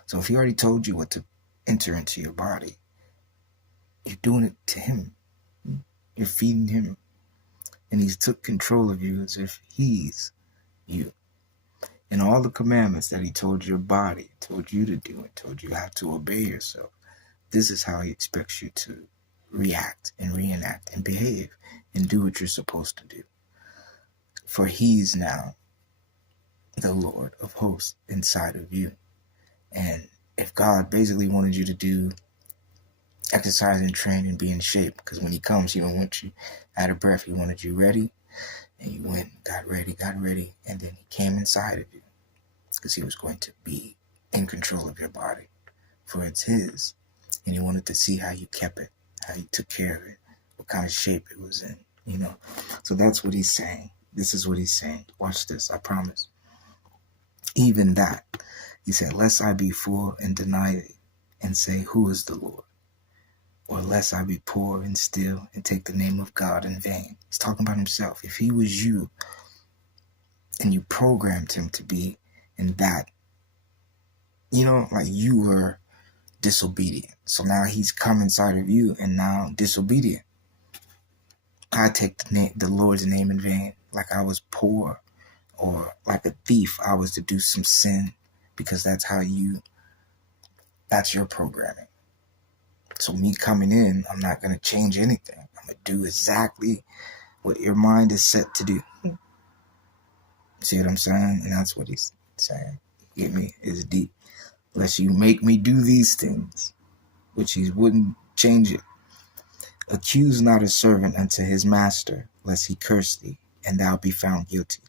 So if he already told you what to enter into your body, you're doing it to him. You're feeding him. And he's took control of you as if he's you. And all the commandments that he told your body, told you to do, and told you how to obey yourself, this is how he expects you to react and reenact and behave and do what you're supposed to do. For he's now the Lord of hosts inside of you. And if God basically wanted you to do exercise and train and be in shape, because when he comes, he don't want you out of breath. He wanted you ready, and you went, got ready, and then he came inside of you because he was going to be in control of your body, for it's his. And he wanted to see how you kept it, how you took care of it, what kind of shape it was in, you know. So that's what he's saying. This is what he's saying. Watch this, I promise. Even that, he said, lest I be full and deny it and say, who is the Lord? Or lest I be poor and steal and take the name of God in vain. He's talking about himself. If he was you and you programmed him to be in that, you know, like you were disobedient. So now he's come inside of you and now disobedient. I take the Lord's name in vain, like I was poor, or like a thief, I was to do some sin, because that's your programming. So me coming in, I'm not going to change anything. I'm going to do exactly what your mind is set to do. See what I'm saying? And that's what he's saying. Get me? It's deep. Lest you make me do these things, which he wouldn't change it. Accuse not a servant unto his master, lest he curse thee, and thou be found guilty.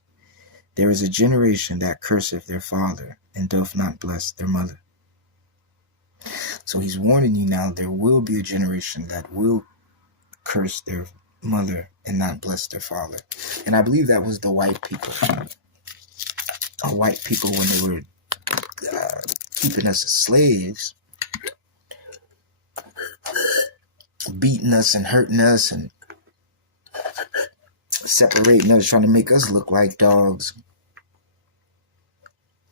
There is a generation that curseth their father, and doth not bless their mother. So he's warning you now, there will be a generation that will curse their mother and not bless their father. And I believe that was the white people. White people, when they were keeping us as slaves, beating us and hurting us and separating us, trying to make us look like dogs.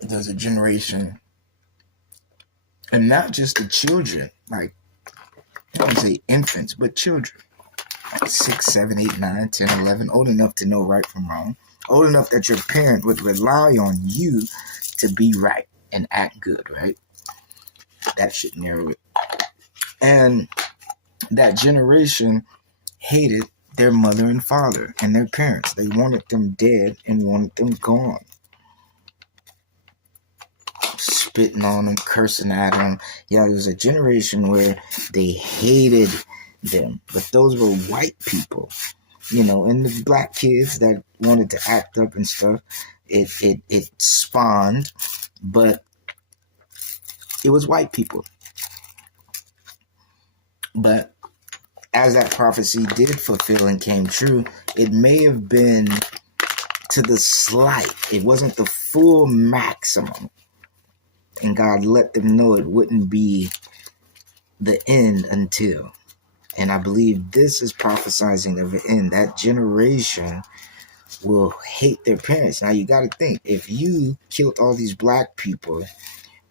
There's a generation, and not just the children, like, I don't say infants, but children, like 6, 7, 8, 9, 10, 11, old enough to know right from wrong, old enough that your parent would rely on you to be right and act good, right? That should narrow it. And that generation hated their mother and father and their parents. They wanted them dead and wanted them gone. Spitting on them, cursing at them. Yeah, there was a generation where they hated them. But those were white people, you know, and the black kids that wanted to act up and stuff. It spawned, but it was white people. But as that prophecy did fulfill and came true, it may have been to the slight. It wasn't the full maximum. And God let them know it wouldn't be the end until. And I believe this is prophesizing of the end. That generation will hate their parents. Now you got to think, if you killed all these black people,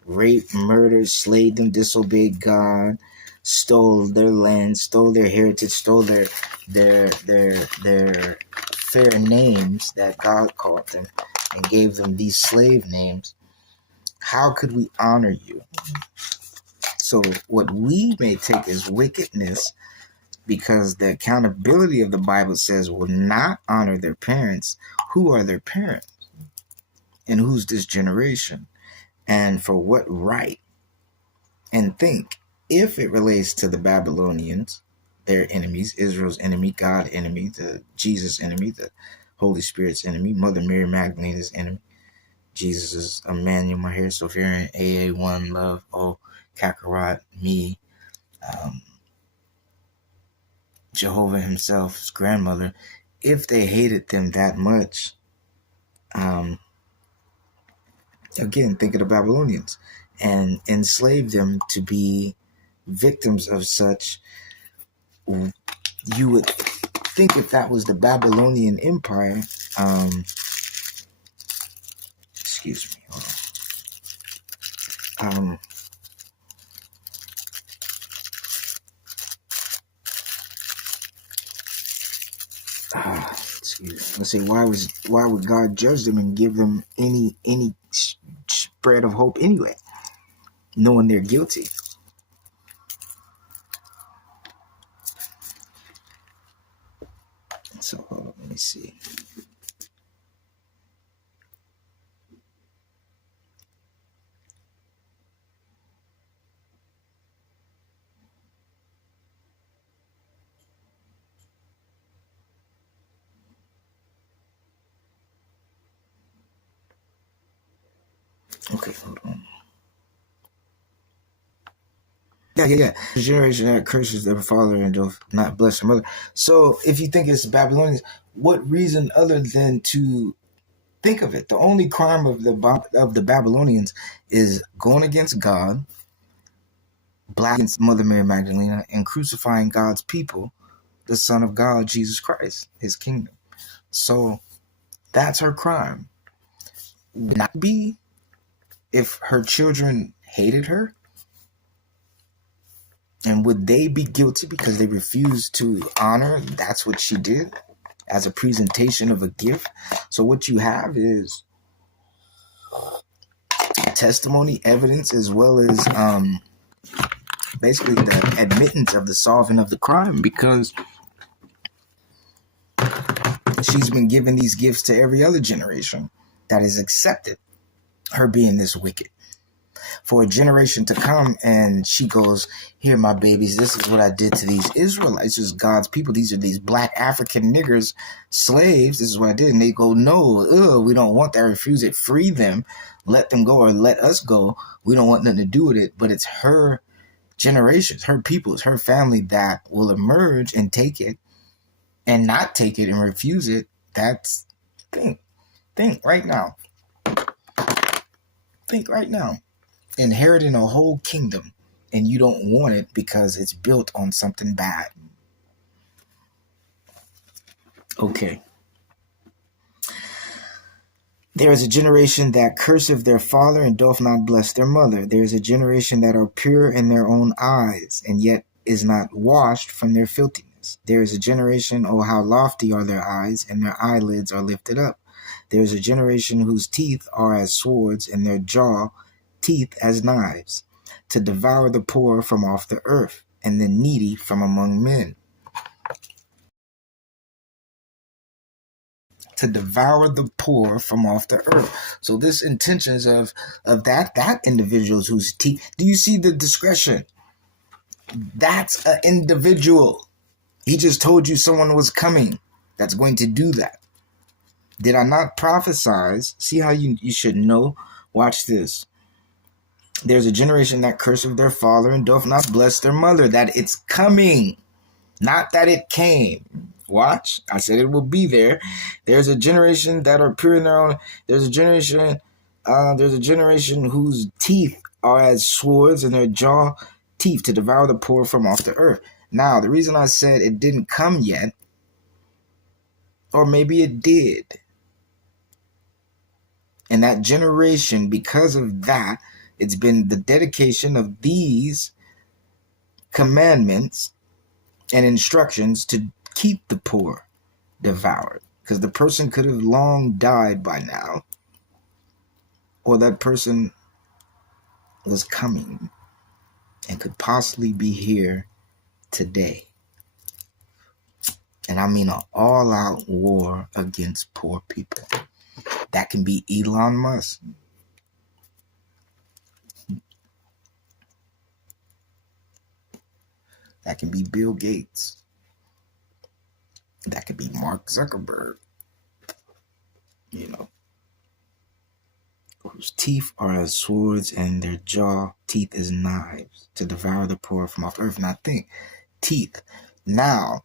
raped, murdered, slayed them, disobeyed God, stole their land, stole their heritage, stole their fair names that God called them, and gave them these slave names, how could we honor you? So what we may take as wickedness, because the accountability of the Bible says will not honor their parents. Who are their parents? And who's this generation? And for what right? And think, if it relates to the Babylonians, their enemies, Israel's enemy, God enemy, the Jesus enemy, the Holy Spirit's enemy, Mother Mary Magdalene's enemy, Jesus is Emmanuel, my hair, so if you're in AA, One Love, oh, Kakarot, me, Jehovah himself, his grandmother, if they hated them that much, Again, think of the Babylonians, and enslaved them to be victims of such. You would think if that was the Babylonian Empire, excuse me, hold on. Let's see, why would God judge them and give them any spread of hope anyway, knowing they're guilty? So hold on, let me see. Okay, hold on. Yeah. The generation that curses their father and doth not bless their mother. So if you think it's Babylonians, what reason other than to think of it? The only crime of the Babylonians is going against God, black against Mother Mary Magdalena, and crucifying God's people, the Son of God, Jesus Christ, his kingdom. So that's her crime. Would not be if her children hated her? And would they be guilty because they refused to honor? That's what she did as a presentation of a gift. So what you have is testimony, evidence, as well as basically the admittance of the solving of the crime, because she's been giving these gifts to every other generation that has accepted her being this wicked. For a generation to come, and she goes, here, my babies, this is what I did to these Israelites. This is God's people. These are these black African niggers, slaves. This is what I did. And they go, no, we don't want that. Refuse it. Free them. Let them go, or let us go. We don't want nothing to do with it. But it's her generations, her peoples, her family that will emerge and take it and not take it and refuse it. That's, think right now. Think right now. Inheriting a whole kingdom, and you don't want it because it's built on something bad. Okay. There is a generation that curseth their father and doth not bless their mother. There is a generation that are pure in their own eyes, and yet is not washed from their filthiness. There is a generation, oh, how lofty are their eyes, and their eyelids are lifted up. There is a generation whose teeth are as swords, and their jaw teeth as knives, to devour the poor from off the earth, and the needy from among men. To devour the poor from off the earth. So this intentions of that individuals whose teeth. Do you see the discretion? That's an individual. He just told you someone was coming that's going to do that. Did I not prophesy? See how you should know? Watch this. There's a generation that curseth their father and doth not bless their mother. That it's coming, not that it came. Watch. I said it will be there. There's a generation that are pure in their own. There's a generation whose teeth are as swords, and their jaw teeth, to devour the poor from off the earth. Now, the reason I said it didn't come yet, or maybe it did, and that generation, because of that, it's been the dedication of these commandments and instructions to keep the poor devoured. Because the person could have long died by now, or that person was coming and could possibly be here today. And I mean an all-out war against poor people. That can be Elon Musk. That can be Bill Gates. That could be Mark Zuckerberg. You know, whose teeth are as swords and their jaw teeth as knives, to devour the poor from off earth. And I think teeth. Now,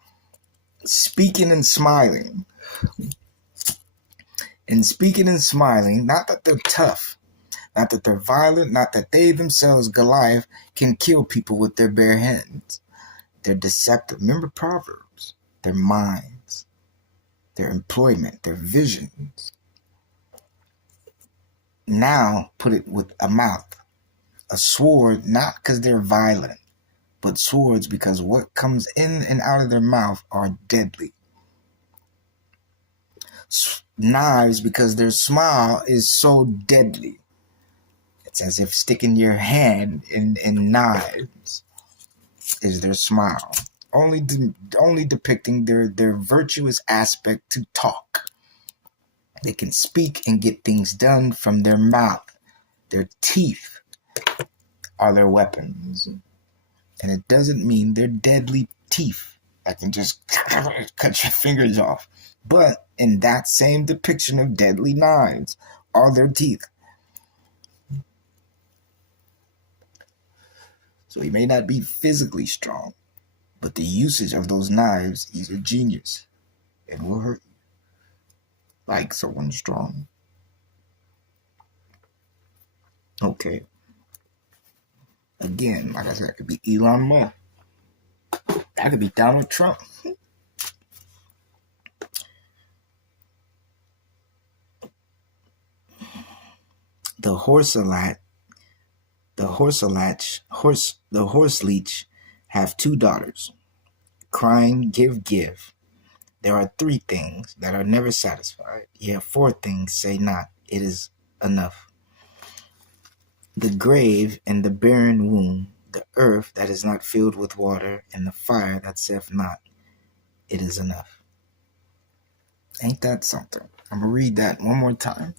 speaking and smiling and speaking and smiling, not that they're tough, not that they're violent, not that they themselves, Goliath, can kill people with their bare hands. They're deceptive. Remember Proverbs. Their minds, their employment, their visions. Now put it with a mouth. A sword, not because they're violent, but swords because what comes in and out of their mouth are deadly. Knives because their smile is so deadly. It's as if sticking your hand in knives is their smile. Only depicting their virtuous aspect to talk. They can speak and get things done from their mouth. Their teeth are their weapons. And it doesn't mean they're deadly teeth that can just cut your fingers off. But in that same depiction of deadly knives are their teeth. So he may not be physically strong, but the usage of those knives, he's a genius. It will hurt you. Like someone strong. Okay. Again, like I said, it could be Elon Musk. That could be Donald Trump. The horse leech have 2 daughters, crying, give, give. There are 3 things that are never satisfied. Yet 4 things say not, it is enough. The grave and the barren womb, the earth that is not filled with water, and the fire that saith not, it is enough. Ain't that something? I'm going to read that one more time.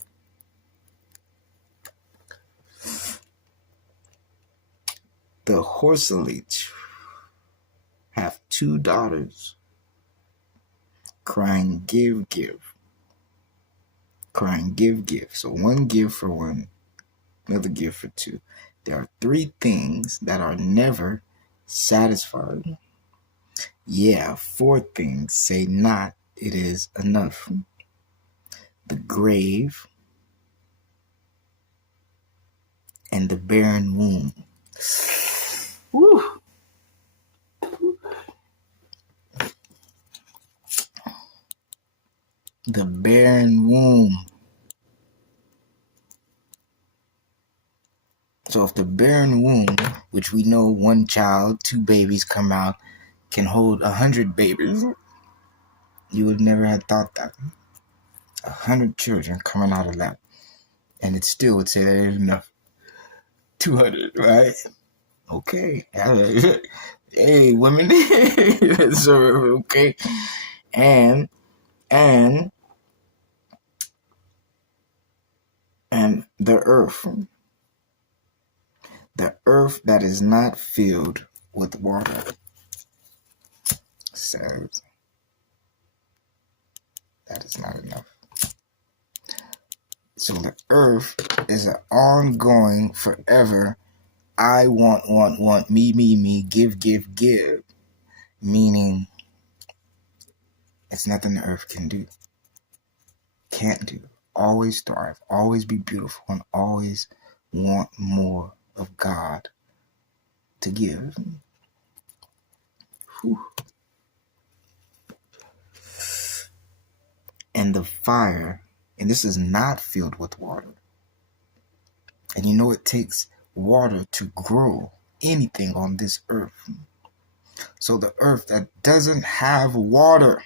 The horseleech have 2 daughters, crying, give, give. Crying, give, give. So 1 give for 1, another give for 2. There are 3 things that are never satisfied. Yeah, 4 things say not, it is enough. The grave and the barren womb. Woo! The barren womb. So if the barren womb, which we know 1 child, 2 babies come out, can hold 100 babies, you would never have thought that. 100 children coming out of that. And it still would say that there's enough. 200, right? Okay. Hey, women. So, okay. And the earth. The earth that is not filled with water says that is not enough. So the earth is an ongoing, forever, I want, me, give, meaning it's nothing the earth can do, can't do. Always thrive, always be beautiful, and always want more of God to give. Whew. And the fire, and this is not filled with water. And you know it takes water to grow anything on this earth. So the earth that doesn't have water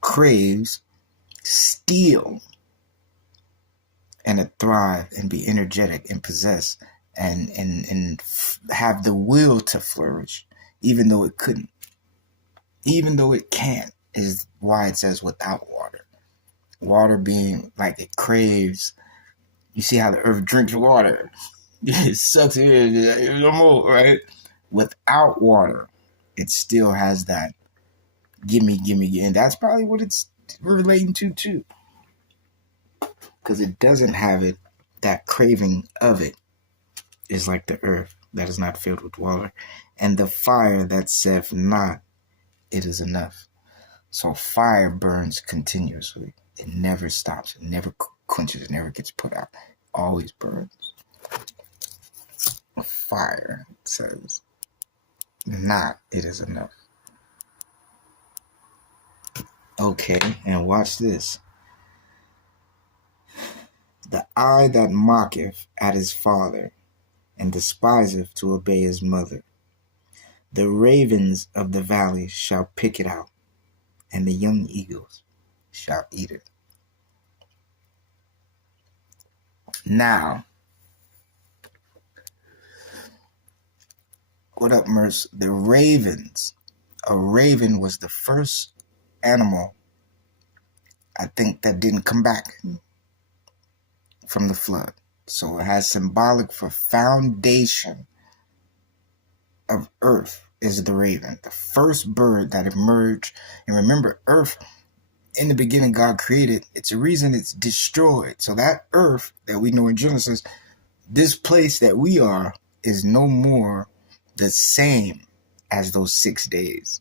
craves steel and to thrive and be energetic and possess and have the will to flourish, even though it couldn't, even though it can't, is why it says without water. Water being like it craves. You see how the earth drinks water. It sucks it in, no more, right? Without water, it still has that gimme. And that's probably what it's relating to too. Because it doesn't have it, that craving of it is like the earth that is not filled with water. And the fire that saith not, it is enough. So fire burns continuously. It never stops. It never quenches. It never gets put out. Always burns. A fire says, not it is enough. Okay, and watch this. The eye that mocketh at his father, and despiseth to obey his mother. The ravens of the valley shall pick it out, and the young eagles shall eat it. Now, what up, Merce? The ravens. A raven was the first animal, I think, that didn't come back from the flood. So it has symbolic for foundation of earth is the raven, the first bird that emerged. And remember, earth, in the beginning, God created. It's a reason it's destroyed. So that earth that we know in Genesis, this place that we are, is no more the same as those 6 days.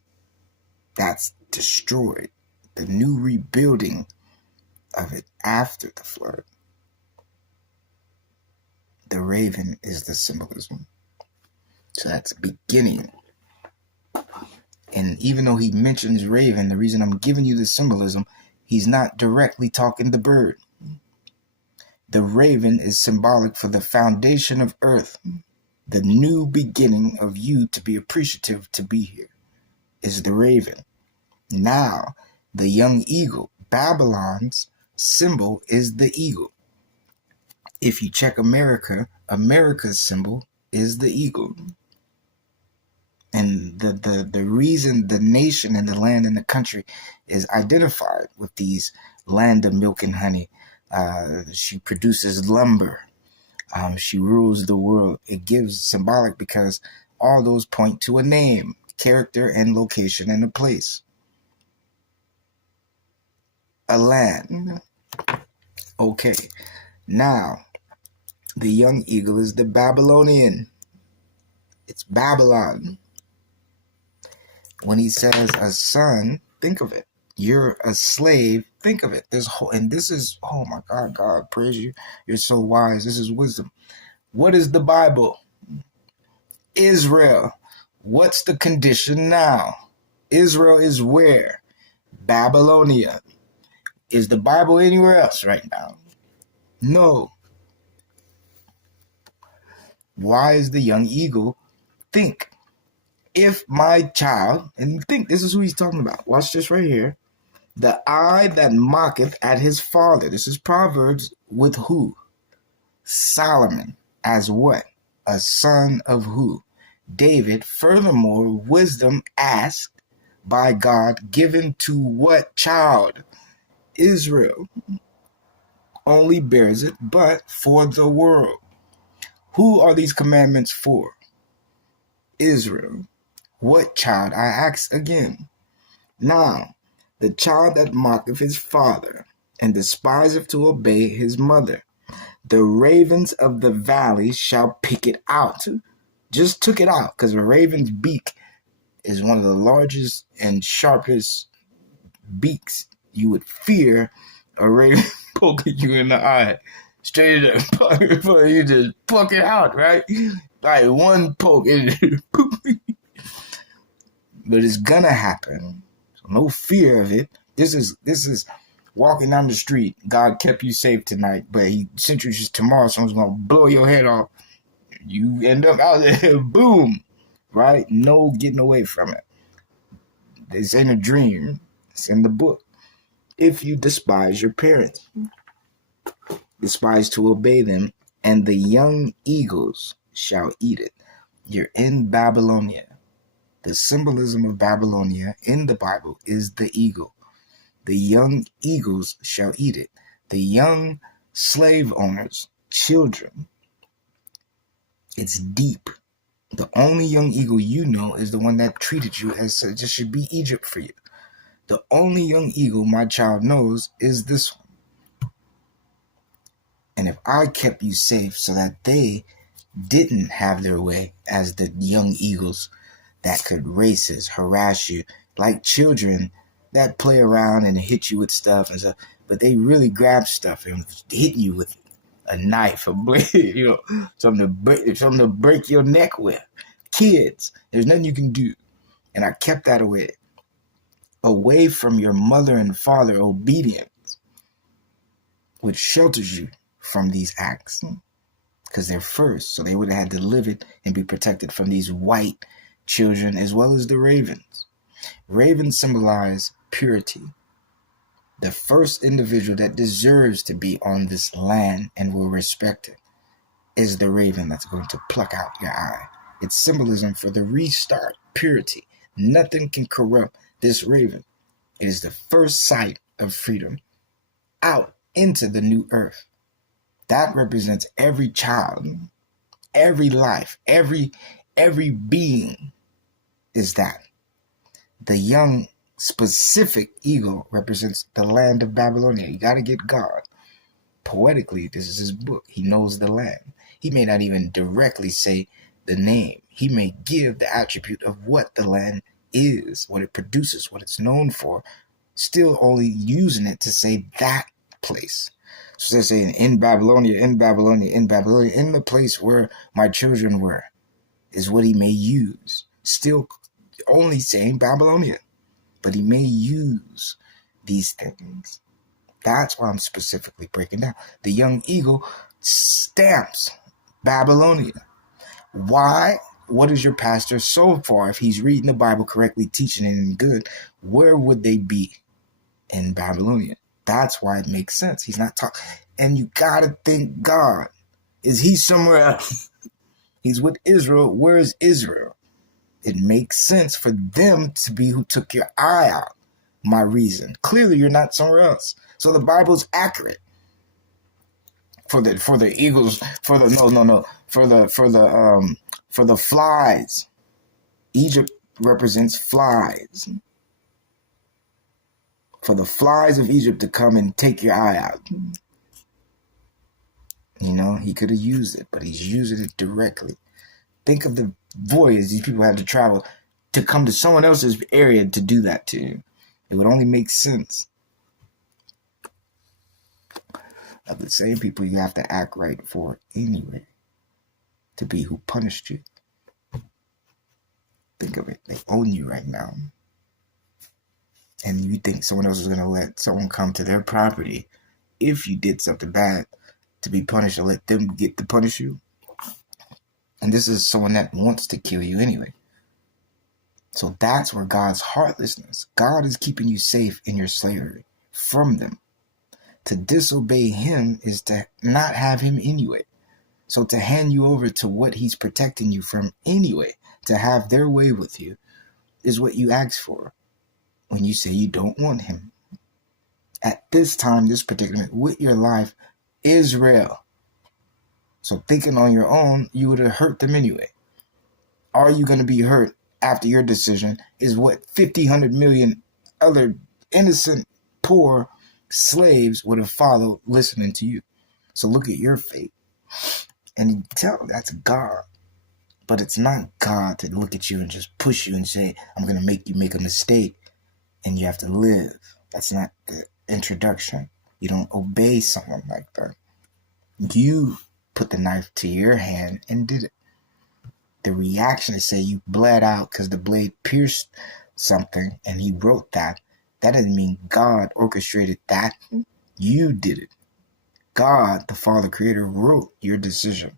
That's destroyed. The new rebuilding of it after the flood. The raven is the symbolism. So that's beginning. And even though he mentions raven, the reason I'm giving you the symbolism, he's not directly talking the bird. The raven is symbolic for the foundation of earth. The new beginning of you to be appreciative to be here is the raven. Now, the young eagle, Babylon's symbol is the eagle. If you check America, America's symbol is the eagle. And the reason the nation and the land and the country is identified with these land of milk and honey. She produces lumber. She rules the world. It gives symbolic because all those point to a name, character, and location and a place. A land. Okay. Now, the young eagle is the Babylonian. It's Babylon. When he says a son, think of it. You're a slave, think of it. And this is, oh my God, God, praise you. You're so wise. This is wisdom. What is the Bible? Israel. What's the condition now? Israel is where? Babylonia. Is the Bible anywhere else right now? No. Why is the young eagle? Think. If my child, and think this is who he's talking about. Watch this right here. The eye that mocketh at his father. This is Proverbs with who? Solomon. As what? A son of who? David. Furthermore, wisdom asked by God, given to what child? Israel. Only bears it, but for the world. Who are these commandments for? Israel. What child? I ask again. Now, the child that mocketh his father, and despiseth to obey his mother. The ravens of the valley shall pick it out. Just took it out, because a raven's beak is one of the largest and sharpest beaks. You would fear a raven poking you in the eye. Straight up, you just pluck it out, right? Like one poke, but it's gonna happen. So no fear of it. This is walking down the street. God kept you safe tonight, but he sent you just tomorrow. Someone's gonna blow your head off. You end up out there, boom, right? No getting away from it. This ain't a dream. It's in the book. If you despise your parents, despise to obey them, and the young eagles shall eat it. You're in Babylonia. The symbolism of Babylonia in the Bible is the eagle. The young eagles shall eat it. The young slave owners, children. It's deep. The only young eagle you know is the one that treated you as such. This should be Egypt for you. The only young eagle my child knows is this one. And if I kept you safe so that they didn't have their way as the young eagles that could racist, harass you, like children that play around and hit you with stuff and stuff. but they really grab stuff and hit you with a knife, a blade, something to break your neck with. Kids, there's nothing you can do. And I kept that away from your mother and father obedience, which shelters you from these acts, because they're first. So they would have had to live it and be protected from these white children as well as the ravens. Ravens symbolize purity. The first individual that deserves to be on this land and will respect it is the raven that's going to pluck out your eye. It's symbolism for the restart, purity. Nothing can corrupt this raven. It is the first sight of freedom out into the new earth. That represents every child, every life, every being is that. The young specific eagle represents the land of Babylonia. You got to get God. Poetically, this is his book. He knows the land. He may not even directly say the name. He may give the attribute of what the land is, what it produces, what it's known for, still only using it to say that place. So they're saying in Babylonia, in Babylonia, in Babylonia, in the place where my children were, is what he may use. Still only saying Babylonia. But he may use these things. That's why I'm specifically breaking down. The young eagle stamps Babylonia. Why? What is your pastor so far? If he's reading the Bible correctly, teaching it in good, where would they be? In Babylonia. That's why it makes sense. He's not talking. And you got to think God. Is he somewhere else? He's with Israel. Where is Israel? It makes sense for them to be who took your eye out. My reason. Clearly, you're not somewhere else. So the Bible's accurate. For the eagles, for the flies. Egypt represents flies. For the flies of Egypt to come and take your eye out. He could have used it, but he's using it directly. Think of the voyage these people had to travel to come to someone else's area to do that to you. It would only make sense. Of the same people you have to act right for anyway, to be who punished you. Think of it. They own you right now. And you think someone else is going to let someone come to their property if you did something bad to be punished or let them get to punish you? And this is someone that wants to kill you anyway. So that's where God's heartlessness. God is keeping you safe in your slavery from them. To disobey him is to not have him anyway. So to hand you over to what he's protecting you from anyway, to have their way with you, is what you ask for when you say you don't want him. At this time, this predicament with your life, Israel. So thinking on your own, you would have hurt them anyway. Are you going to be hurt after your decision is what 50, 100 million other innocent, poor slaves would have followed listening to you. So look at your fate. And you tell that's God. But it's not God to look at you and just push you and say, I'm going to make you make a mistake and you have to live. That's not the introduction. You don't obey someone like that. You put the knife to your hand and did it. The reaction to say you bled out because the blade pierced something and he wrote that. That doesn't mean God orchestrated that. You did it. God, the Father Creator, wrote your decision.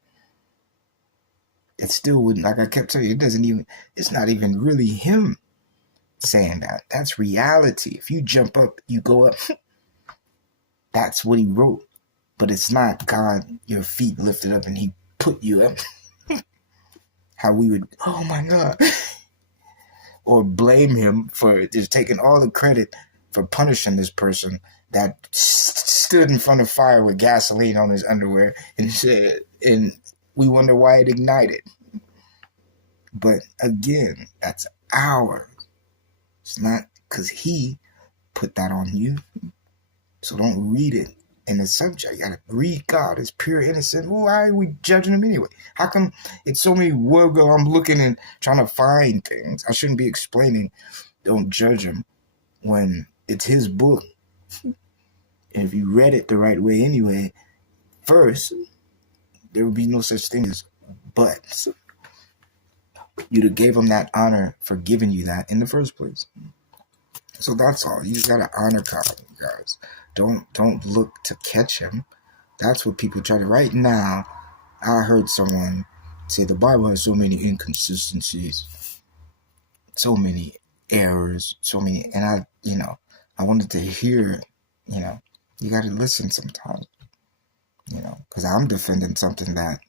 It still wouldn't, like I kept telling you, it's not even really him saying that. That's reality. If you jump up, you go up. That's what he wrote. But it's not God, your feet lifted up and he put you up. How we would, oh my God. Or blame him for just taking all the credit for punishing this person that stood in front of fire with gasoline on his underwear and said, and we wonder why it ignited. But again, that's ours. It's not because he put that on you. So don't read it in the subject. You got to read God as pure innocent. Well, why are we judging him anyway? How come it's so many words I'm looking and trying to find things? I shouldn't be explaining, don't judge him when it's his book. And if you read it the right way anyway, first, there would be no such thing as buts. You'd have gave him that honor for giving you that in the first place. So that's all. You just gotta honor God, guys. Don't look to catch him. That's what people try to. Right now, I heard someone say the Bible has so many inconsistencies, so many errors, so many, and I wanted to hear, you gotta listen sometimes, because I'm defending something that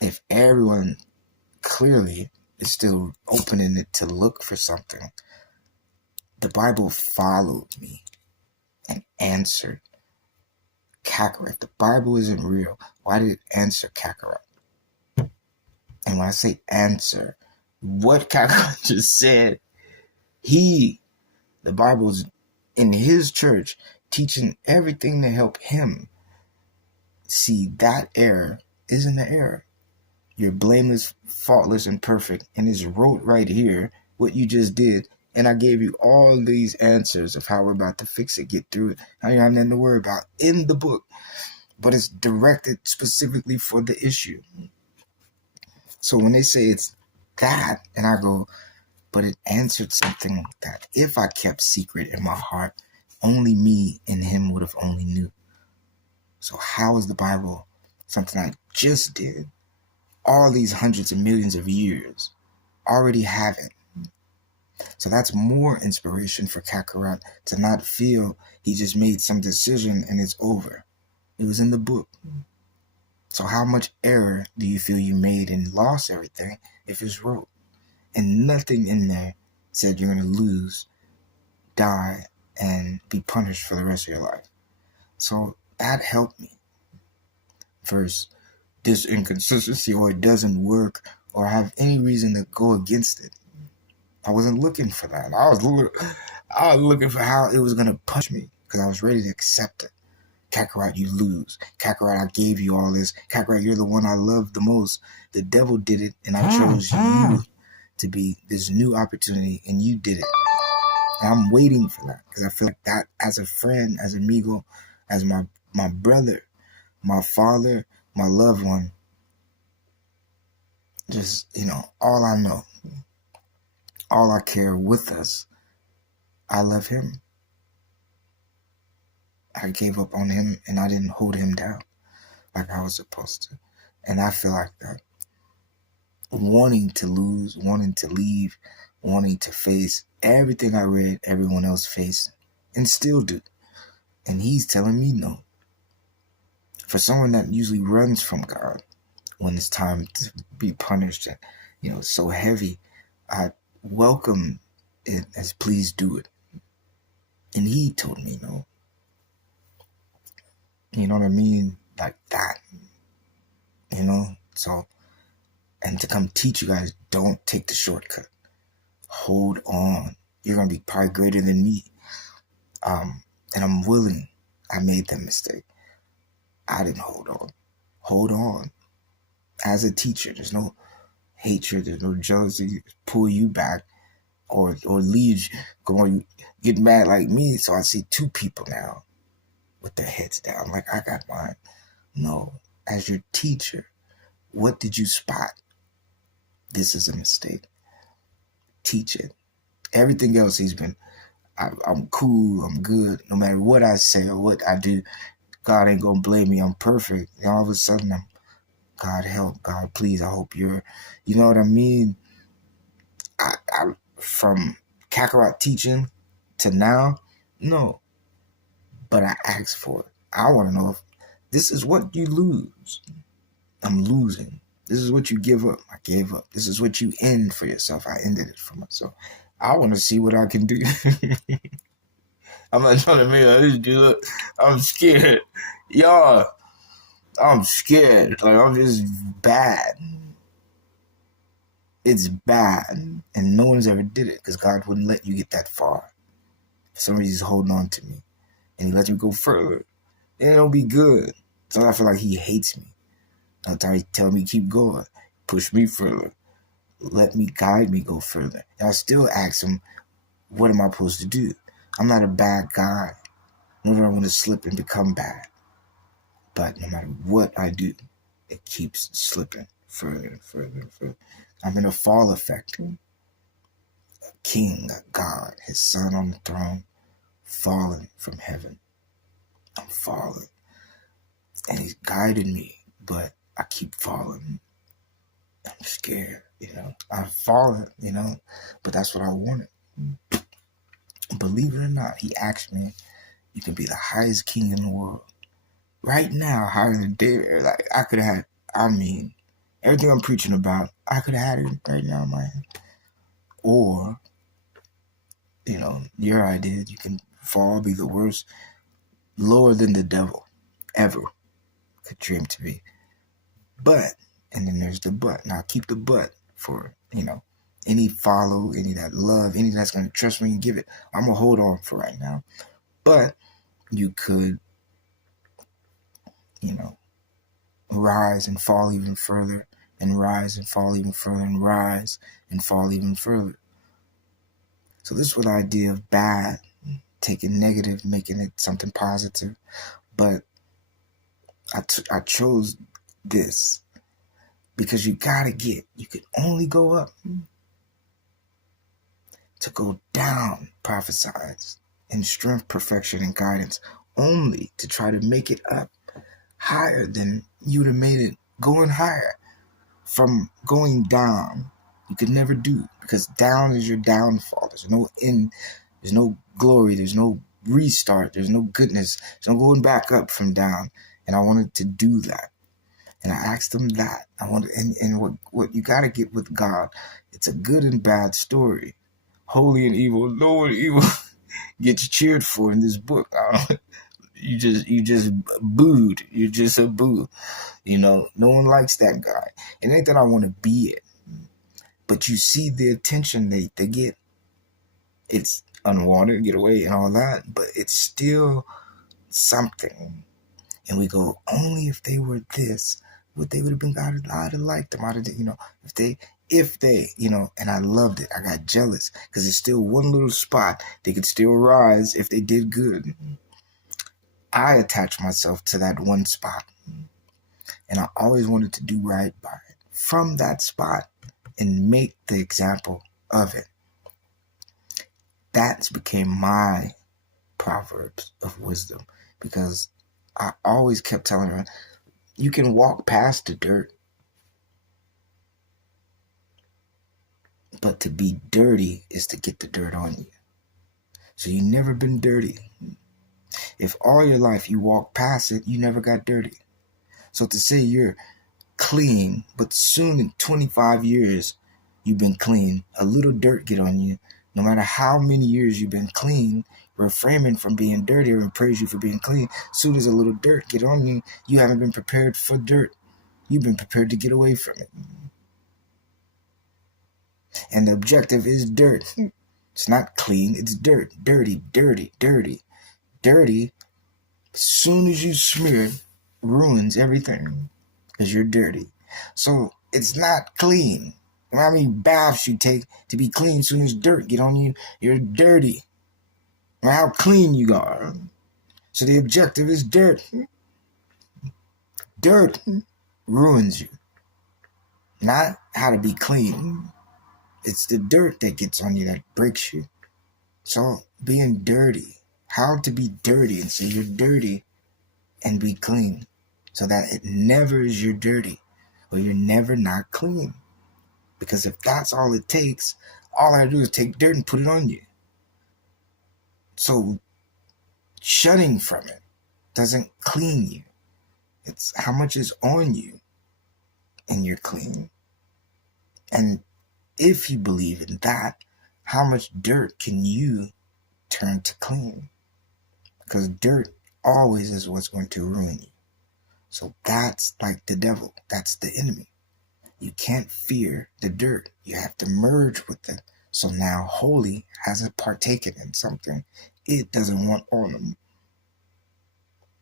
if everyone clearly is still opening it to look for something, the Bible followed me and answered Kakarot. The Bible isn't real. Why did it answer Kakarot? And when I say answer, what Kakarot just said, the Bible's in his church teaching everything to help him see that error isn't an error. You're blameless, faultless, and perfect. And it's wrote right here what you just did. And I gave you all these answers of how we're about to fix it, get through it. How you have nothing to worry about in the book. But it's directed specifically for the issue. So when they say it's that, and I go, but it answered something that if I kept secret in my heart, only me and him would have only knew. So how is the Bible something I just did? All these hundreds of millions of years already have it. So that's more inspiration for Kakarot to not feel he just made some decision and it's over. It was in the book. So how much error do you feel you made and lost everything if it's wrote? And nothing in there said you're going to lose, die, and be punished for the rest of your life. So that helped me. First, this inconsistency or it doesn't work or have any reason to go against it. I wasn't looking for that. I was looking for how it was going to punch me because I was ready to accept it. Kakarot, you lose. Kakarot, I gave you all this. Kakarot, you're the one I love the most. The devil did it, and I chose you to be this new opportunity, and you did it. And I'm waiting for that because I feel like that as a friend, as amigo, as my brother, my father, my loved one, just, all I know, all I care with us, I love him. I gave up on him and I didn't hold him down like I was supposed to. And I feel like that. Wanting to lose, wanting to leave, wanting to face everything I read everyone else faced and still do. And he's telling me no. For someone that usually runs from God when it's time to be punished and, so heavy, I welcome it as please do it. And he told me no. You know what I mean? Like that. So, and to come teach you guys, don't take the shortcut. Hold on. You're going to be probably greater than me. And I'm willing. I made that mistake. I didn't hold on. Hold on. As a teacher, there's no hatred, there's no jealousy, pull you back or leave you, going, get mad like me. So I see two people now with their heads down, like I got mine. No, as your teacher, what did you spot? This is a mistake. Teach it. Everything else I'm cool, I'm good. No matter what I say or what I do, God ain't gonna blame me. I'm perfect. And all of a sudden, God help, God please, I hope you know what I mean? I from Kakarot teaching to now, no. But I asked for it. I want to know if this is what you lose. I'm losing. This is what you give up. I gave up. This is what you end for yourself. I ended it for myself. I want to see what I can do. I'm not trying to make this dude. I'm scared. Y'all, I'm scared. Like, I'm just bad. It's bad. And no one's ever did it because God wouldn't let you get that far. For some reason, he's holding on to me. And he lets me go further. And it'll be good. So I feel like he hates me. Every time he tell me keep going. Push me further. Let me guide me go further. And I still ask him, what am I supposed to do? I'm not a bad guy. nor do I want to slip and become bad. But no matter what I do, it keeps slipping further and further and further. I'm in a fall effect. King, God, his son on the throne, falling from heaven. I'm falling. And he's guided me, but I keep falling. I'm scared, I've fallen, but that's what I wanted. Believe it or not, he asked me, you can be the highest king in the world. Right now, higher than David. Like, I could have had, everything I'm preaching about, I could have had it right now in my hand. Or, your idea, you can fall, be the worst, lower than the devil ever could dream to be. But, and then there's the but. Now, keep the but for, any follow, any that love, any that's going to trust me and give it. I'm going to hold on for right now. But you could, rise and fall even further, and rise and fall even further, and rise and fall even further. So this was the idea of bad, taking negative, making it something positive. But I chose this because you can only go up. To go down prophesies in strength, perfection, and guidance, only to try to make it up higher than you would have made it going higher. From going down, you could never do, because down is your downfall. There's no end, there's no glory, there's no restart, there's no goodness, there's no going back up from down. And I wanted to do that. And I asked him that. And what you got to get with God, it's a good and bad story. Holy and evil, low and evil gets cheered for in this book. You just booed. You're just a boo. No one likes that guy. It ain't that I want to be it, but you see the attention they get. It's unwanted, get away and all that, but it's still something. And we go, only if they were this, what they would have been. I'd have liked them. If they, and I loved it. I got jealous because it's still one little spot. They could still rise if they did good. I attached myself to that one spot, and I always wanted to do right by it from that spot and make the example of it. That became my proverbs of wisdom, because I always kept telling her, you can walk past the dirt, but to be dirty is to get the dirt on you. So you never been dirty. If all your life you walk past it, you never got dirty. So to say you're clean, but soon in 25 years you've been clean, a little dirt get on you. No matter how many years you've been clean, refraining from being dirty and praise you for being clean, soon as a little dirt get on you, you haven't been prepared for dirt. You've been prepared to get away from it. And the objective is dirt. It's not clean, it's dirt. Dirty, dirty, dirty. Dirty, as soon as you smear it, ruins everything because you're dirty. So it's not clean. How many baths you take to be clean? As soon as dirt get on you, you're dirty. How clean you are. So the objective is dirt. Dirt ruins you. Not how to be clean. It's the dirt that gets on you that breaks you. So being dirty, how to be dirty and say you're dirty and be clean, so that it never is you're dirty or you're never not clean. Because if that's all it takes, all I do is take dirt and put it on you. So shunning from it doesn't clean you. It's how much is on you and you're clean. And if you believe in that, how much dirt can you turn to clean? Because dirt always is what's going to ruin you. So that's like the devil. That's the enemy. You can't fear the dirt. You have to merge with it. So now holy hasn't partaken in something it doesn't want on them.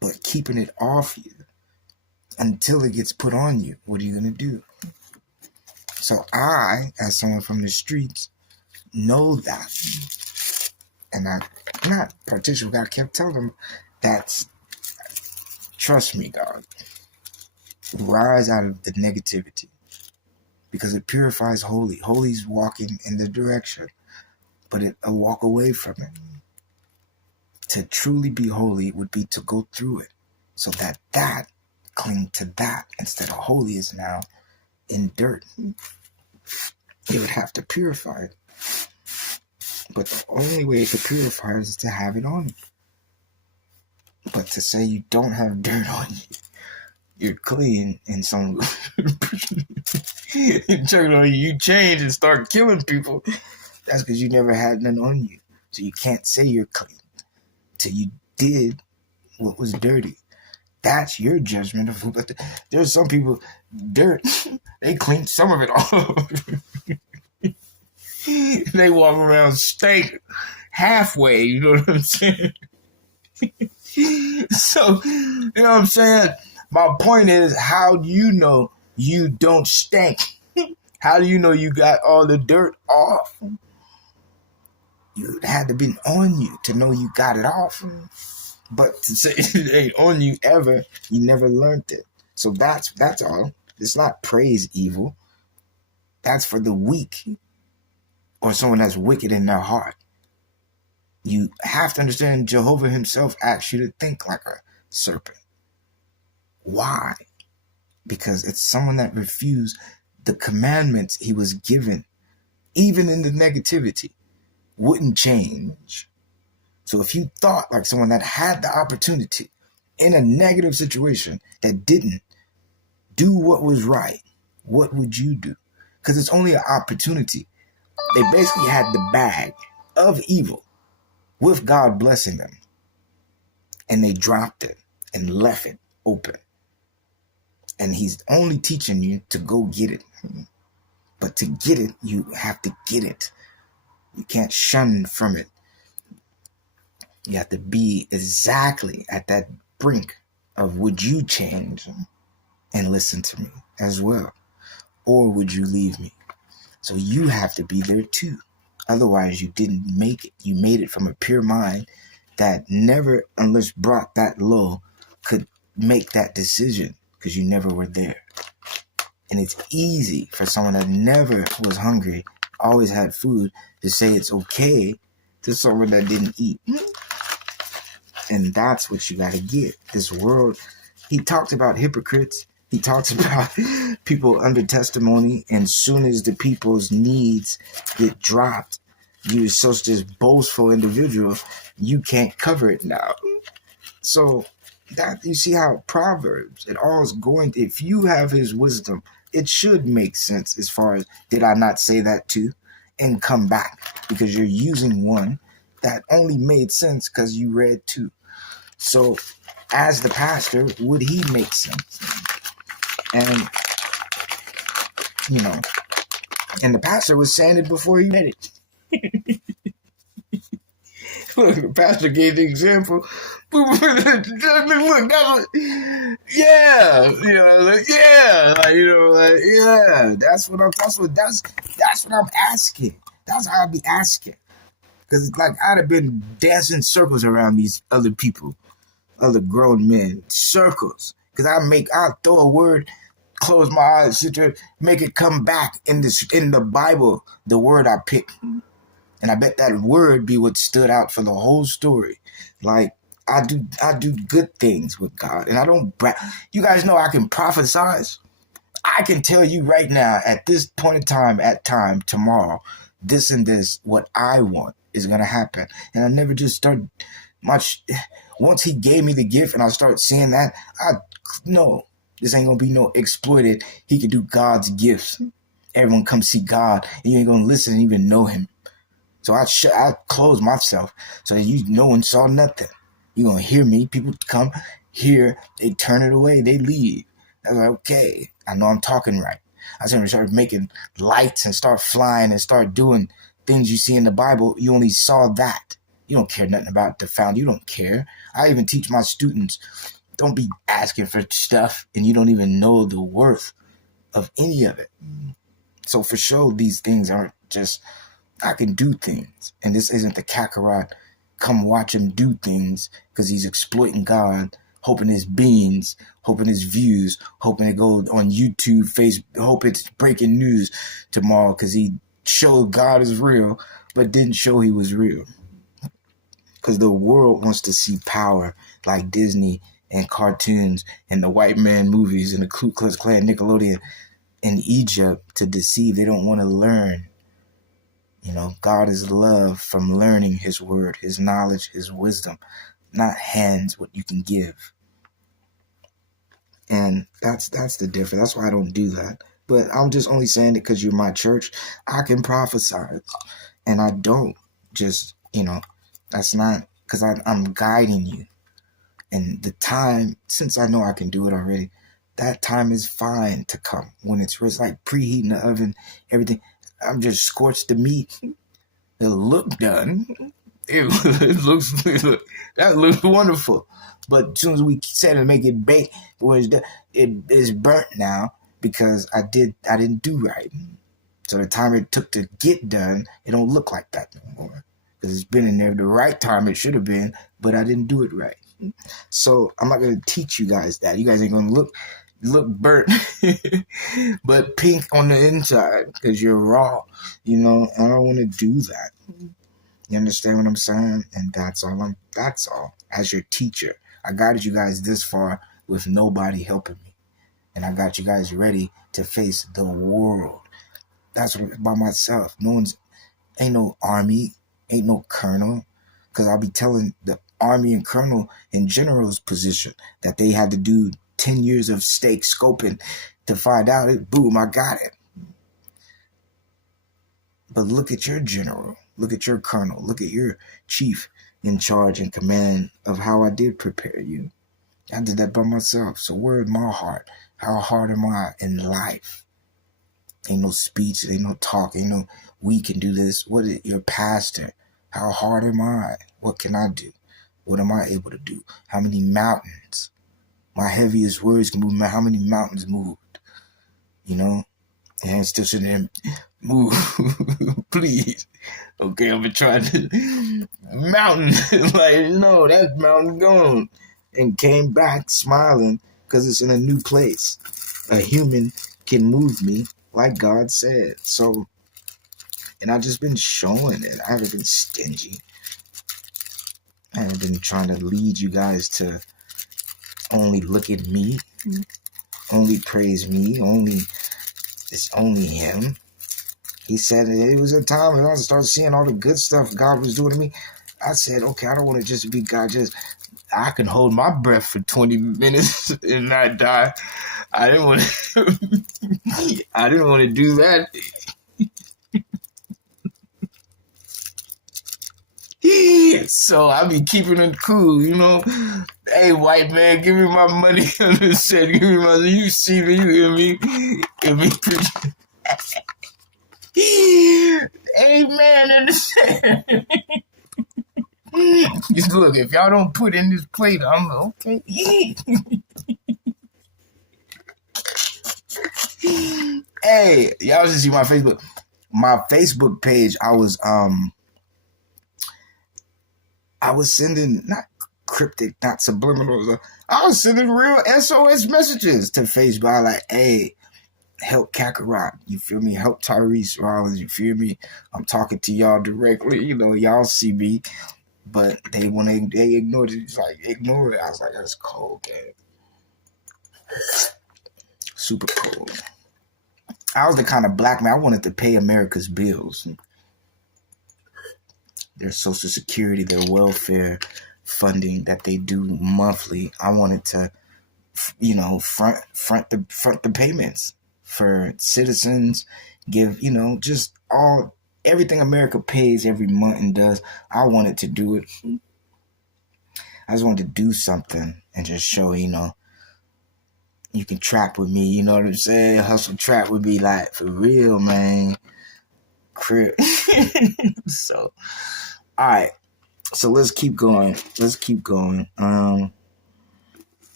But keeping it off you until it gets put on you, what are you going to do? So I, as someone from the streets, know that. And I not partition. God kept telling them, Trust me, God. Rise out of the negativity because it purifies holy. Holy's walking in the direction, but a walk away from it. To truly be holy would be to go through it so that cling to that instead of holy is now in dirt. You would have to purify it. But the only way to purify it is to have it on you. But to say you don't have dirt on you, you're clean and some turn on you change and start killing people. That's because you never had none on you. So you can't say you're clean till you did what was dirty. That's your judgment of who. But there's some people, dirt, they clean some of it off. They walk around stank halfway, you know what I'm saying? So, you know what I'm saying? My point is, how do you know you don't stink? How do you know you got all the dirt off? You had to be on you to know you got it off. But to say it ain't on you ever, you never learned it. So that's all. It's not praise evil. That's for the weak or someone that's wicked in their heart. You have to understand Jehovah himself asks you to think like a serpent. Why? Because it's someone that refused the commandments he was given, even in the negativity, wouldn't change. So if you thought like someone that had the opportunity in a negative situation that didn't do what was right, what would you do? Because it's only an opportunity. They basically had the bag of evil with God blessing them. And they dropped it and left it open. And he's only teaching you to go get it. But to get it, you have to get it. You can't shun from it. You have to be exactly at that brink of would you change and listen to me as well? Or would you leave me? So you have to be there too. Otherwise, you didn't make it. You made it from a pure mind that never, unless brought that low, could make that decision because you never were there. And it's easy for someone that never was hungry, always had food, to say it's okay to someone that didn't eat. And that's what you got to get. This world, he talks about hypocrites. He talks about people under testimony. And soon as the people's needs get dropped, you're such this boastful individual, you can't cover it now. So that you see how Proverbs, it all is going, if you have his wisdom, it should make sense as far as, did I not say that too? And come back because you're using one that only made sense because you read two. So as the pastor, would he make sense? And, you know, and the pastor was saying it before he read it. Look, the pastor gave the example. Look, that's what, yeah, you know, like, yeah, like, you know, like, yeah, that's what I'm asking. That's how I'd be asking. Because like I'd have been dancing circles around these other people, other grown men, circles. Because I'll throw a word, close my eyes, sit there, make it come back in the Bible, the word I picked. And I bet that word be what stood out for the whole story. Like, I do good things with God. And I don't you guys know I can prophesize. I can tell you right now, at this point in time, tomorrow, this and this, what I want is going to happen. And I never just start much. Once he gave me the gift and I start seeing that, no, this ain't going to be no exploited. He can do God's gifts. Everyone come see God and you ain't going to listen and even know him. So I close myself so that no one saw nothing. You're going to hear me. People come here. They turn it away. They leave. I was like, okay, I know I'm talking right. I started making lights and start flying and start doing things you see in the Bible. You only saw that. You don't care nothing about the founder. You don't care. I even teach my students, don't be asking for stuff and you don't even know the worth of any of it. So for sure, these things aren't just, I can do things. And this isn't the Kakarot come watch him do things because he's exploiting God, hoping his beans, hoping his views, hoping to go on YouTube, Facebook, hope it's breaking news tomorrow because he showed God is real, but didn't show he was real. Because the world wants to see power like Disney and cartoons and the white man movies and the Ku Klux Klan, Nickelodeon in Egypt to deceive. They don't want to learn. You know, God is love from learning his word, his knowledge, his wisdom, not hands what you can give. And that's the difference. That's why I don't do that. But I'm just only saying it because you're my church. I can prophesy. And I don't just, that's not because I'm guiding you. And the time, since I know I can do it already, that time is fine to come when it's like preheating the oven, everything. I'm just scorched the meat. It'll look done. It looks that looks wonderful. But as soon as we set it and make it bake, it is burnt now because I didn't do right. So the time it took to get done, it don't look like that no more. Because it's been in there the right time it should have been, but I didn't do it right. So I'm not gonna teach you guys that. You guys ain't gonna look burnt, but pink on the inside because you're raw. I don't want to do that. You understand what I'm saying? And that's all. As your teacher, I guided you guys this far with nobody helping me, and I got you guys ready to face the world. That's by myself. Ain't no army, ain't no colonel, because I'll be telling the army and colonel and general's position that they had to do 10 years of stake scoping to find out it. Boom, I got it. But look at your general, look at your colonel, look at your chief in charge and command of how I did prepare you. I did that by myself. So word my heart. How hard am I in life? Ain't no speech, ain't no talk, ain't no we can do this. What is your pastor? How hard am I? What can I do? What am I able to do? How many mountains? My heaviest words can move. How many mountains moved? And still shouldn't move. Please. Okay, I've been trying to mountain. Like, no, that mountain gone. And came back smiling because it's in a new place. A human can move me like God said. So, and I've just been showing it. I haven't been stingy. I haven't been trying to lead you guys to only look at me, only praise me, it's only him. He said it was a time when I started seeing all the good stuff God was doing to me. I said, okay, I don't want to just be God. I can hold my breath for 20 minutes and not die. I didn't want to do that. So I be keeping it cool, Hey, white man, give me my money. Said, give me my money. You see me, you hear me? Give me. Hey, man, understand? Look, if y'all don't put in this plate, I'm okay. Hey, y'all should see my Facebook. My Facebook page, I was sending, not cryptic, not subliminal. I was sending real SOS messages to Facebook. I like, hey, help Kakarot. You feel me? Help Tyrice Rollins. You feel me? I'm talking to y'all directly. Y'all see me. But they ignored it. It's like, ignore it. I was like, that's cold, man. Super cold. I was the kind of black man, I wanted to pay America's bills. Their Social Security, their welfare funding that they do monthly. I wanted to, front the payments for citizens. Give, just everything America pays every month and does. I wanted to do it. I just wanted to do something and just show, you can trap with me. You know what I'm saying? Hustle trap would be like, for real, man. Crip. So, all right. So let's keep going.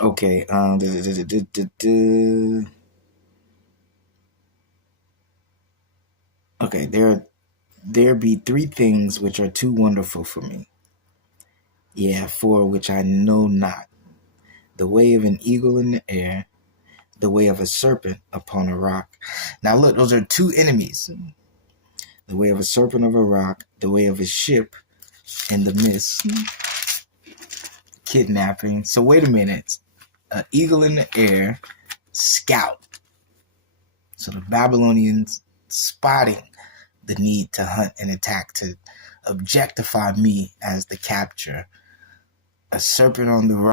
Okay. Okay. there be three things which are too wonderful for me. Yeah, four which I know not. The way of an eagle in the air, the way of a serpent upon a rock. Now look, those are two enemies. The way of a serpent of a rock, the way of a ship in the mist. Kidnapping. So wait a minute. An eagle in the air, scout. So the Babylonians spotting the need to hunt and attack, to objectify me as the capture. A serpent on the rock.